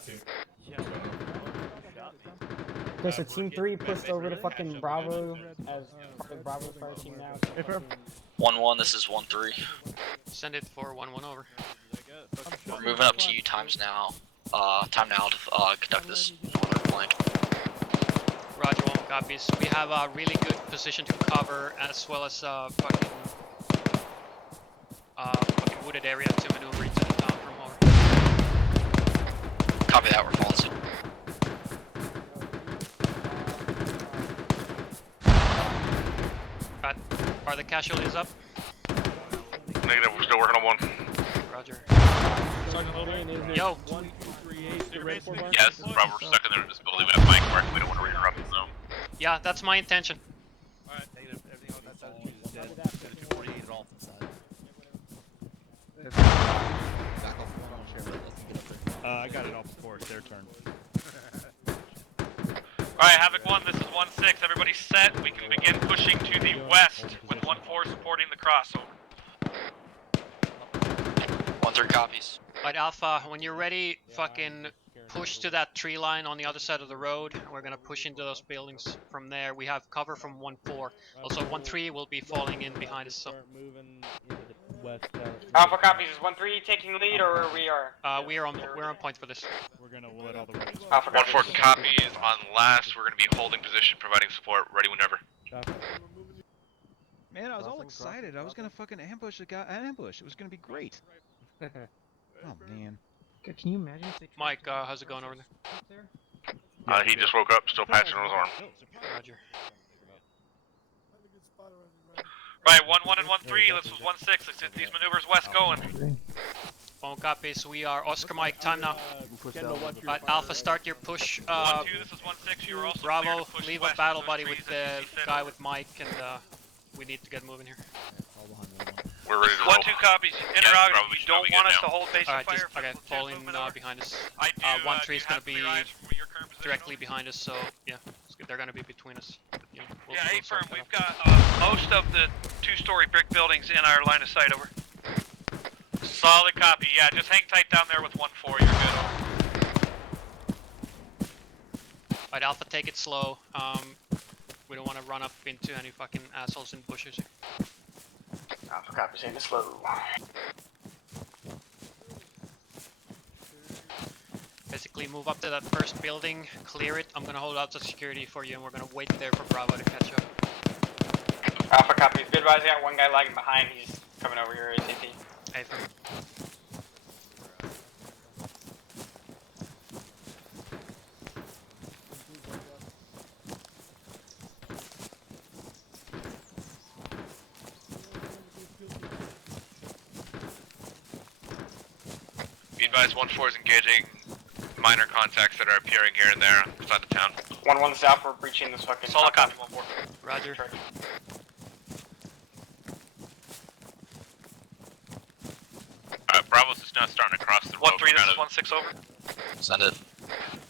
Okay, so Team 3 pushed over to fucking Bravo as part of Bravo's fire team now. 1-1, this is 1-3. Send it for 1-1 over. We're moving up to you times now. Time now to conduct this northern flank. Roger, 1 copies. We have a really good position to cover, as well as fucking wooded area to maneuver into the town from over. Copy that, we're falling soon. Are the casualties up? Negative, we're still working on 1. Roger. Yo! Yes, Bravo, we're stuck in there in this building. We have Mike working. We don't want to interrupt the zone. Yeah, that's my intention. Alright, negative. Everything on that side is dead. 248 at all from the side. Back off one on share, let them get up there. I got it all before. It's their turn. Alright, Havoc 1, this is 1-6. Everybody's set. We can begin pushing to the west with 1-4 supporting the crossover. 1-3 copies. Alright, Alpha, when you're ready, fucking push to that tree line on the other side of the road. We're gonna push into those buildings from there. We have cover from 1-4. Also, 1-3 will be falling in behind us. So. Alpha copies. Is 1-3 taking the lead, or we are? We're on point for this. We're gonna let all the way. Alpha 1-4 copies on last. We're going to be holding position, providing support, ready whenever. Man, I was all excited. I was gonna fucking ambush the guy. Ambush. It was gonna be great. Oh man. God, can you imagine if they Mike, how's it going over there? He just woke up, still patching on his arm. Roger. Right, 1-1 and 1-3. This was 1-6. Let's get these maneuvers west going. 1 copies. We are Oscar Mike. Time now. Alpha, start your push. 1-2. This is 1-6. You were also clear Bravo, to push leave west a battle to buddy those with trees that the you said. guy with Mike, and we need to get moving here. We're ready to roll. 1-2 copies. Interrogative. You don't want us to hold base Alright, fire. just, okay, falling behind us. I do. 1-3 is do gonna have be clear eyes from your current position. directly behind us, so yeah, they're gonna be between us. You know, we'll Yeah, sort A-firm, that we've out. got most of the 2-story brick buildings in our line of sight, over. Solid copy. Yeah, just hang tight down there with 1-4. You're good. Alright, Alpha, take it slow. We don't want to run up into any fucking assholes in bushes here. Alpha copies. Take it slow. Basically, move up to that first building, clear it. I'm gonna hold out the security for you, and we're gonna wait there for Bravo to catch up. Alpha copies. Good advice. I got one guy lagging behind. He's coming over here ASAP. Hey, from. Be advised, 1-4 is engaging minor contacts that are appearing here and there outside the town. 1-1 south. We're breaching this fucking. Solid copy. 1-4. Roger. Bravo's is now starting to cross the road. 1-3. This is 1-6 over. Send it.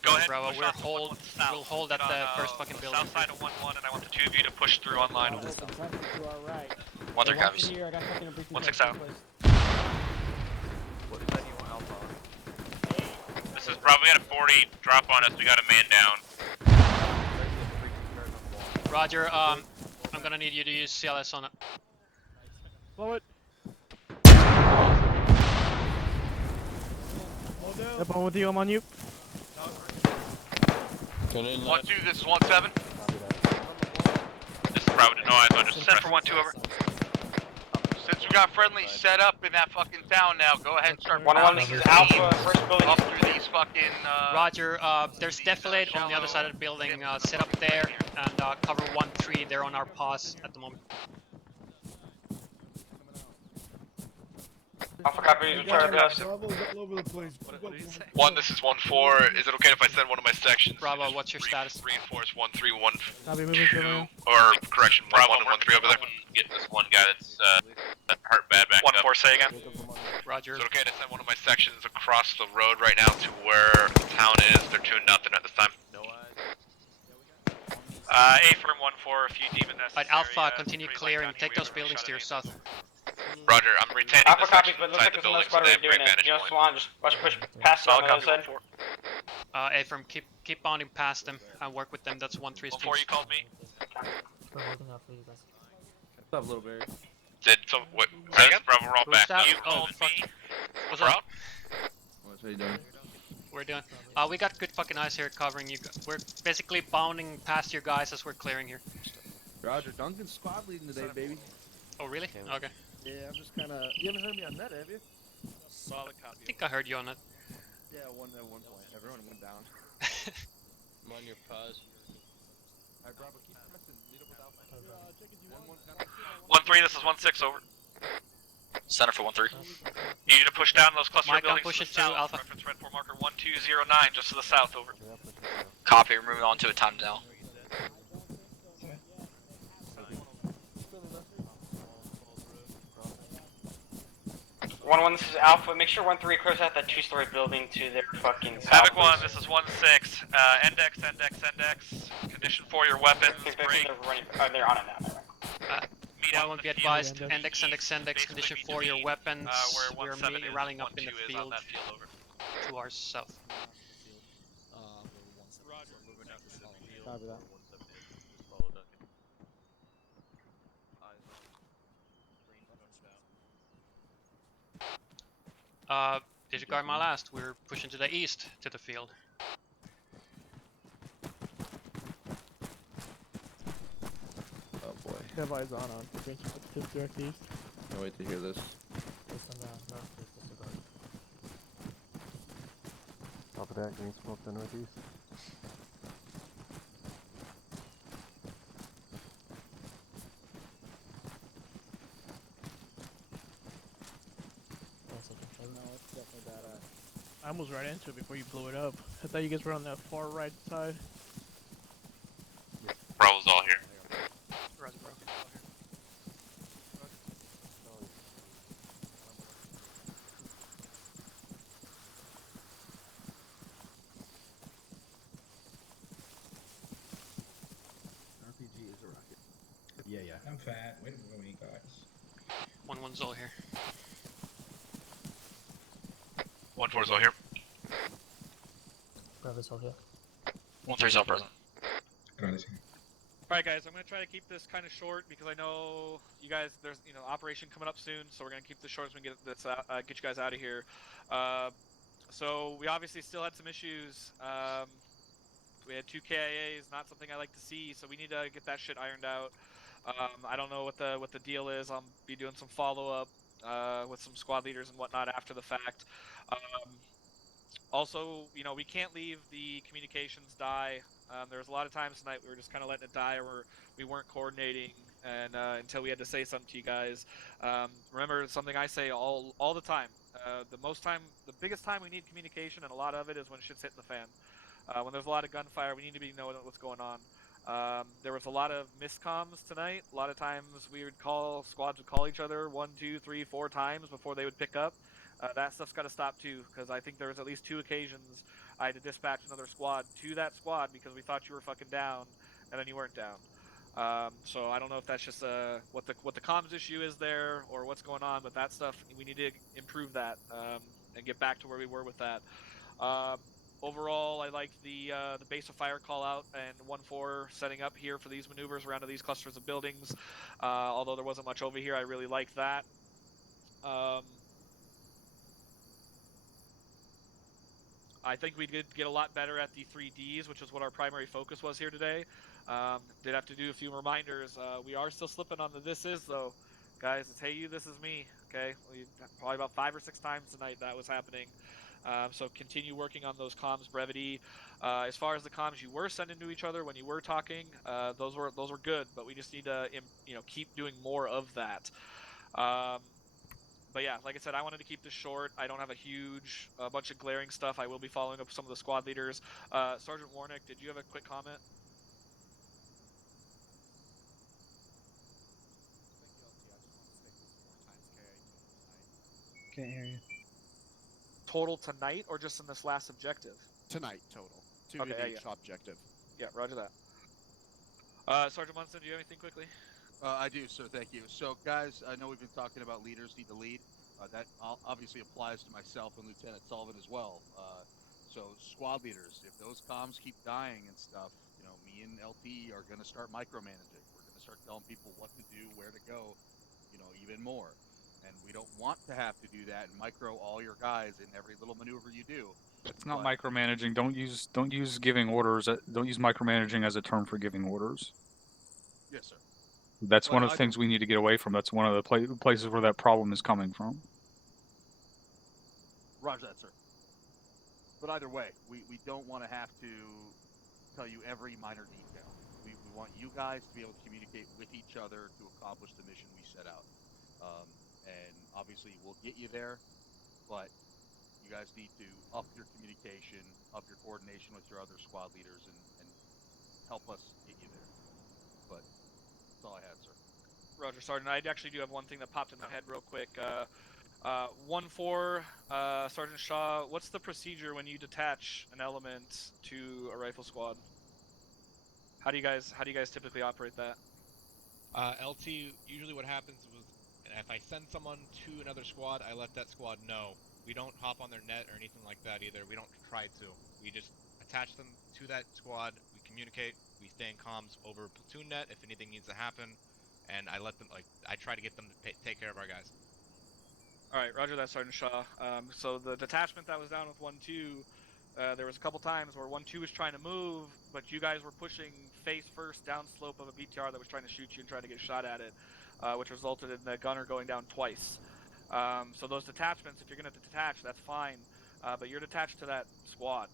Go ahead. Bravo, push we'll on to the one hold. with the south. We'll hold at Get the on, first fucking building. South side of 1-1, and I want the 2 of you to push through online. 1-3 copies. 1-6 out. This is Bravo. We got a 40 drop on us. We got a man down. Roger. I'm gonna need you to use CLS on it. Blow it. Yep, I'm with you. I'm on you. 1-2. This is 1-7. This is Bravo. No eyes on, just Send for 1-2 over. Since we got friendly set up in that fucking town now, go ahead and start 1-1, this is Alpha, first building. up through these fucking, Roger, there's defilade on the other side of the building, set up there, and cover 1-3, they're on our pause at the moment. Alpha copy, return to us. Bravo's all over the place. What did you say? 1, this is 1-4. Is it okay if I send one of my sections? Bravo, what's your status? Reinforce 1-3, 1-2, Copy, moving to now. or correction, 1-1 and 1-3 over there. Get this one guy that's hurt bad back up. 1-4, say again. Roger. Is it okay to send one of my sections across the road right now to where the town is? They're 2-0 at this time. A firm 1-4, if you deem it necessary. Alright, Alpha, continue clearing, take those buildings to your south. Roger, I'm retaining Alpha the copies, section but it looks inside like the there's another building so squad they already have doing great it. vantage You know, point. Swan, just watch push past them on the other side. A firm, keep bounding past them and work with them, that's 1-3's Before you called me. What's up, little bear? Did some, what, Bravo, we're all Who's back that? up. You called me. What's We're up? out? How you doing? We're doing. We got good fucking eyes here covering you. We're basically bounding past your guys as we're clearing here. Roger, Duncan's squad leading today, baby. Oh really? Okay. Yeah, I'm just kind of. You haven't heard me on that, have you? Solid copy. I think I heard you on that. Yeah, at one point. Everyone went down. I'm on your pause. Alright, Bravo, keep pressing. Meet up with Alpha. 1-3, this is 1-6, over. Center for 1-3. You need to push down those cluster Mike, I'm buildings pushing to the south. to Alpha. Reference red 4 marker 1209, just to the south, over. Copy, we're moving on to a time now. 1-1, this is Alpha. Make sure 1-3 clears out that 2-story building to their fucking south. Havoc 1, this is 1-6. Index. Condition for your weapons. Break. They're on it now. Meet One be advised. Index. Condition for your weapons. We're rallying up in the field to our south. Copy that. Disregard my last. We're pushing to the east to the field. Oh boy. Have eyes on direct east. Can't wait to hear this. Top of that, green smoke to the northeast. I almost ran into it before you blew it up. I thought you guys were on that far right side. Bravo's all here. Roger, bro. RPG is a rocket. Yeah. I'm fat. Wait a minute, guys. 1-1's all here. 1-4's all here. Bravo's all here. 1-3's all present. Alright guys, I'm going to try to keep this kind of short because I know you guys, there's, operation coming up soon, so we're going to keep this short so we can get you guys out of here. So we obviously still had some issues. We had 2 KIAs, not something I like to see, so we need to get that shit ironed out. I don't know what the deal is. I'll be doing some follow-up with some squad leaders and whatnot after the fact. Also, we can't leave the communications die. There was a lot of times tonight we were just kind of letting it die, or we weren't coordinating, and until we had to say something to you guys. Remember something I say all the time. The biggest time we need communication, and a lot of it is when shit's hitting the fan. When there's a lot of gunfire, we need to be knowing what's going on. There was a lot of miscoms tonight. A lot of times squads would call each other 1, 2, 3, 4 times before they would pick up. That stuff's got to stop too, because I think there was at least 2 occasions I had to dispatch another squad to that squad because we thought you were fucking down, and then you weren't down. So I don't know if that's just what the comms issue is there, or what's going on, but that stuff, we need to improve that and get back to where we were with that. Overall, I liked the base of fire call out and 1-4 setting up here for these maneuvers around these clusters of buildings. Although there wasn't much over here, I really liked that. I think we did get a lot better at the 3Ds, which is what our primary focus was here today. Did have to do a few reminders. We are still slipping on the this is though, guys. It's hey you, this is me. Okay, probably about 5 or 6 times tonight that was happening. So continue working on those comms brevity. As far as the comms you were sending to each other when you were talking, those were good, but we just need to keep doing more of that. But yeah, like I said, I wanted to keep this short. I don't have a bunch of glaring stuff. I will be following up with some of the squad leaders. Sergeant Warnick, did you have a quick comment? Can't hear you. Total tonight or just in this last objective? Tonight, total. 2 Okay, each objective. Yeah, roger that. Sergeant Munson, do you have anything quickly? I do, sir. Thank you. So, guys, I know we've been talking about leaders need to lead. That obviously applies to myself and Lieutenant Sullivan as well. So, squad leaders, if those comms keep dying and stuff, me and LT are going to start micromanaging. We're going to start telling people what to do, where to go, even more. And we don't want to have to do that and micro all your guys in every little maneuver you do. It's not micromanaging. Don't use giving orders. Don't use micromanaging as a term for giving orders. Yes, sir. That's one of the things we need to get away from. That's one of the places where that problem is coming from. Roger that, sir. But either way, we don't want to have to tell you every minor detail. We want you guys to be able to communicate with each other to accomplish the mission we set out. And obviously, we'll get you there, but you guys need to up your communication, up your coordination with your other squad leaders, and help us get you there. But that's all I had, sir. Roger, Sergeant. I actually do have one thing that popped in my head real quick. 1-4, Sergeant Shaw, what's the procedure when you detach an element to a rifle squad? How do you guys typically operate that? LT, usually what happens was, if I send someone to another squad, I let that squad know. We don't hop on their net or anything like that either. We don't try to. We just attach them to that squad, we communicate, we stay in comms over platoon net if anything needs to happen, and I let them, I try to get them to take care of our guys. Alright, roger that, Sergeant Shaw. So the detachment that was down with 1-2, there was a couple times where 1-2 was trying to move, but you guys were pushing face first down slope of a BTR that was trying to shoot you and trying to get shot at it, which resulted in the gunner going down twice. So those detachments, if you're going to detach, that's fine, but you're detached to that squad.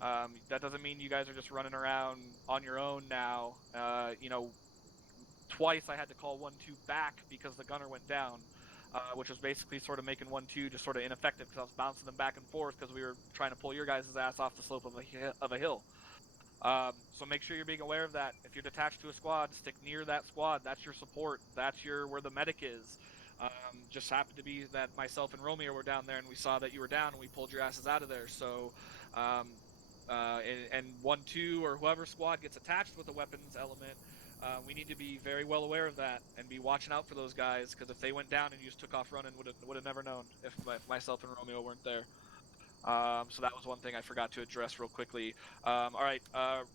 That doesn't mean you guys are just running around on your own now. Twice I had to call 1-2 back because the gunner went down. Which was basically sort of making 1-2 just sort of ineffective because I was bouncing them back and forth because we were trying to pull your guys' ass off the slope of a hill. So make sure you're being aware of that. If you're detached to a squad, stick near that squad. That's your support. That's where the medic is. Just happened to be that myself and Romeo were down there and we saw that you were down and we pulled your asses out of there. So, and 1-2 or whoever squad gets attached with a weapons element, we need to be very well aware of that and be watching out for those guys, because if they went down and you just took off running, would have never known if myself and Romeo weren't there. So that was one thing I forgot to address real quickly. All right,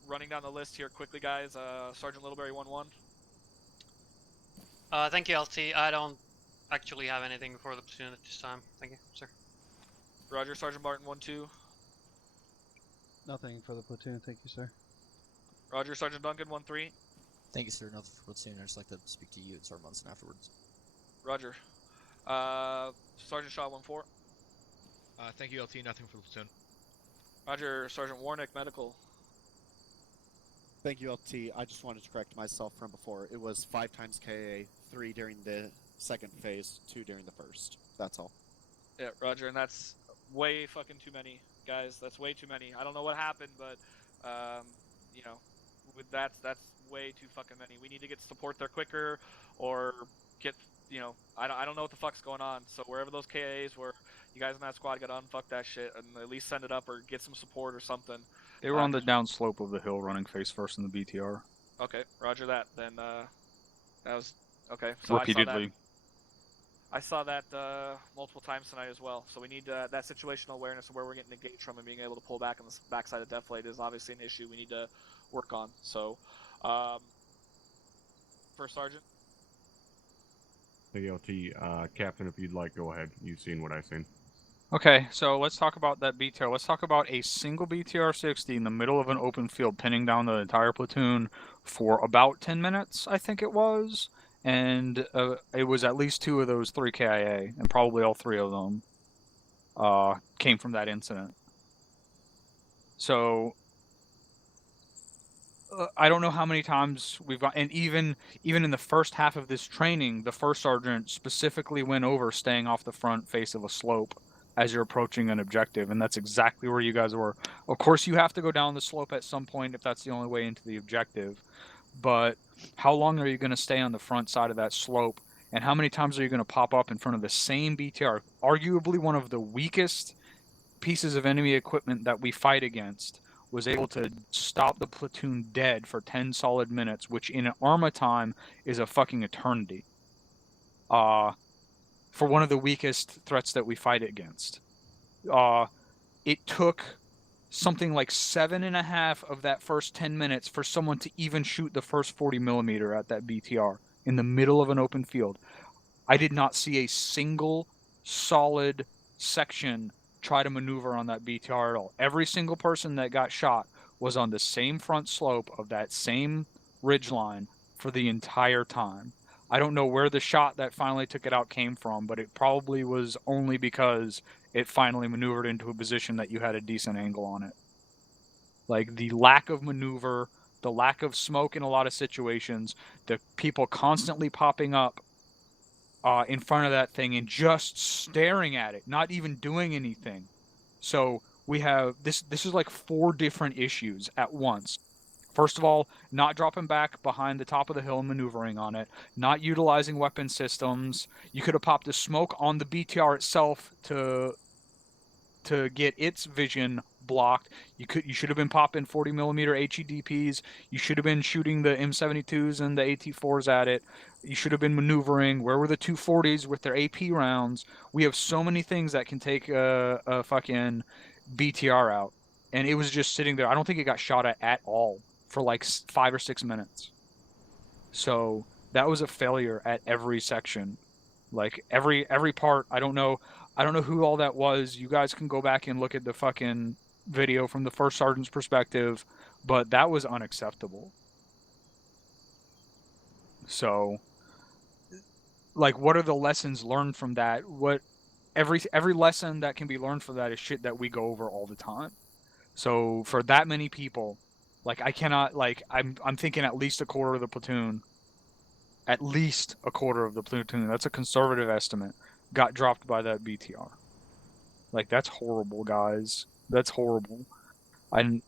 running down the list here quickly, guys. Sergeant Littleberry 1-1. Thank you, LT. I don't actually have anything for the platoon at this time. Thank you, sir. Roger, Sergeant Martin 1-2. Nothing for the platoon, thank you, sir. Roger, Sergeant Duncan 1-3. Thank you, sir. Nothing for platoon. I'd just like to speak to you and Sergeant Munson afterwards. Roger. Sergeant Shaw 1-4. Thank you, LT. Nothing for the platoon. Roger, Sergeant Warnick medical. Thank you, LT. I just wanted to correct myself from before. It was 5 times KA, 3 during the second phase, 2 during the first. That's all. Yeah, Roger, and that's way fucking too many, guys. That's way too many. I don't know what happened, but that's way too fucking many. We need to get support there quicker, or get I don't know what the fuck's going on. So wherever those KAs were, you guys in that squad gotta unfuck that shit and at least send it up or get some support or something. They were on the down slope of the hill, running face first in the BTR. Okay, roger that. Then that was okay. So repeatedly. I saw that multiple times tonight as well. So we need that situational awareness of where we're getting engaged from and being able to pull back on the backside of Deflate is obviously an issue we need to work on. So, First Sergeant. The LT, Captain, if you'd like, go ahead. You've seen what I've seen. Okay, so let's talk about that BTR. Let's talk about a single BTR-60 in the middle of an open field, pinning down the entire platoon for about 10 minutes, I think it was. And it was at least 2 of those 3 KIA, and probably all 3 of them came from that incident. So I don't know how many times we've got, and even in the first half of this training, the first sergeant specifically went over staying off the front face of a slope as you're approaching an objective, and that's exactly where you guys were. Of course, you have to go down the slope at some point if that's the only way into the objective, but how long are you going to stay on the front side of that slope, and how many times are you going to pop up in front of the same BTR, arguably one of the weakest pieces of enemy equipment that we fight against, was able to stop the platoon dead for 10 solid minutes, which in ArmA time is a fucking eternity. For one of the weakest threats that we fight against. It took something like 7.5 of that first 10 minutes for someone to even shoot the first 40mm at that BTR in the middle of an open field. I did not see a single solid section try to maneuver on that BTR at all. Every single person that got shot was on the same front slope of that same ridgeline for the entire time. I don't know where the shot that finally took it out came from, but it probably was only because it finally maneuvered into a position that you had a decent angle on it. Like, the lack of maneuver, the lack of smoke in a lot of situations, the people constantly popping up in front of that thing and just staring at it, not even doing anything. So we have this is like 4 different issues at once. First of all, not dropping back behind the top of the hill and maneuvering on it, not utilizing weapon systems. You could have popped the smoke on the BTR itself to get its vision blocked. You should have been popping 40mm HEDPs. You should have been shooting the M72s and the AT4s at it. You should have been maneuvering. Where were the 240s with their AP rounds? We have so many things that can take a fucking BTR out, and it was just sitting there. I don't think it got shot at all for like 5 or 6 minutes. So that was a failure at every section. Like every part. I don't know who all that was. You guys can go back and look at the fucking video from the first sergeant's perspective, but that was unacceptable. So, like, what are the lessons learned from that? What every lesson that can be learned from that is shit that we go over all the time. So for that many people, like, I cannot, like, I'm thinking at least a quarter of the platoon. At least a quarter of the platoon. That's a conservative estimate. Got dropped by that BTR. Like, that's horrible, guys. That's horrible. And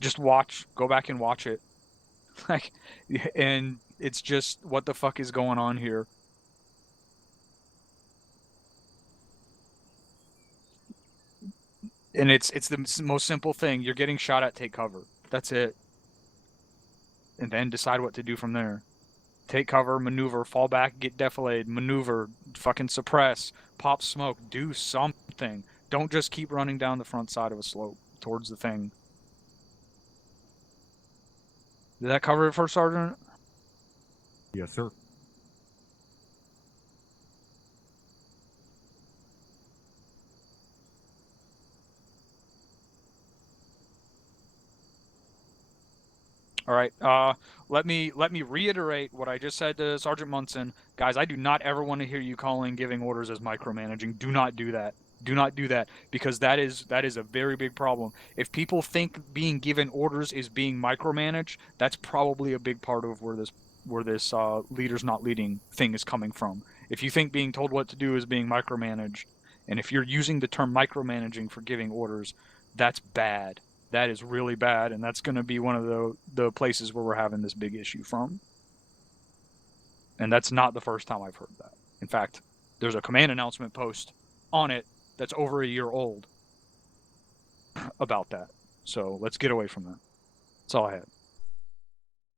just go back and watch it. Like, and it's just, what the fuck is going on here? And it's the most simple thing. You're getting shot at, take cover. That's it. And then decide what to do from there. Take cover, maneuver, fall back, get defilated, maneuver, fucking suppress, pop smoke, do something. Don't just keep running down the front side of a slope towards the thing. Did that cover it, First Sergeant? Yes, sir. All right. Let me reiterate what I just said to Sergeant Munson. Guys, I do not ever want to hear you calling giving orders as micromanaging. Do not do that. Do not do that, because that is a very big problem. If people think being given orders is being micromanaged, that's probably a big part of where this leaders not leading thing is coming from. If you think being told what to do is being micromanaged, and if you're using the term micromanaging for giving orders, that's bad. That is really bad, and that's going to be one of the places where we're having this big issue from. And that's not the first time I've heard that. In fact, there's a command announcement post on it that's over a year old about that. So let's get away from that. That's all I had.